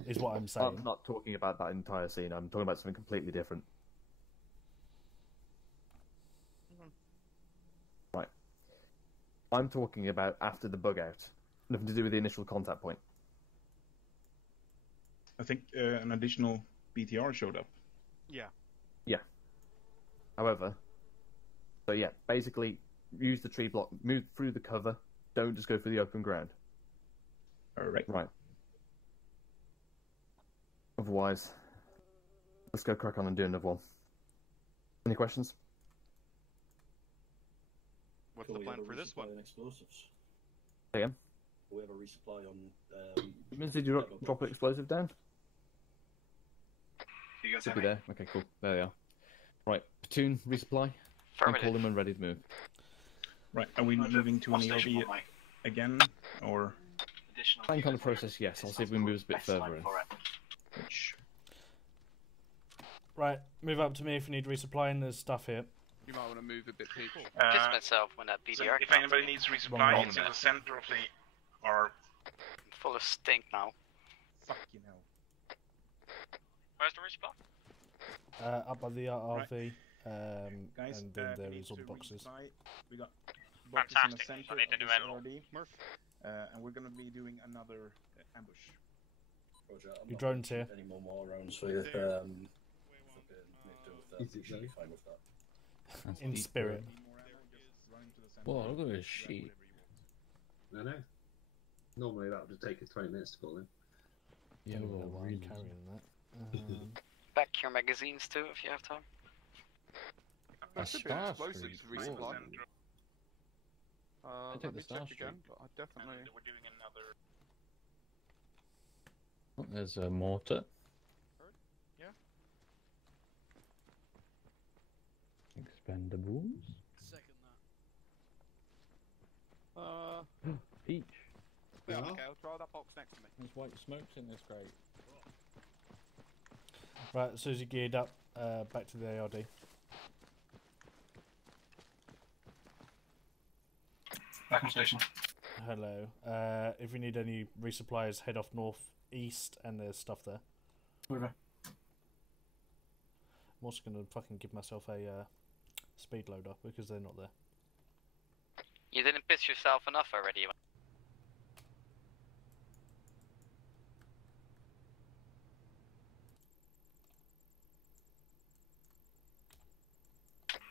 Is what I'm saying. I'm not talking about that entire scene. I'm talking about something completely different. Right. I'm talking about after the bug out. Nothing to do with the initial contact point. I think an additional BTR showed up. Yeah. Yeah. However, so yeah, basically use the tree block, move through the cover, don't just go through the open ground. Alright. Right. Otherwise, let's go crack on and do another one. Any questions? What's the plan for this one? Explosives. Again? Do we have a resupply on? Did you drop an explosive down? You guys Should have be me? there. Okay, cool. There they are. Right, platoon resupply. And call them when ready to move. Right, are we moving to an ELB again, or? Same kind of process, yes. I'll see if we move a bit further in. Right, move up to me if you need resupplying. There's stuff here. You might want to move a bit, people. Pissed myself when that So BTR if comes. anybody needs resupply, it's in the center of the. Or. Full of stink now. Fuck you know. Where's the resupply? Up by the RV, Guys, and then there we is all the need to boxes. resupply. We got boxes Fantastic. in the center I need a of new this animal. LRD, and we're gonna be doing another ambush. Roger, I'm Your not drone's here. Any more rounds for you? Fine with that. In spirit. Whoa, look at this sheet. I know. Normally that would just take us 20 minutes to call in. Yeah, well, I'm carrying that. Back your magazines too if you have time. A star Explosives stream. resupply. I take Let the me star check stream. again, but I definitely. We're doing another. Oh, there's a mortar. Yeah. Expendables. Second that. Peach. Yeah, Yeah. okay, I'll throw that box next to me. There's white smokes in this crate. Right, as soon as you geared up, back to the ARD. Back on station. Hello. If you need any resupplies, head off north east, and there's stuff there. Okay. I'm also going to fucking give myself a speed loader because they're not there. You didn't piss yourself enough already.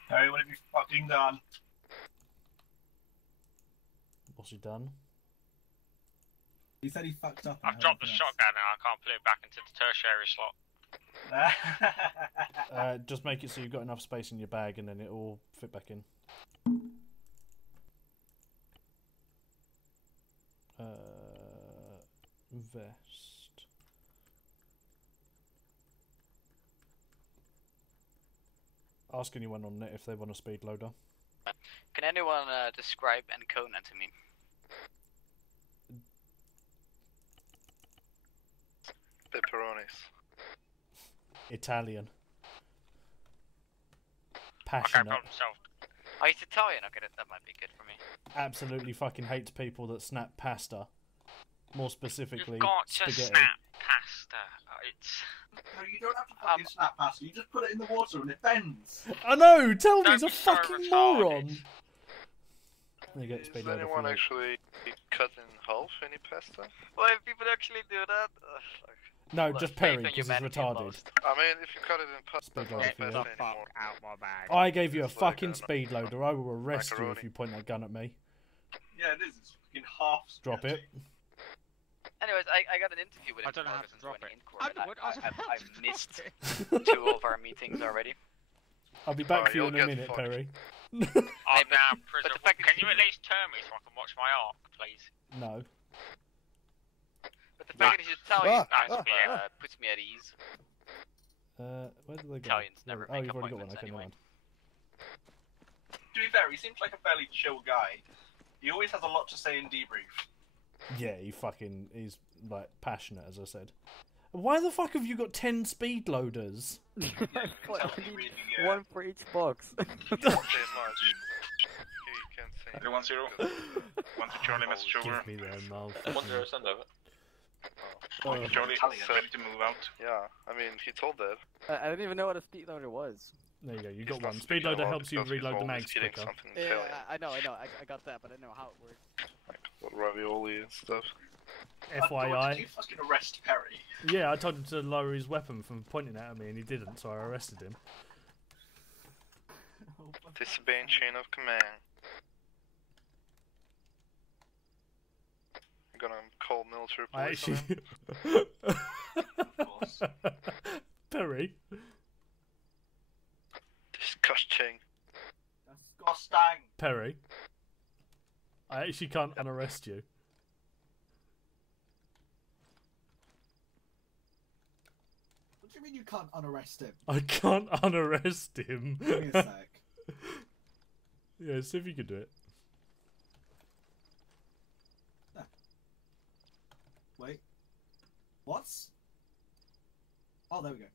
Harry, what have you fucking done? What's he done? He said he fucked up. I've dropped the shotgun and I can't put it back into the tertiary slot. Just make it so you've got enough space in your bag and then it will fit back in. Vest. Ask anyone on net if they want a speed loader. Can anyone describe Ancona to me? Pepperonis. Italian. Passionate. Oh, he's Italian. Okay, that might be good for me. Absolutely fucking hates people that snap pasta. More specifically, You've got to spaghetti. snap pasta. It's... No, you don't have to fucking snap pasta. You just put it in the water and it bends. I know. Tell me, Don't he's a be so fucking retarded. moron. There you go, Does speed loader anyone for you. actually cut in half any pasta? Why people actually do that? No, Look, just faith Perry in because he's humanity retarded. most. I mean, if you cut it in pasta, Speed it's not loader for you. pasta anymore. out my bag. I gave you a fucking speed loader. I will arrest you Macaroni. if you point that gun at me. Yeah, it is. It's fucking half. Drop it. Anyways, I got an interview with him. I don't know how to drop it. I've missed 2 of our meetings already. I'll be back Oh, for you in you'll a get minute, fucked. Perry. I'm now in prison. Can you at least turn me so I can watch my arc, please? No. But the fact that he's Italian Ah. puts me at ease. Where did they go? Italians never Oh, make you've already got one. appointments Okay, never anyway. mind. To be fair, he seems like a fairly chill guy. He always has a lot to say in debrief. Yeah, he's like passionate, as I said. Why the fuck have you got 10 speed loaders? One for each box. Pretty much. You can't say. 1-0. 1 to Charlie, message over. Give me their mouth. 1-0, send over. One to Charlie, ready to move out. Yeah, I mean, he told that. I didn't even know what a speed loader was. There you go, you He's got not one. speaking Speed loader a lot helps you because he's reload the always mags eating quicker. something Yeah, Italian. I know, I got that, but I didn't know how it worked. Like ravioli and stuff. Did FYI. you fucking arrest Perry? Yeah, I told him to lower his weapon from pointing it at me and he didn't, so I arrested him. Disobeying chain of command. I'm gonna call military I police actually... on him. Perry? Disgusting. Disgusting. Perry? I actually can't unarrest you. What do you mean you can't unarrest him? I can't unarrest him. Give me a sec. Yeah, see if you can do it. Ah. Wait. What? Oh, there we go.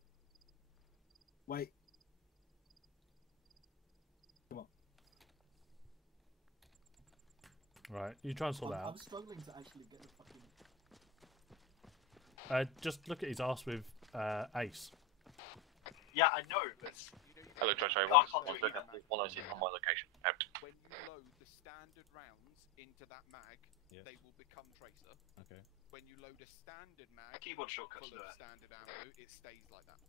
Wait. Come on. Right, you try and sort that I'm out. struggling to actually get the fucking... Just look at his ass with Ace. Yeah, I know, but... Hello, Joshua. I can't do it. 190 on my location. Out. When you load the standard rounds into that mag, they will become tracer. Okay. When you load a standard mag, Keyboard shortcuts full do of it. standard ammo, it stays like that.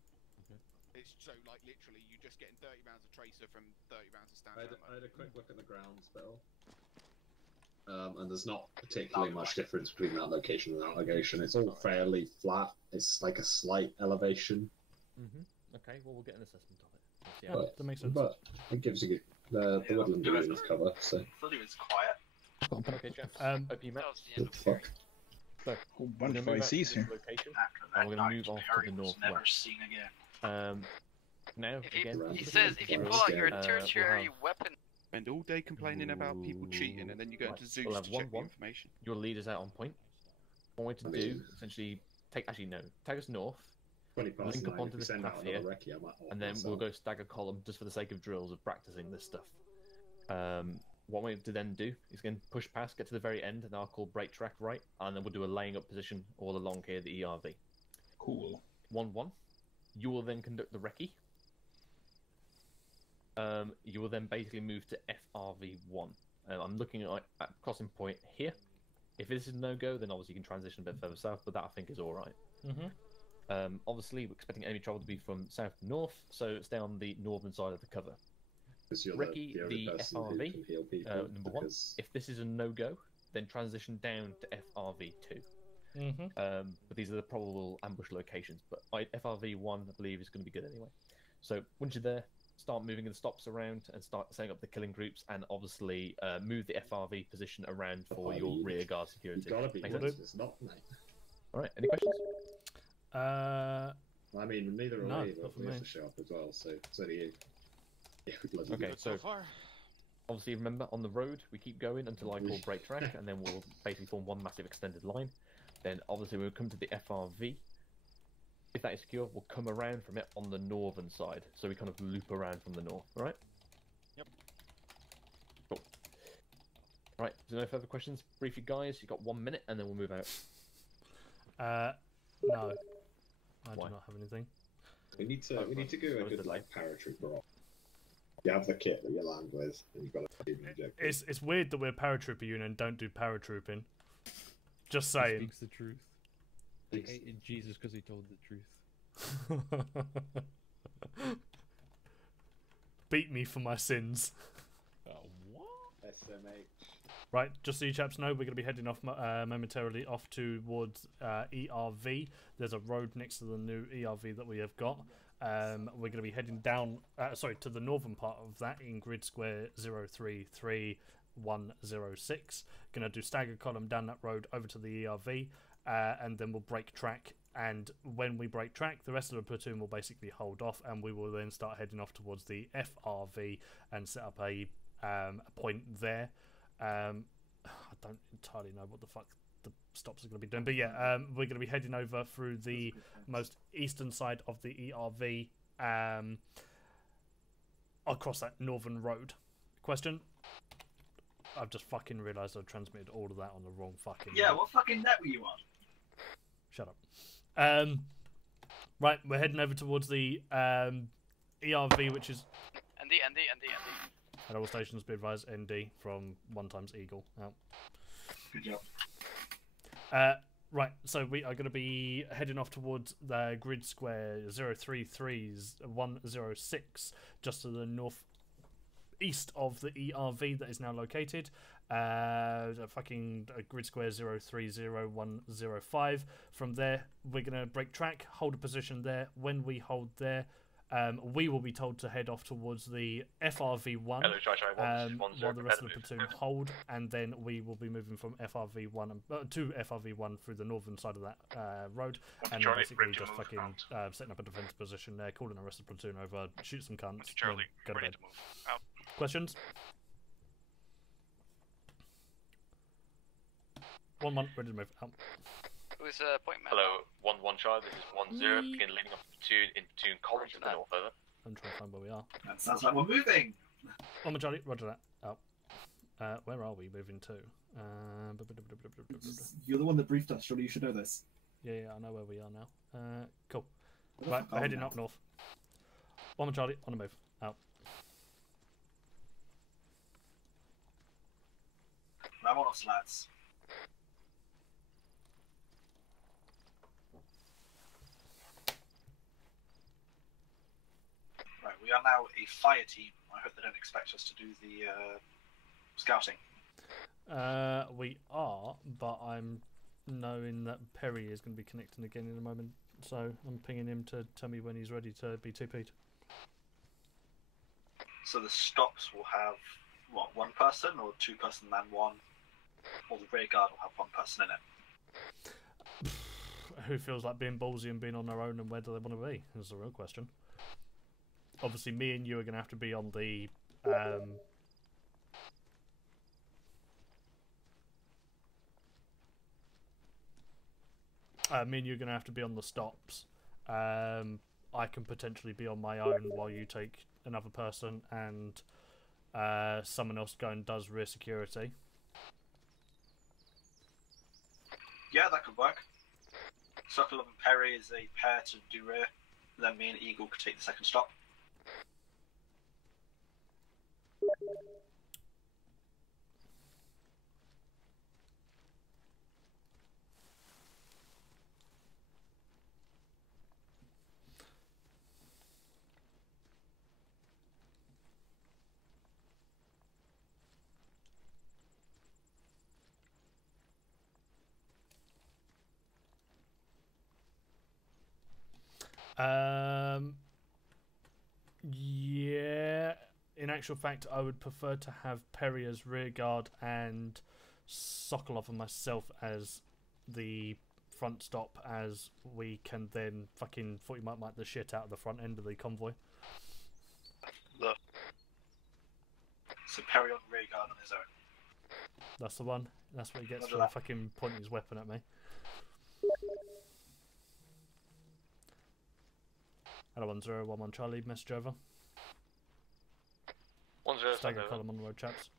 Okay. It's so like literally you're just getting 30 rounds of tracer from 30 rounds of I standard ammo. had a quick look at the ground spell. And there's not particularly much difference between that location and that location. It's all fairly flat. It's like a slight elevation. Okay, well, we'll get an assessment of it. Yeah, but, that makes sense. But it gives you the woodland doing enough cover, so... Fully was quiet. Okay, Jeff. Open your maps. What the fuck? So, Whole we're bunch going of to move out to ICs this here. location, After and that we're going to night, move off Perry to the was never northwest. seen again. Now, If you, again, he says if you pull out your tertiary weapon, Spend all day complaining about people cheating, and then you go into Zeus we'll to have check the 1-1. information. Your leader's out on point. One way to do, essentially, take us north, 20 past link up 9, onto if we this send path out here, another recce, I might and then we'll myself. go stagger column just for the sake of drills of practicing this stuff. What we have to then do is again push past, get to the very end, and I'll call break track right, and then we'll do a laying up position all along here, the ERV. Cool. 1-1. You will then conduct the recce. You will then basically move to FRV1. I'm looking at crossing point here. If this is no-go, then obviously you can transition a bit further south, but that I think is all right. Obviously, we're expecting enemy travel to be from south to north, so stay on the northern side of the cover. Recce, the FRV, number one. If this is a no-go, then transition down to FRV2. But these are the probable ambush locations. But FRV1, I believe, is going to be good anyway. So once you're there, start moving the stops around and start setting up the killing groups, and obviously move the FRV position around for your rear guard security. You've got to be Make honest, sense? it's not, mate. All right. Any questions? I mean, neither no, are we, not but for we have me. to show up as well, so do you. Yeah, we'd love to Okay, do it. so obviously remember on the road we keep going until I call break track, and then we'll basically form one massive extended line. Then obviously we'll come to the FRV. If that is secure, we'll come around from it on the northern side, so we kind of loop around from the north. All right? Yep. Cool. Right. Is there no further questions? Briefly, guys, you got 1 minute, and then we'll move out. No, I Why? do not have anything. We need to go a good like paratrooper off. You have the kit that you land with, and you've got to do the objective. It's weird that we're paratrooper unit and don't do paratrooping. Just He saying. speaks the truth. They hated Jesus because he told the truth. Beat me for my sins. What? SMH. Right, just so you chaps know, we're going to be heading off momentarily off towards ERV. There's a road next to the new ERV that we have got. We're going to be heading down, to the northern part of that in grid square 033106. Going to do stagger column down that road over to the ERV, and then we'll break track. And when we break track, the rest of the platoon will basically hold off, and we will then start heading off towards the FRV and set up a point there. I don't entirely know what the fuck the stops are going to be doing, but yeah, we're going to be heading over through the most eastern side of the ERV, across that northern road. Question? I've just fucking realised I've transmitted all of that on the wrong fucking. Yeah, what fucking net were you on? Shut up. Right, we're heading over towards the ERV, which is. ND. At all stations, be advised, ND from 1x Eagle. Out. Good job. Right, so we are going to be heading off towards the grid square 033106, just to the northeast of the ERV that is now located. Grid square 030105. From there, we're going to break track, hold a position there. When we hold there, we will be told to head off towards the FRV1 while the rest of the platoon hold, and then we will be moving from FRV1 to FRV1 through the northern side of that road, and then basically just fucking setting up a defensive position there, calling the rest of the platoon over, shoot some cunts, Charlie, go to ready bed. to move. Out. Questions? 1-1, ready to move. Out. Who's point man? Hello, 1-1 Charlie, this is 1-0. Begin leading up platoon in platoon columns to the north over. I'm trying to find where we are. That sounds like we're moving. 1-1 Charlie, roger that. Out. Where are we moving to? You're the one that briefed us. Surely you should know this. Yeah, I know where we are now. Cool. Where the Right, fuck we're are we heading now? up north. 1-1 Charlie, on the move. Out. Vamonos, lads. Right, we are now a fire team. I hope they don't expect us to do the scouting. We are, but I'm knowing that Perry is going to be connecting again in a moment, so I'm pinging him to tell me when he's ready to be TP'd. So the stops will have, what, one person or two person and one? Or the rear guard will have one person in it? Who feels like being ballsy and being on their own, and where do they want to be? Is the real question. Obviously, me and you are going to have to be on the... me and you are going to have to be on the stops. I can potentially be on my own while you take another person, and someone else go and does rear security. Yeah, that could work. Sokolov and Perry is a pair to do rear, then me and Eagle could take the second stop. Yeah. In actual fact, I would prefer to have Perry as rear guard and Sokolov and myself as the front stop, as we can then fucking 40 might the shit out of the front end of the convoy. Look. So Perry on rear guard on his own. That's the one. That's what he gets Roger for that. fucking pointing his weapon at me. Hello, 1011 Charlie, message over. 10 Stagger over. column on the road, chaps.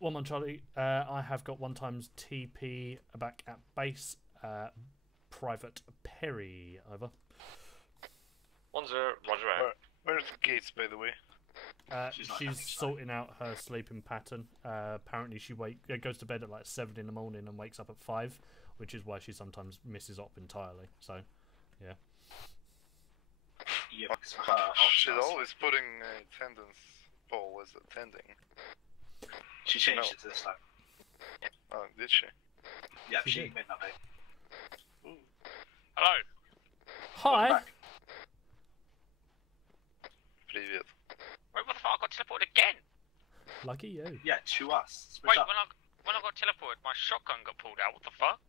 1 Charlie, I have got 1 times TP back at base. Private Perry, over. 10, roger out. Where's the gates, by the way? She's sorting out her sleeping pattern. Apparently she goes to bed at like 7 in the morning and wakes up at 5, which is why she sometimes misses op entirely. So, yeah. Yeah, She's always putting attendance poll as attending. She changed it to this time. Oh, did she? Yeah, She she did. made that big. Hello. Hi. Привет. Wait, what the fuck? I got teleported again. Lucky you. Yeah, to us. Switch Wait, up. when I got teleported, my shotgun got pulled out. What the fuck?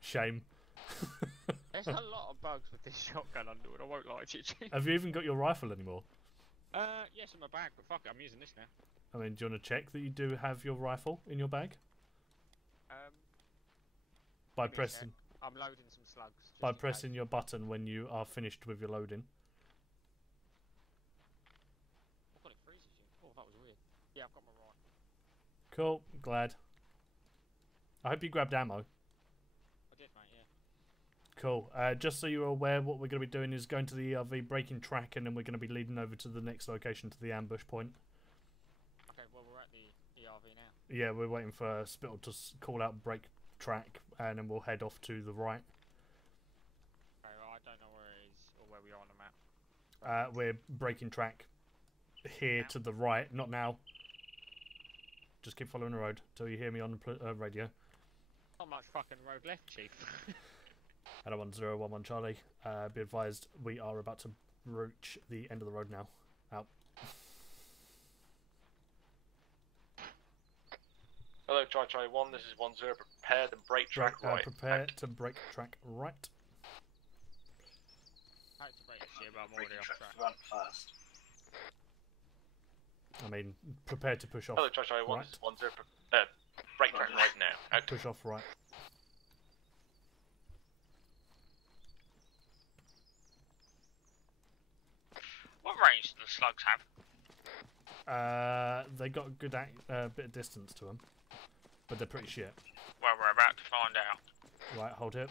Shame. There's a lot of bugs with this shotgun Underwood, I won't lie to you. Have you even got your rifle anymore? Yes, in my bag, but fuck it, I'm using this now. I mean, do you want to check that you do have your rifle in your bag? By Give me a pressing. sec. I'm loading some slugs. just By in case. pressing your button when you are finished with your loading. Oh god, it freezes you. Oh, that was weird. Yeah, I've got my rifle. Cool, glad. I hope you grabbed ammo. I did, mate, yeah. Cool. Just so you're aware, what we're going to be doing is going to the ERV, breaking track, and then we're going to be leading over to the next location, to the ambush point. Okay, well, we're at the ERV now. Yeah, we're waiting for Spittle to call out break track, and then we'll head off to the right. Okay, well, I don't know where it is, or where we are on the map. We're breaking track here to the right, not now. Just keep following the road till you hear me on the radio. Not much fucking road left, Chief. Hello, 1011 Charlie. Be advised, we are about to reach the end of the road now. Out. Hello, Charlie 1, this is 10, prepare to break track right. Prepare to break track right. I had to break this year, but I'm already off track. Run fast. I mean, prepare to push off. Hello, Charlie 1, right. this is 10, break track right now. Out. Push off right. What range do the slugs have? They got a good bit of distance to them, but they're pretty shit. Well, we're about to find out. Right, hold it.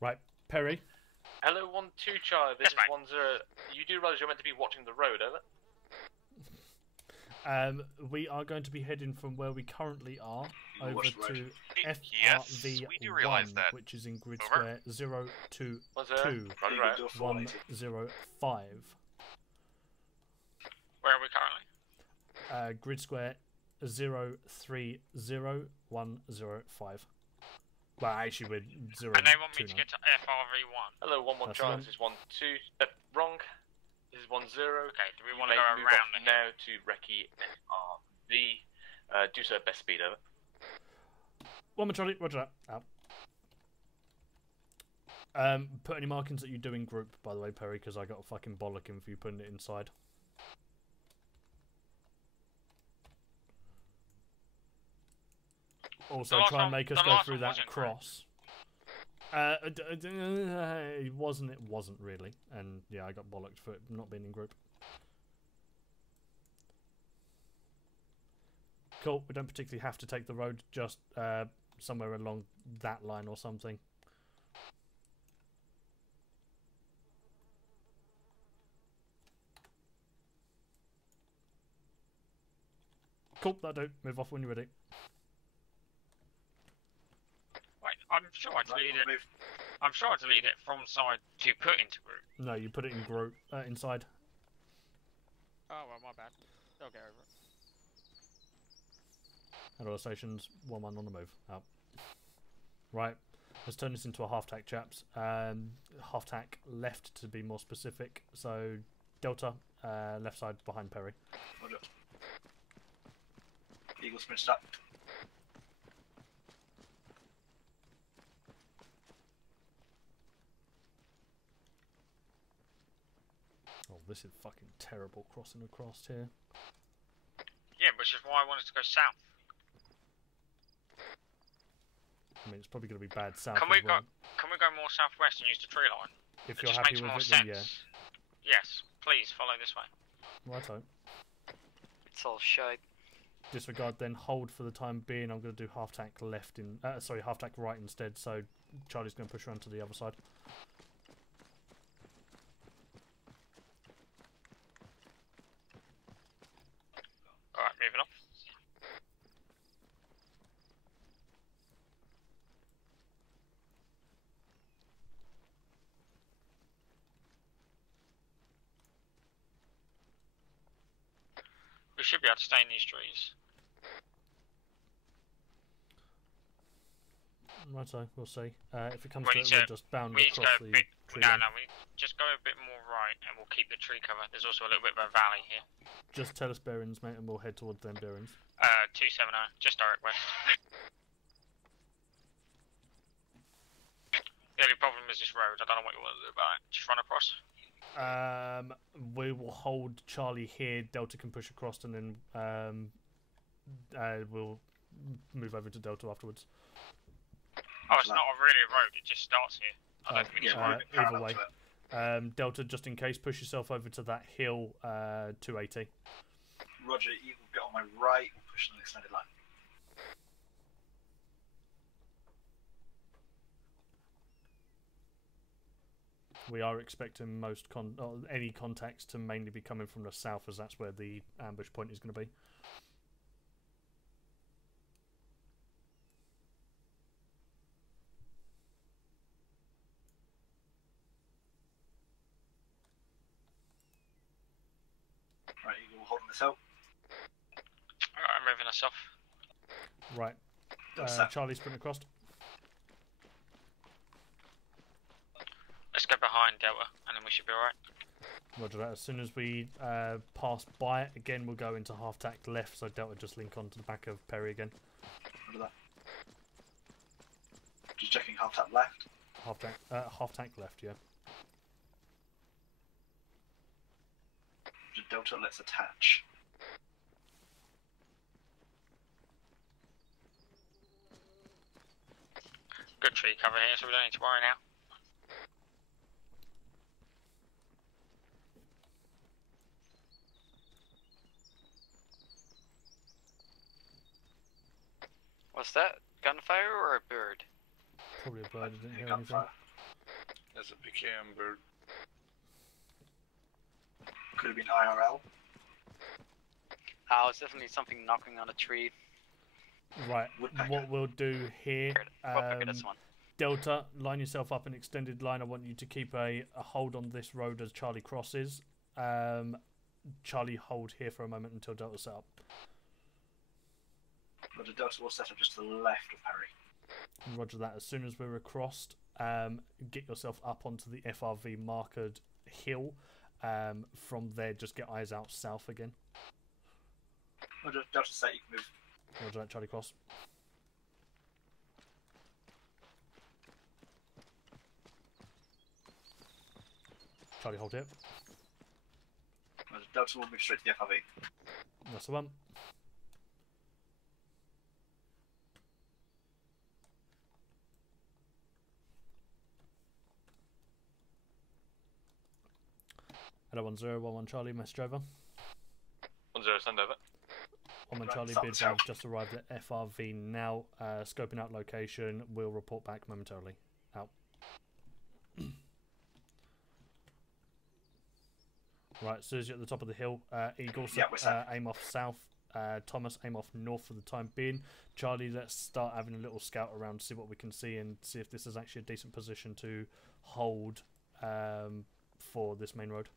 Right, Perry. Hello, 1-2 Charlie, this is 10. You do realise you're meant to be watching the road, isn't it? We are going to be heading from where we currly are over watch the to road. Yes, we do realise FRV1, that. which is in grid Over. square 022 105. Where are we currently? Grid square 030105. Well, actually, we're 0. And they want me to get to FRV1. Hello, 1-1 That's Charlie, the this is 1-2. Wrong. This is 10. Okay, do we You want to may go move around off now to Recce FRV. Do so at best speed, over. 1 Charlie, roger that. Out. Put any markings that you do in group, by the way, Perry, because I got a fucking bollocking for you putting it inside. Also, try and make us go through that cross. It wasn't really, and yeah, I got bollocked for it not being in group. Cool, we don't particularly have to take the road, just somewhere along that line or something. Cool, that'll do. Move off when you're ready. Wait, I'm sure I deleted it. I'm sure I deleted it from side to put into group. No, you put it in group inside. Oh, well, my bad. I'll get over it. And all stations, 1-1 on the move. Out. Right. Let's turn this into a half-tack, chaps. Half-tack left, to be more specific. So, Delta, left side behind Perry. Roger. Eagle smashed up. Oh, this is fucking terrible crossing across here. Yeah, which is why I wanted to go south. I mean, it's probably going to be bad south. Can we go more southwest and use the tree line? If It you're just happy makes with more it, sense. then yeah. Yes, please follow this way. Righto. It's all shite. Disregard, then hold for the time being. I'm going to do half-tack left in... sorry, half-tack right instead, so Charlie's going to push around to the other side. Alright, moving on. We should be able to stay in these trees. Righto, we'll see. If it comes We to need it, we'll just bound we need to across go a the bit. tree No, line. no, we just go a bit more right, and we'll keep the tree cover. There's also a little bit of a valley here. Just tell us bearings, mate, and we'll head towards them bearings. 270, just direct west. The only problem is this road. I don't know what you want to do about it. Just run across. We will hold Charlie here. Delta can push across, and then we'll move over to Delta afterwards. Oh, it's not really a road. It just starts here. I don't think it's a road. Either way. Delta, just in case, push yourself over to that hill, 280. Roger, you will get on my right and push an extended line. We are expecting any contacts to mainly be coming from the south, as that's where the ambush point is going to be. Right, Eagle holding this out. Alright, I'm moving us off. Right. Charlie sprint across. Let's go behind Delta, and then we should be alright. Roger that. As soon as we pass by it, again, we'll go into half-tack left, so Delta just link on to the back of Perry again. Roger that. Just checking half-tack left. Half-tack left, yeah. Delta, let's attach. Good tree cover here, so we don't need to worry now. What's that? Gunfire or a bird? Probably a bird. I didn't hear anything. That's a PKM bird. Could have been IRL. Oh, it's definitely something knocking on a tree. Right, what we'll do here, This one. Delta, line yourself up an extended line. I want you to keep a hold on this road as Charlie crosses. Charlie, hold here for a moment until Delta's set up. Roger, Delta will set up just to the left of Perry. Roger that. As soon as we're across, get yourself up onto the FRV markered hill. From there, just get eyes out south again. Roger, Delta set, you can move. Roger that, Charlie cross. Charlie, hold it. Roger, Delta will move straight to the FRV. That's the one. Hello, 1011 Charlie, message over. 10, send over. 11 Charlie, bid valve just arrived at FRV now. Scoping out location, we'll report back momentarily. Out. Right, as soon as you're at the top of the hill, Eagle, aim off south. Thomas, aim off north for the time being. Charlie, let's start having a little scout around, see what we can see, and see if this is actually a decent position to hold for this main road.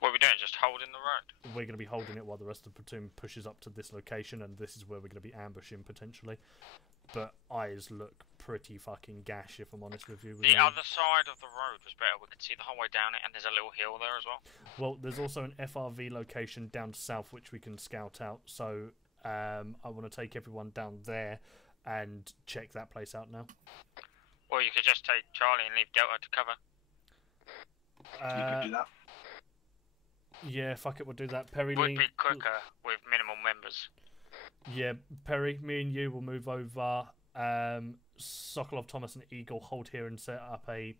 What are we doing? Just holding the road? We're going to be holding it while the rest of the platoon pushes up to this location, and this is where we're going to be ambushing potentially. But eyes look pretty fucking gash, if I'm honest with you. The other side of the road was better. We could see the whole way down it, and there's a little hill there as well. Well, there's also an FRV location down south which we can scout out. So I want to take everyone down there and check that place out now. Or you could just take Charlie and leave Delta to cover. You could do that. Yeah, fuck it, we'll do that. Perry, Would be quicker with minimal members. Yeah, Perry, me and you will move over. Sokolov, Thomas, and Eagle hold here and set up a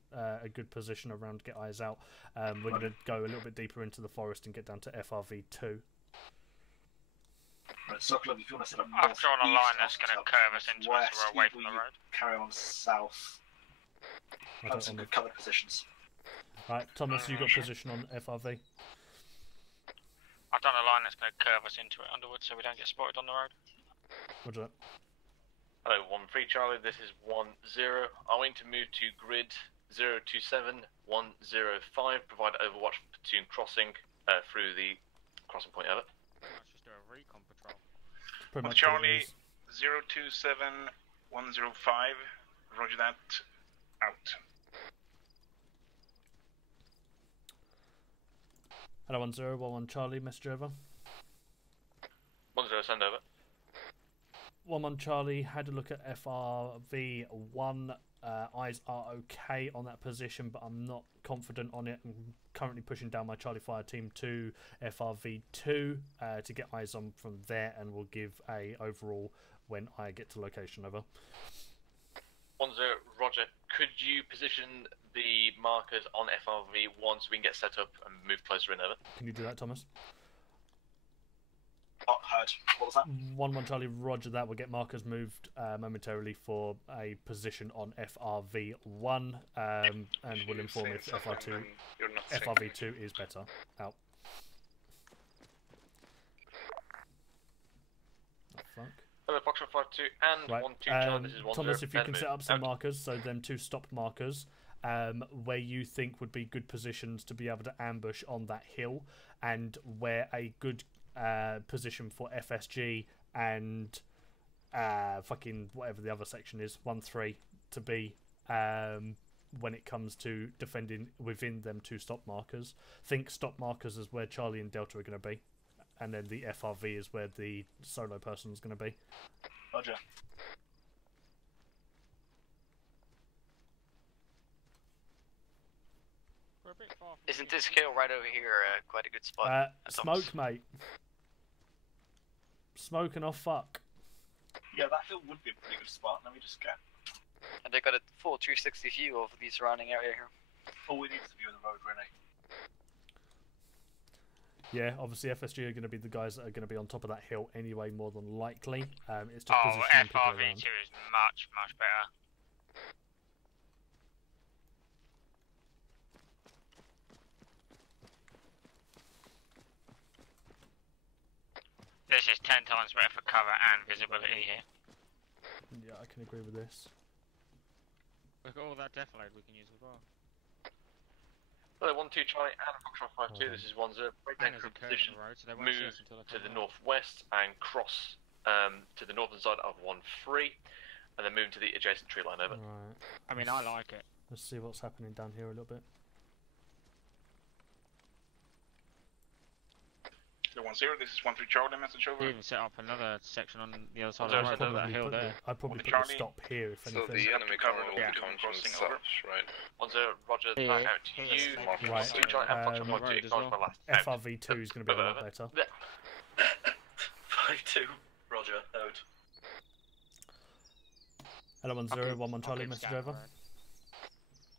good position around to get eyes out. We're going to go a little bit deeper into the forest and get down to FRV2. Right, Sokolov, if you want to set up I've drawn a line that's going to curve us into us, so we're away from the road. Carry on south. Have some good covered positions. Right, Thomas, you got position on FRV. I've done a line that's going to curve us into it underwood so we don't get spotted on the road. Roger that. Hello, 1-3 Charlie, this is 1-0. I'm going to move to grid 027-105, provide overwatch for platoon crossing through the crossing point, over. Let's just do a recon patrol. Well, Charlie, 027-105, roger that, out. Hello, 1011 Charlie, message over. 1-0, send over. 11 Charlie, had a look at FRV1. Eyes are okay on that position, but I'm not confident on it. I'm currently pushing down my Charlie Fire team to FRV2 to get eyes on from there, and we'll give a overall when I get to location, over. 1-0, roger. Could you position the markers on FRV1 so we can get set up and move closer in, over? Can you do that, Thomas? Not heard. What was that? 11 Charlie, roger that. We'll get markers moved momentarily for a position on FRV1, and we'll inform if FRV2 is better. Out. Oh, fuck. Hello, Foxtrot 52 and Right. 1-2 Charlie, this is 1-0. Thomas, if you can set up some Out. markers, so them two stopped markers, where you think would be good positions to be able to ambush on that hill, and where a good position for FSG and fucking whatever the other section is, 1-3, to be when it comes to defending within them two stop markers. Think stop markers is where Charlie and Delta are going to be, and then the FRV is where the solo person is going to be. Roger. We're a bit far from Isn't this hill right over here quite a good spot? Smoke, mate. Smoke and off fuck. Yeah, that hill would be a pretty good spot. Let me just get. And they got a full 360 view of the surrounding area here. All we need is a view of the road, really. Yeah, obviously FSG are going to be the guys that are going to be on top of that hill anyway, more than likely. It's just positioning people around. FRV2 is much, much better. This is 10 times better for cover and visibility here. Yeah, I can agree with this. Look at all that def load we can use as well. Hello, 1-2 Charlie and Foxtrot 52, this is 1-0. Break down crew position, road, so they won't see move us until they to come the out. northwest and cross to the northern side of 1-3, and then move to the adjacent tree line, over. Right. I mean, I like it. Let's see what's happening down here a little bit. The 1-0, this is 1-3 Charlie, message over. We even set up another section on the other side Well, of the road, that hill there. I'd probably put Charlie. a stop here, if So anything. the enemy cover cover will all be the coming from crossing south, over. right? 1-0, roger, Here. back out to Here. you. Right, 1-2 Charlie and Foxtrot 52, road as acknowledge my well. last out. FRV2 is going to be a lot better. 5-2, roger, out. Hello, 10, 11 Charlie, message over.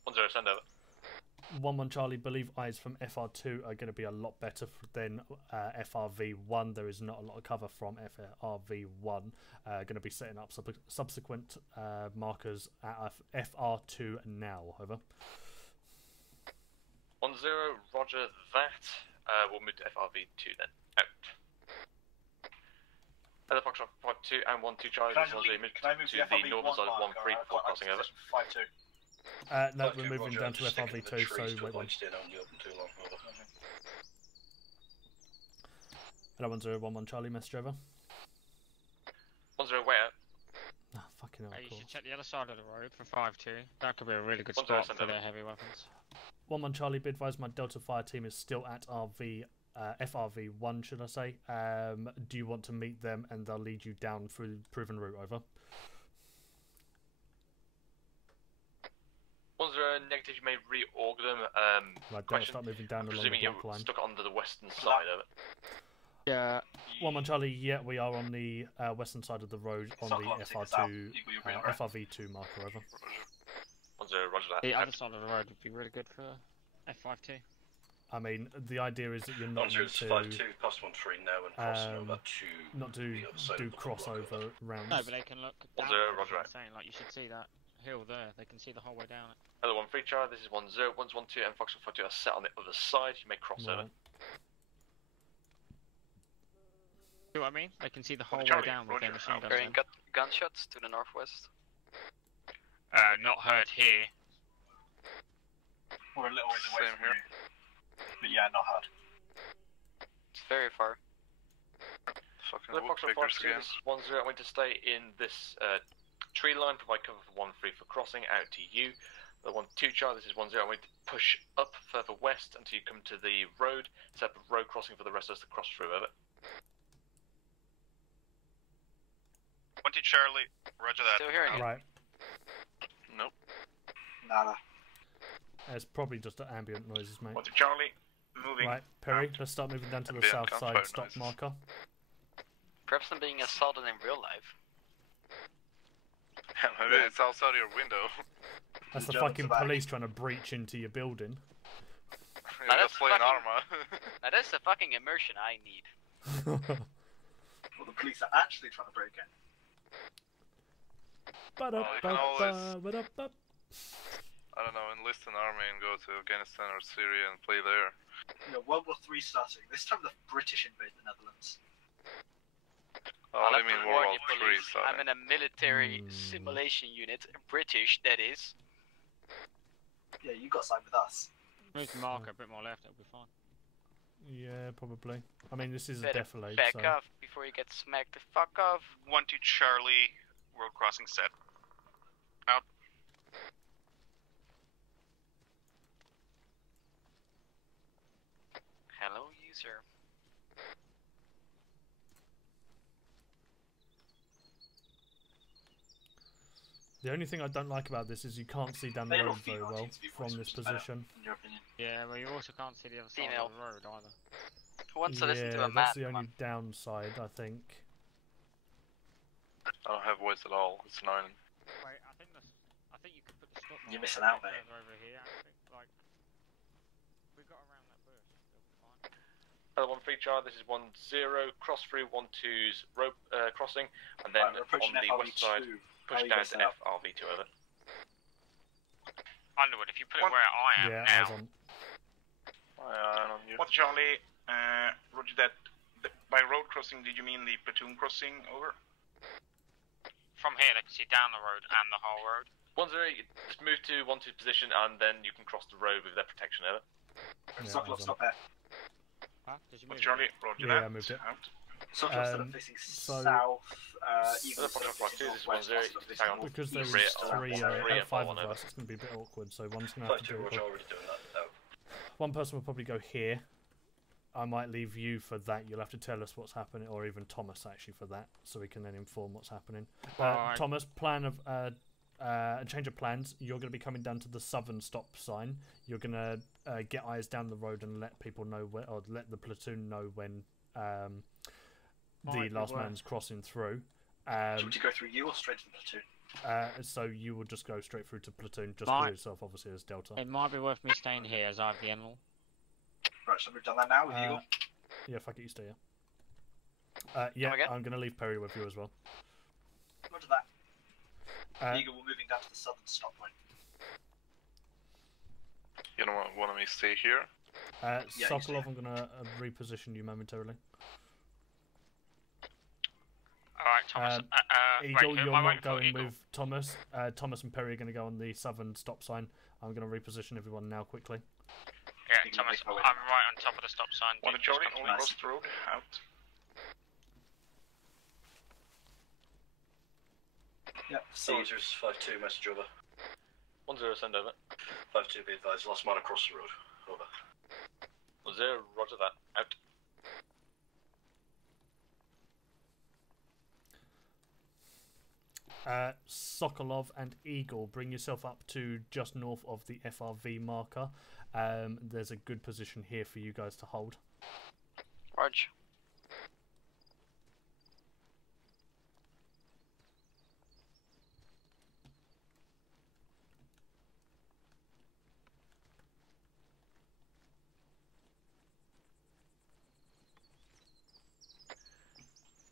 1-0, send over. 11 Charlie, believe eyes from FR2 are going to be a lot better than FRV1. There is not a lot of cover from FRV1. Going to be setting up subsequent markers at FR2 now, over. 1-0, roger that. We'll move to FRV2 then. Out. Other Foxtrot 5-2 and 1-2 Charlie. Can I move to the northern side of 1-3 before crossing over? 5-2. No, we're moving down to FRV2, so wait one. Hello, 1011 Charlie, message over. 1-0 way out. Ah, fucking hell, Hey, of you course. should check the other side of the road for 5-2. That could be a really good 1-0 spot send for over. their heavy weapons. 1-1 Charlie, be advised my Delta Fire team is still at FRV1, should I say. Do you want to meet them and they'll lead you down through proven route, over? 1-0 negative, you may reorg them. Right, don't Question, start moving down along the presuming you're block line. stuck onto the western side of it. Yeah. 1-1 Charlie, yeah, we are on the western side of the road on the FRV2 marker, over. 1-0, roger that. The other side of the road would be really good for F5-2. I mean, the idea is that you're not meant to 5-2, past 1-3 now, and crossing over to not to do crossover rounds. No, but they can look down. 1-0, roger that. Saying, like, you should see that hill there. They can see the whole way down it. Other 1-3 Charlie, this is 1-0, 1-2 and Foxtrot 5-2 are set on the other side. You may cross over. See what I mean? They can see the whole way Charlie, down with their machine guns. Hearing gunshots to the northwest. Not heard here. We're a little ways away from here. But yeah, not hard. It's very far. Fucking The Foxtrot 5-2, this is 1-0. I'm going to stay in this tree line, provide cover for 1-3 for crossing, out to you. The 1-2 Charlie, this is 1-0. I'm going to push up further west until you come to the road, set up a road crossing for the rest of us to cross through over. 1-2 Charlie, roger that. Still hearing it. Right. Nope. Nada. It's probably just ambient noises, mate. 1-2 Charlie, moving. Right, Perry, let's start moving down to the Ambient south side gunfire stop noises. marker. Perhaps I'm being assaulted in real life. Maybe it's outside your window. That's the Jump to fucking the back. police trying to breach into your building. You're Now just playing fucking- Arma. Now that's the fucking immersion I need. Well, the police are actually trying to break in. I don't know, enlist an army and go to Afghanistan or Syria and play there. You know, World War III starting. This time the British invade the Netherlands. Oh, I'll I have mean to World warn War you, III police. I'm starting. in a military simulation unit, British, that is. Yeah, you got side with us. Move the marker a bit more left, it'll be fine. Yeah, probably. I mean, this is a Better defilade, back so... off before you get smacked the fuck off. 1-2 Charlie, road crossing set. Out. Hello, user. The only thing I don't like about this is you can't see down the road very well from this position. In your opinion. Yeah, well, you also can't see the other side Female. of the road either. Who wants to listen to a that's man? the only downside, I think. I don't have voice at all. It's 9. Wait, I think you could put the stop. You're marker missing a out, bit mate. further over here, actually. Like, we got around that bush, it'll be fine. Other 1-3 Charlie, this is 1-0, cross through 1-2's road crossing, and then Right, we're approaching on the west side, FRV2. push How are you down guys to set up? FRV2 over. Underwood, if you put it where I am Yeah, now. eyes on. On you. 1-2 Charlie, roger that. By road crossing, did you mean the platoon crossing? Over. From here, they can see down the road and the whole road. 1-0, you just move to 1-2's position, and then you can cross the road with their protection over. Yeah, Stop, eyes on. stop there. Huh? Did you move 1-2 Charlie, roger Yeah, that. I moved it. Out. Soccer facing south, even Other Foxtrot 5-2, this is 1-0, you can hang on. Because the there's rear, three, rear out 5 one of over. us, it's going to be a bit awkward, so one's going to have to 5-2, do Roger, it. already doing that now. One person will probably go here. I might leave you for that. You'll have to tell us what's happening, or even Thomas actually for that, so we can then inform what's happening. Alright. Thomas, plan of a change of plans. You're going to be coming down to the southern stop sign. You're going to get eyes down the road and let people know where, or let the platoon know when the Might be last worth- man's crossing through. Do you want to go through you or straight to the platoon? So you will just go straight through to platoon, just Might- for yourself, obviously, as Delta. It might be worth me staying here as I have the emerald. Right, so we've done that now with Eagle. Yeah, fuck it, you stay here. Yeah, I'm going to leave Perry with you as well. Roger that. Eagle, we're moving down to the southern stop point. You don't want me to stay here? Yeah, Sokolov, I'm going to reposition you momentarily. Right, Thomas. Eagle, wait, who you're am I not waiting for? going Eagle? with Thomas. Thomas and Perry are going to go on the southern stop sign. I'm going to reposition everyone now quickly. Yeah, Thomas, I'm right on top of the stop sign. One to Just Charlie, come all to me. across the road, out. Yep, Caesars 5-2, message over. 1-0, send over. 5-2, be advised, last man across the road. Over. 1-0, roger that. Out. Sokolov and Eagle, bring yourself up to just north of the FRV marker. There's a good position here for you guys to hold. Rog.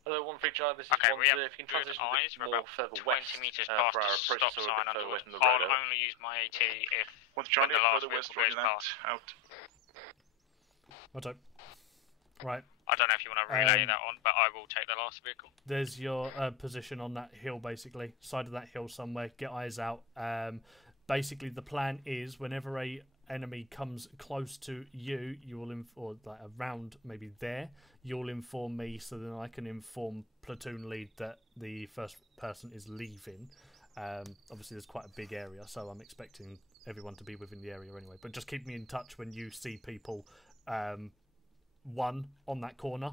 Hello, 1-3 Charlie, this is Okay, 1-0. we have If you can good transition a eyes. bit We're more about further 20 west meters for past our the approach, stop so we're a sign bit further away underwood. from the I'll road. Over. only use my AT if One to when Charlie, the last further west, vehicle roger goes that. past. Out. What's up? Right. I don't know if you want to relay that on, but I will take the last vehicle. There's your position on that hill, basically. Side of that hill somewhere. Get eyes out. Basically, the plan is whenever a enemy comes close to you, you will or like around maybe there, you'll inform me so then I can inform platoon lead that the first person is leaving. Obviously, there's quite a big area, so I'm expecting everyone to be within the area anyway. But just keep me in touch when you see people. 1 on that corner,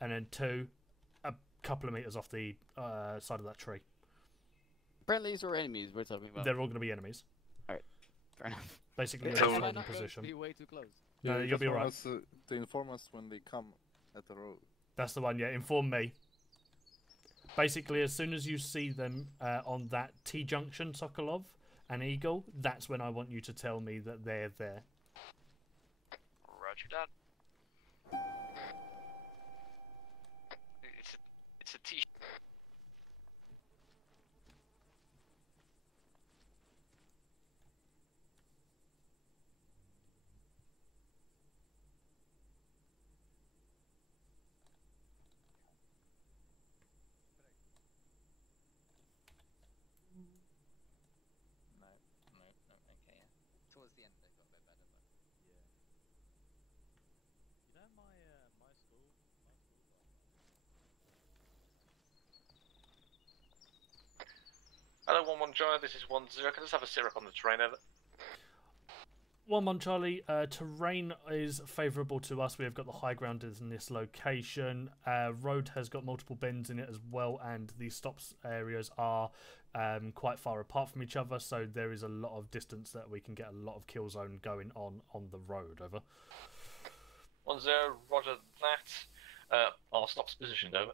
and then 2 a couple of meters off the side of that tree. Friendlies or enemies we're talking about? They're all going to be enemies. Alright, fair enough. Basically, Am you're I in not holding going position. to be way too close? No, you'll be alright. To inform us when they come at the road. That's the one, yeah. Inform me. Basically, as soon as you see them on that T-junction, Sokolov and Eagle, that's when I want you to tell me that they're there. Roger that. It's a T. No, okay, yeah. Towards the end they got a bit better, but... Yeah. You know my school? Hello, 1-1 Charlie, this is 1-0. Can I just have a sit rep on the terrain over? 1-1 Charlie, terrain is favourable to us. We have got the high ground in this location. Road has got multiple bends in it as well, and the stops areas are quite far apart from each other, so there is a lot of distance that we can get a lot of kill zone going on the road. Over. 1-0, roger that. Our stops positioned, over.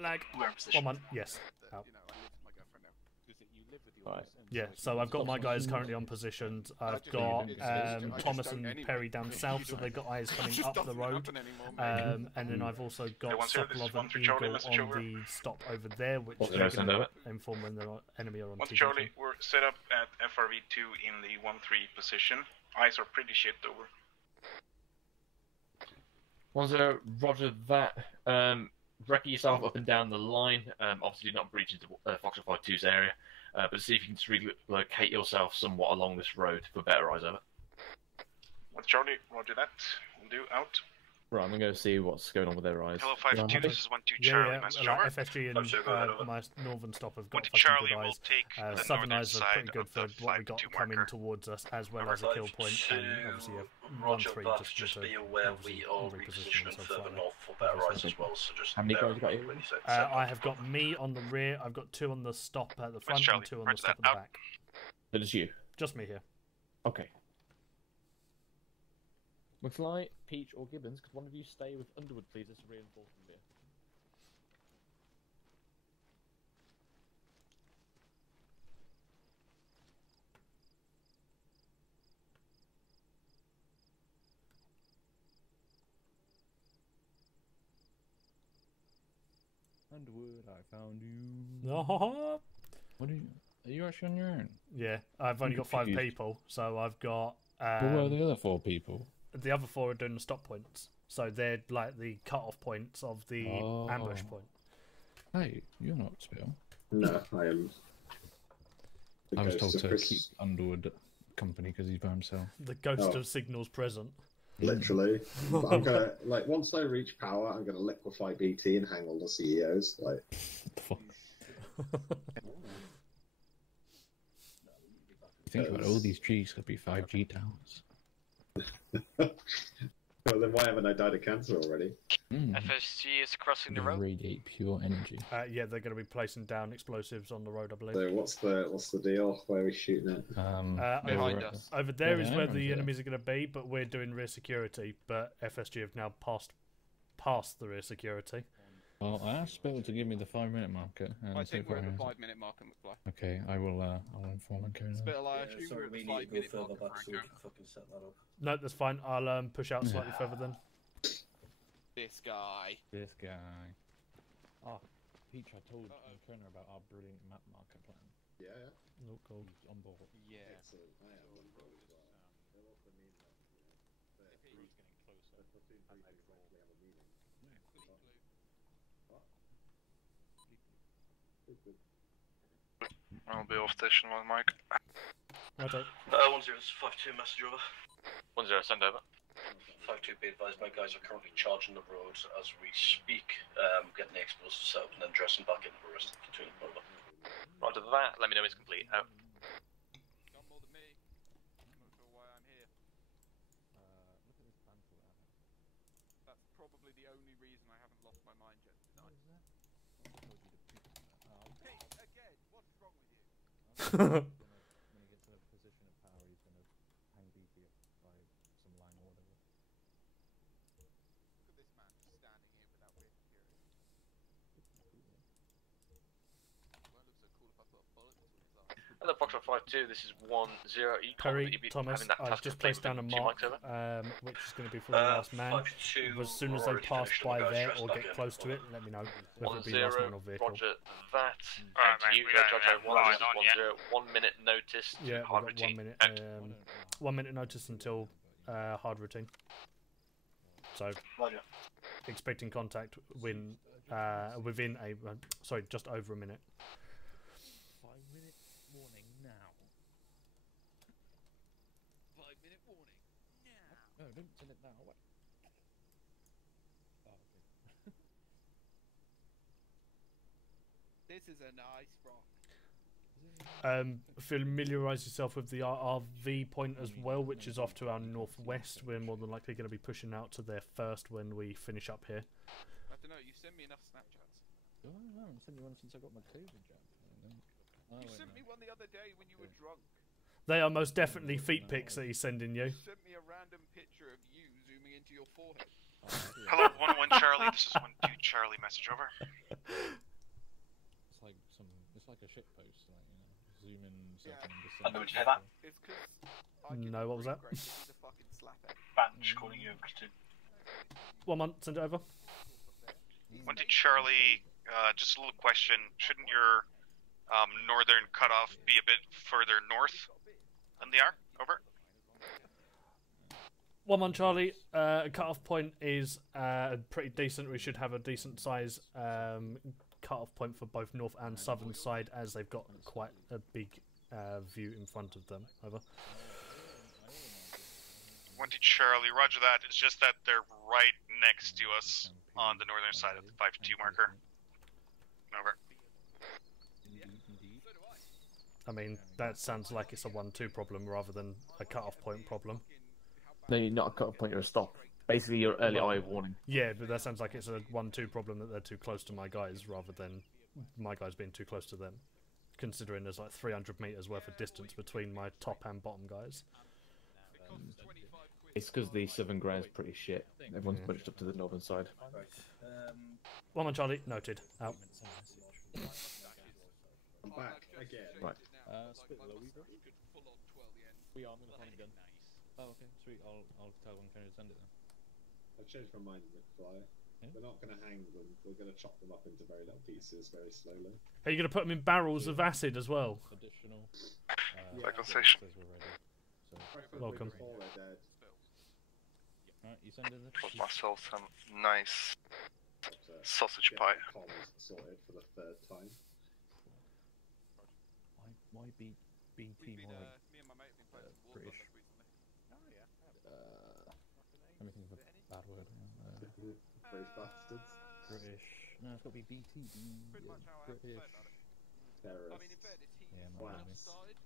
Lag. We're in position. 1-1, yes. Out. You know, I live with my girlfriend now. You live with your Right. wife. Yeah, so I've got my guys currently on positions. I've just got leave it. I just Thomas don't and anyway. Perry down You south, so don't- they've got eyes It coming just up the doesn't road. happen anymore, mate. And then I've also got One zero, this is Sokolov one and three Charlie, Eagle message on over. the stop over there, which One they're zero, send going over. to inform when the enemy are on One to T-junction. Charlie, we're set up at FRV2 in the 1-3 position. Eyes are pretty shit over. 1-0, roger that. Wrecking yourself up and down the line. Obviously, do not breach into Foxtrot 5-2's area, but see if you can just relocate yourself somewhat along this road for better eyes over. One to Charlie, roger that. We'll do out. Right, I'm going to go see what's going on with their eyes. Hello, 5-2, this is 1-2 Yeah, Charlie, yeah, message like over. FSG and my northern stop have got 1-2 fucking Charlie good will eyes. take the Southern northern eyes are pretty side good of for the what we got 5-2 coming marker. towards us, as well as a kill point, and obviously a 1-3 just to be aware obviously we are reposition repositioning themselves further slightly. north for better eyes as well, so just How many bear guys you got in here? mind when you say I have got me on the rear, I've got 2 on the stop at the front, Charlie, and 2 on roger the stop at that, the out. back. That is you. Just me here. Okay. McFly, Peach, or Gibbons, could one of you stay with Underwood, please, as a reinforcement here? Underwood, I found you. Oh, What are you actually on your own? yeah, I've only I'm got 5 confused. people, so I've got. But where are the other 4 people? The other 4 are doing the stop points. So they're like the cut-off points of the ambush point. Hey, you're not Spill. No, I am. I was told Ghost to of Chris- keep Underwood company because he's by himself. The ghost Oh. of Signal's present. Literally. But I'm gonna like once I reach power, I'm gonna liquefy BT and hang all the CEOs. Like. Think about it, all these Gs could be 5G towers. Well, then why haven't I died of cancer already? FSG is crossing the road. Radiate pure energy. Yeah, they're going to be placing down explosives on the road, I believe. So what's the deal? Where are we shooting at? Over, over there is where the enemies are going to be, but we're doing rear security. But FSG have now passed the rear security. Well, I asked Spill to give me the 5-minute marker. And I think so we're at far the he hasn't. 5-minute marker, McFly. Okay, I'll inform and carry on. Spill, I assume we're at the 5-minute marker, Franco. Fucking set that up. No, that's fine. I'll push out slightly further then. This guy. This guy. Oh, Peach, I told Kerner about our brilliant map marker plan. Yeah, yeah. No, cool. He's on board. Yeah. Excellent. I am on board as well. It also means that the Platoon's getting closer. The Platoon briefings actually have a meeting. What? I'll be off station one, Mike. Okay. 1052 message over. 10, send over. 52, be advised, my guys are currently charging the roads as we speak, getting the explosives set up and then dressing back into the rest of the platoon. Over. Roger that. Let me know it's complete. Out. Not more than me. I'm not sure why I'm here. Look at this plan for that. That's probably the only reason I haven't lost my mind yet tonight. Hey, again, what's wrong with you? When he gets to a position of power, he's going to hang BT up by some line or whatever. Look at this man just standing here without rear security. Won't look so cool if I put a bullet between his eyes. Hello, Foxtrot 52. This is 10. You Perry, you'd be Thomas, having that I've task just complete placed down a within 2 mark, mics over. which is going to be for the last man. 52, As soon as they already pass finished, by the guys there dressed or back get in. close to it, let me know whether it 10, be last man or vehicle. roger that. Alright, And mate, you, we don't Jojo, have lines on yet. 1 minute notice to Yeah, hard we've got routine. 1 minute notice until hard routine. So, expecting contact within just over a minute. 5-minute warning now. 5-minute warning. No, don't send it now. What? Oh, okay. This is a nice rock. Familiarise yourself with the RV point as well, which is off to our northwest. We're more than likely going to be pushing out to there first when we finish up here. I don't know, you send me enough Snapchats. Oh, I haven't sent you one since I got my COVID jab. You sent me one the other day when you were drunk. They are most definitely feet pics that he's sending you. You sent me a random picture of you zooming into your forehead. Hello, 1-1 Charlie. This is 1-2 Charlie. Message over. It's like a shit post, like, you know, zoom in, Yeah. I know what you hear that. It's because No, what was that? he's a fucking slaphead. Banch calling you to 1 month, send it over. 1-2 Charlie. Just a little question. Shouldn't your northern cutoff be a bit further north than they are? Over. 1 month, Charlie. Cut-off point is pretty decent. We should have a decent size cut-off point for both north and southern side, as they've got quite a big view in front of them. Over. 1-2 Charlie. Roger that. It's just that they're right next to us on the northern side of the 5-2 marker. Over. I mean, that sounds like it's a 1-2 problem rather than a cut-off point problem. No, you're not a cut-off point, you're a stop. Basically, your early eye warning. Yeah, but that sounds like it's a 1-2 problem that they're too close to my guys rather than my guys being too close to them. Considering there's like 300 meters worth of distance between my top and bottom guys. It's because the southern ground's pretty shit. Everyone's pushed up to the northern side. 1 month, Charlie. Noted. Out. I'm back again. Right. Spit the Weaver. We are. I'm going to find a gun. Oh, okay, sweet. I'll tell when Kerner to send it then. I've changed my mind, McFly. Yeah? We're not going to hang them. We're going to chop them up into very little pieces, very slowly. Are you going to put them in barrels of acid as well? Additional. Second station. Says we're ready. So. Welcome. Before they're dead. Right, you send in the. Got myself some nice sausage pie. Comms sorted for the third time. Why BT? Me and my mate have been playing some War British. recently. Oh yeah. Let me think of a bad word. British bastards. British. No, it's got to be BT. Pretty much how I have to say British. about it. Terrorists. I mean, in fairness, he Twats. just started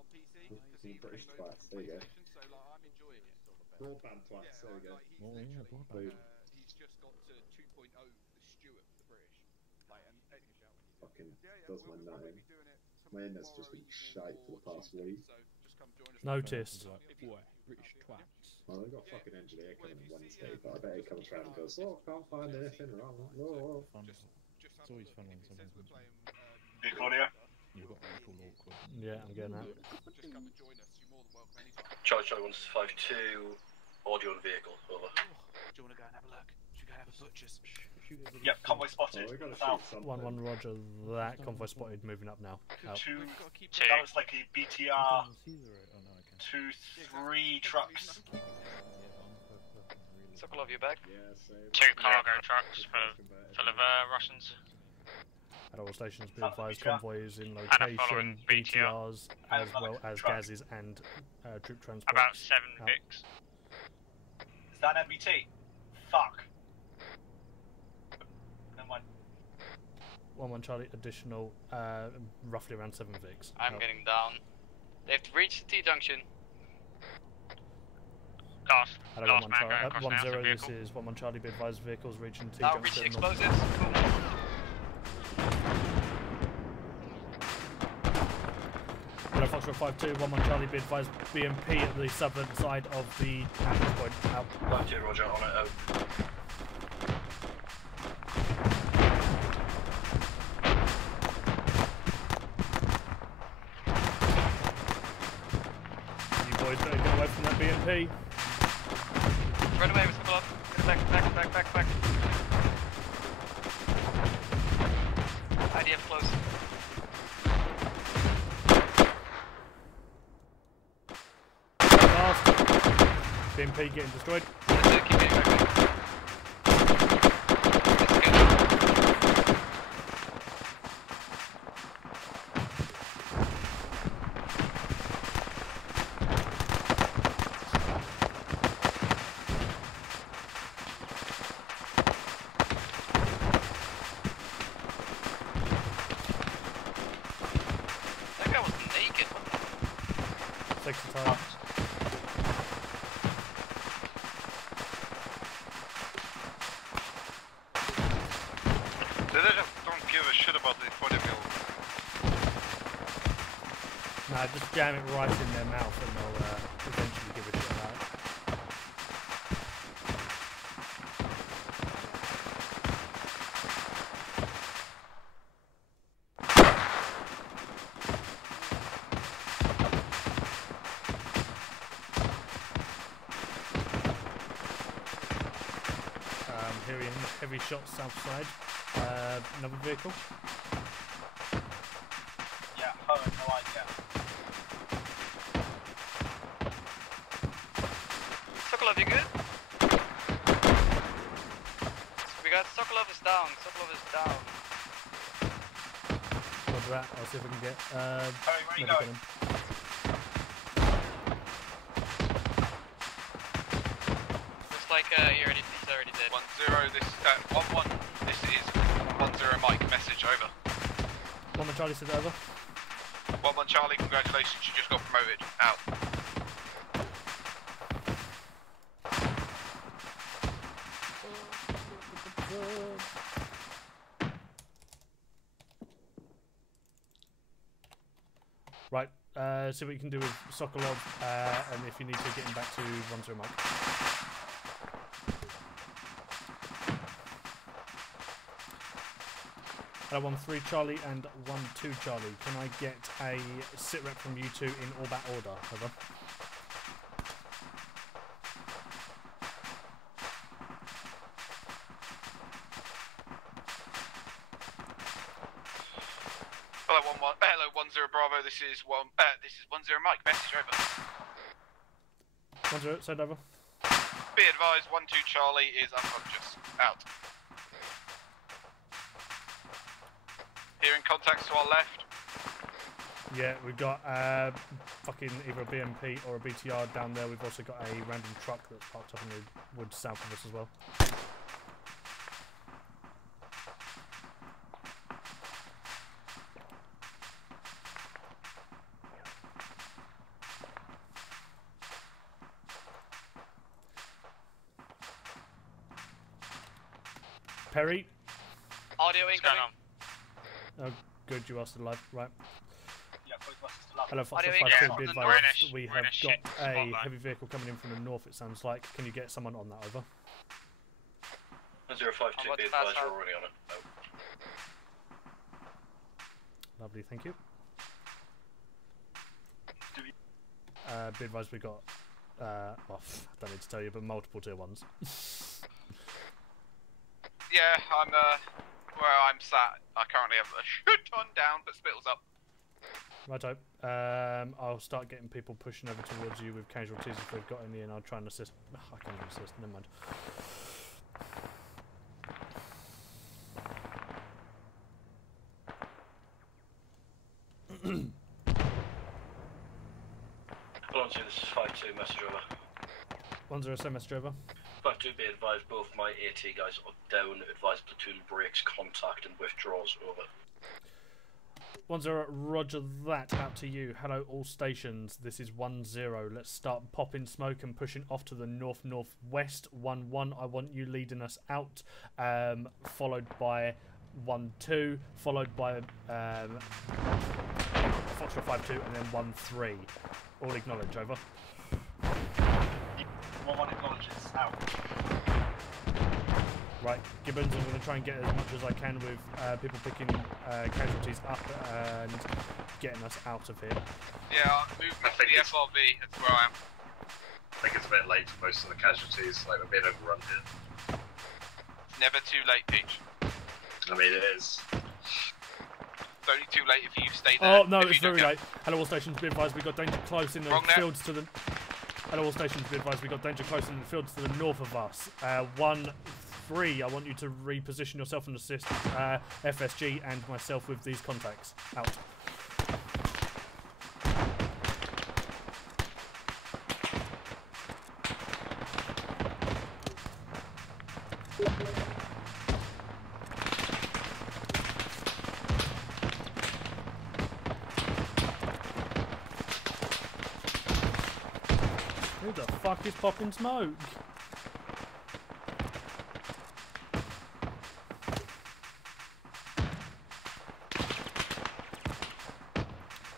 on PC because You he British came over twats, from there you go. PlayStation, so like I'm enjoying it. Broadband twats, there we go. Like, he's Oh, yeah, literally, broadband. he's just got to 2.0 the Stuart for the British. Like, and Fucking yeah, does we'll my probably nutting. be doing it My internet's just been shite for the past week. so just come join us. Noticed. Boy, British twats. Well, they've got a fucking engineer coming on Wednesday, but I bet he comes around and goes, oh, can't find anything wrong. Oh. Fun. It's always fun when someone's Hey, Claudia. You've got people awkward. Yeah, I'm getting that. Just come and join us. You're more than welcome anytime. Charlie 152, audio and vehicle, over. Do you want to go and have a look? Should we go and have a butcher's? Yep, convoy spotted. Oh, we gotta South. shoot something. 1-1 Roger. That convoy spotted. Moving up now. Out. That was like a BTR. 2-3 trucks. Sokolov, you back? Yeah, same. 2 cargo trucks full of Russians. At all stations, be advised BTR. convoy is in And a following location, BTR. BTRs, as well as truck. gases and troop transport. About 7 out. Vicks. Is that an MBT? Fuck. Never mind. 1-1 Charlie, additional, roughly around 7 Vicks. I'm out. getting down. They've reached the T-junction. Last Hello, man 1-1 going Charlie. across now, 1-0, this vehicle. is 1-1 Charlie, be advised vehicles reaching T Now junction. reach explosives. Hello, Foxtrot 5-2, 1-1 Charlie, be advised BMP at the southern side of the access point. Out. 5-2, Roger, on it, out. You boys better get away from that BMP. Run away with Sokolov. Back. IDF close. Fast. BMP getting destroyed. Keep getting back. That guy was naked. 6th time. They just don't give a shit about the 40 mil. Nah, just jam it right in their mouth and they'll eventually give a shit about it. Hearing heavy shots south side. Another vehicle. Yeah, no idea. Sokolov, you good? We got Sokolov is down. Sokolov is down. Roger that. I'll see if I can get. Harry, where are you medic going? on him. Looks like he's already dead. 1-0, this 1-1. This is 1-0 Mike. Message over. 1-1 Charlie said over. 1-1 Charlie, congratulations, you just got promoted. Out. Right, see what you can do with Sokolov, and if you need to get him back to 1-0 Mike. Hello, 1-3 Charlie and 1-2 Charlie. Can I get a sit rep from you two in all that order? Over. Hello, 1-0 Bravo. This is 1-0 Mike. Message over. 1-0, send over. Be advised, 1-2 Charlie is unconscious. Out. Hearing contacts to our left. Yeah, we've got fucking either a BMP or a BTR down there. We've also got a random truck that's parked up in the woods south of us as well. Perry? Audio incoming. Oh, good, you are still alive. Right. Yeah, both of us are still up. Hello, Audio 552, be incoming. advised, we We're have in a shit got a spotlight. heavy vehicle coming in from the north, it sounds like. Can you get someone on that, over? 052, be advised, we're already on it. No. Lovely, thank you. Be advised, we got, well, I don't need to tell you, but multiple tier 1s. Yeah, I'm where I'm sat. I currently have a shit ton down, but Spittle's up. Righto. I'll start getting people pushing over towards you with casualties if we've got any, and I'll try and assist. Oh, I can't even assist, never mind. Alonso, this is 52, message over. 107 message over. 52, be advised, both my AT guys are down. Advise platoon breaks, contact and withdraws. Over. 10, roger that, out to you. Hello all stations, this is 10. Let's start popping smoke and pushing off to the north-northwest. 11, I want you leading us out, followed by 12, followed by Foxtrot 52, and then 13. All acknowledge, over. 1-1 acknowledges, out. Right, Gibbons, I'm going to try and get as much as I can with people picking casualties up and getting us out of here. Yeah, movement to the FRV, that's where I am. I think it's a bit late for most of the casualties, like we're being overrun here. Never too late, Peach. I mean, it is. It's only too late if you stay there. Oh, no, it's very late. Hello, all stations, be advised, we've got danger close in the fields to the... Hello, all stations, be advised, we've got danger close in the fields to the north of us. 13, I want you to reposition yourself and assist FSG and myself with these contacts. Out. Who the fuck is popping smoke?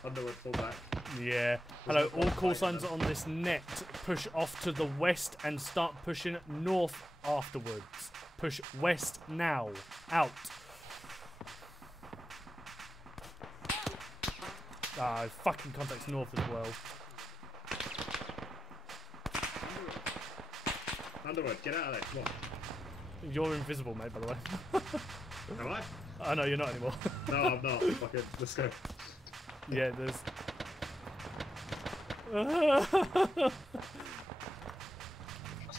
Underwood, fall back. Yeah. Hello, all call signs on this net. Push off to the west and start pushing north afterwards. Push west now. Out. Ah, fucking contacts north as well. Underwood, get out of there, come on. You're invisible, mate, by the way. Am I? I know, you're not anymore. No, I'm not. Fucking, let's go. Yeah, there's...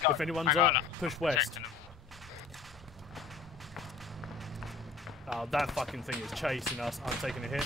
If anyone's up, push west. Oh, that fucking thing is chasing us. I'm taking a hit.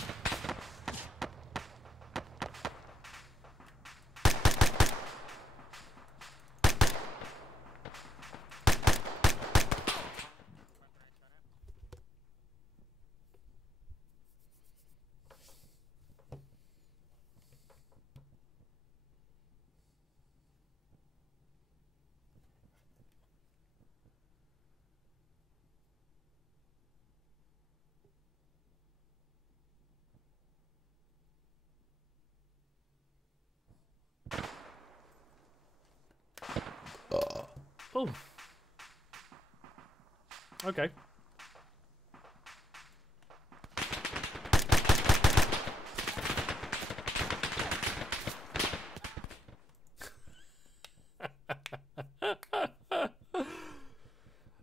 Oh. Okay.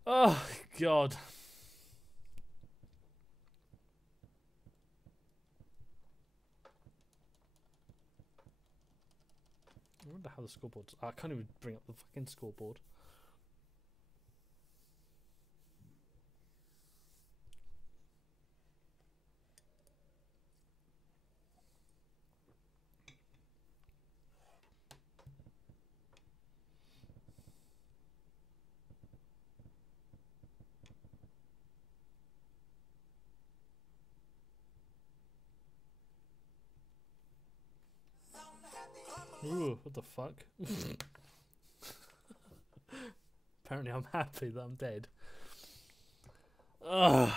Oh, God. I wonder how the scoreboard's... I can't even bring up the fucking scoreboard. Ooh, what the fuck? Apparently I'm happy that I'm dead. Ugh.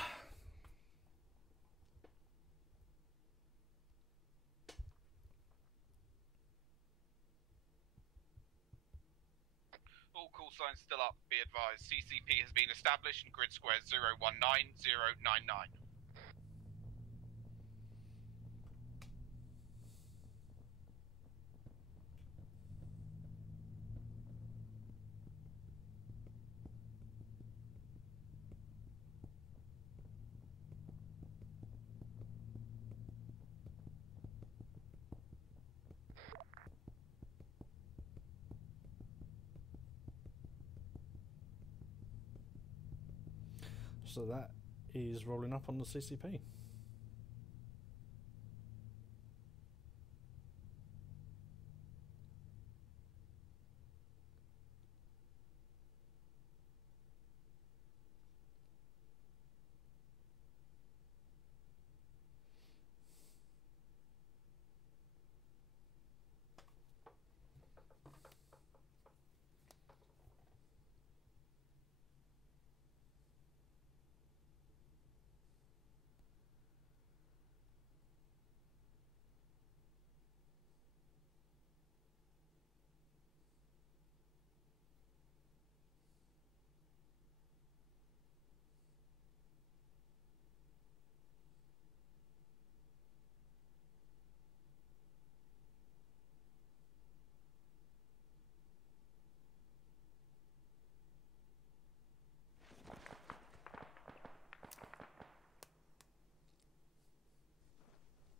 All call signs still up, be advised. CCP has been established in grid square 019099. So that is rolling up on the CCP.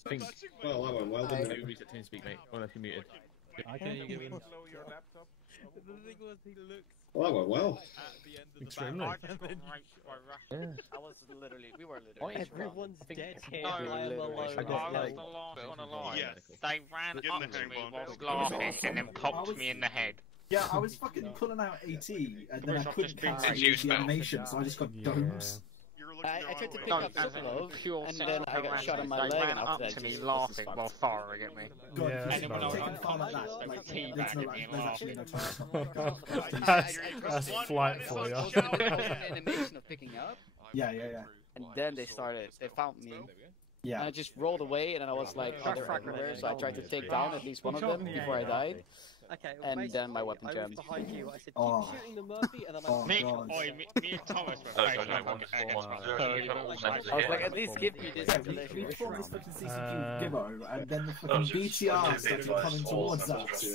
I think. Well, that went well, didn't it? Reset TeamSpeak, mate. Well, if you're muted. Okay, you get in. Your laptop. The thing was, he looked Well, that went well. at the end of the Extremely. battle. I just got raped by Russians. I was literally, we were literally. Everyone's dead here. No, I'm alone. I was the last one alive. Yes. They ran Get in up the to me hang whilst on. laughing and then popped me in the head. Yeah, I was fucking pulling out AT, and then I couldn't cancel Did you the spell? animation, so I just got domes. I tried to pick No, up as some in love, pure and then I got shot in my they leg, ran and up after that, to me just laughing while firing at me. God, Yeah, if And then when I was taking fun like that, unconscious, they were like, teabagging me and there's actually laughing. no chance. That's flight for you. an animation of picking up, Yeah. and then they found me. Yeah. And I just rolled away, and then I was like, oh, they're everywhere, so I tried to take down at least one of them before I died. Okay, And then my weapon I jammed. was behind you. I said, keep Oh. shooting the Murphy, and then Oh, Me, God. me and Thomas were playing I was like, at least give me this Yeah, we escalation. formed this fucking CCP Gimmo, and then the fucking BTR started coming towards us.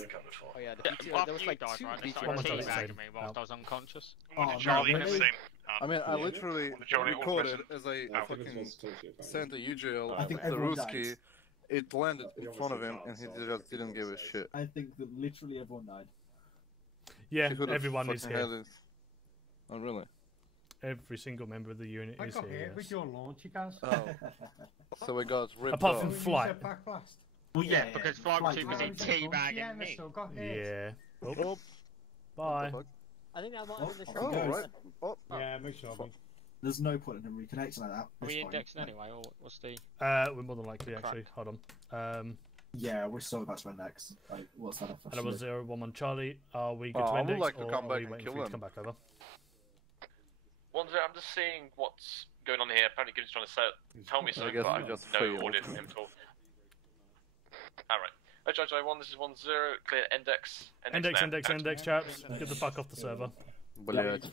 Oh yeah, the BTR, there was like two They BTR. started Charlie teabagging said. me whilst I was unconscious. Oh, Charlie no, had the really? same. I mean, I literally Charlie recorded Olsen. as I fucking sent a UGL I think to everyone Ruski. died. It landed in front of him, and he just didn't give a shit. I think that literally everyone died. Yeah, He could've everyone is fucking here. had it. Oh, really? Every single member of the unit is here. Yes. your launch, you guys. Oh. So we got ripped Apart off. from flight. Well, yeah, Because Flight was too busy teabagging me. Yeah. Oh. Bye. I think that might have been the Oh, shot. right. Oh. Yeah, make sure. There's no point in him reconnecting like that. Are we This point. indexing anyway, or what's the... We're more than likely, actually. Hold on. Yeah, we're so about to index. Like, what's that? And it was 0-1 Charlie. Are we good Oh, to I would index, like to or come are back we and waiting kill for you to them. come back over? 1-0, I'm just seeing what's going on here. Apparently, Gibbs trying to tell me I something, guess but I we have just no failed. audio from him at all. Alright. HJ1, this is 1-0, clear index. Index, now. chaps. Get the fuck off the server. Блять.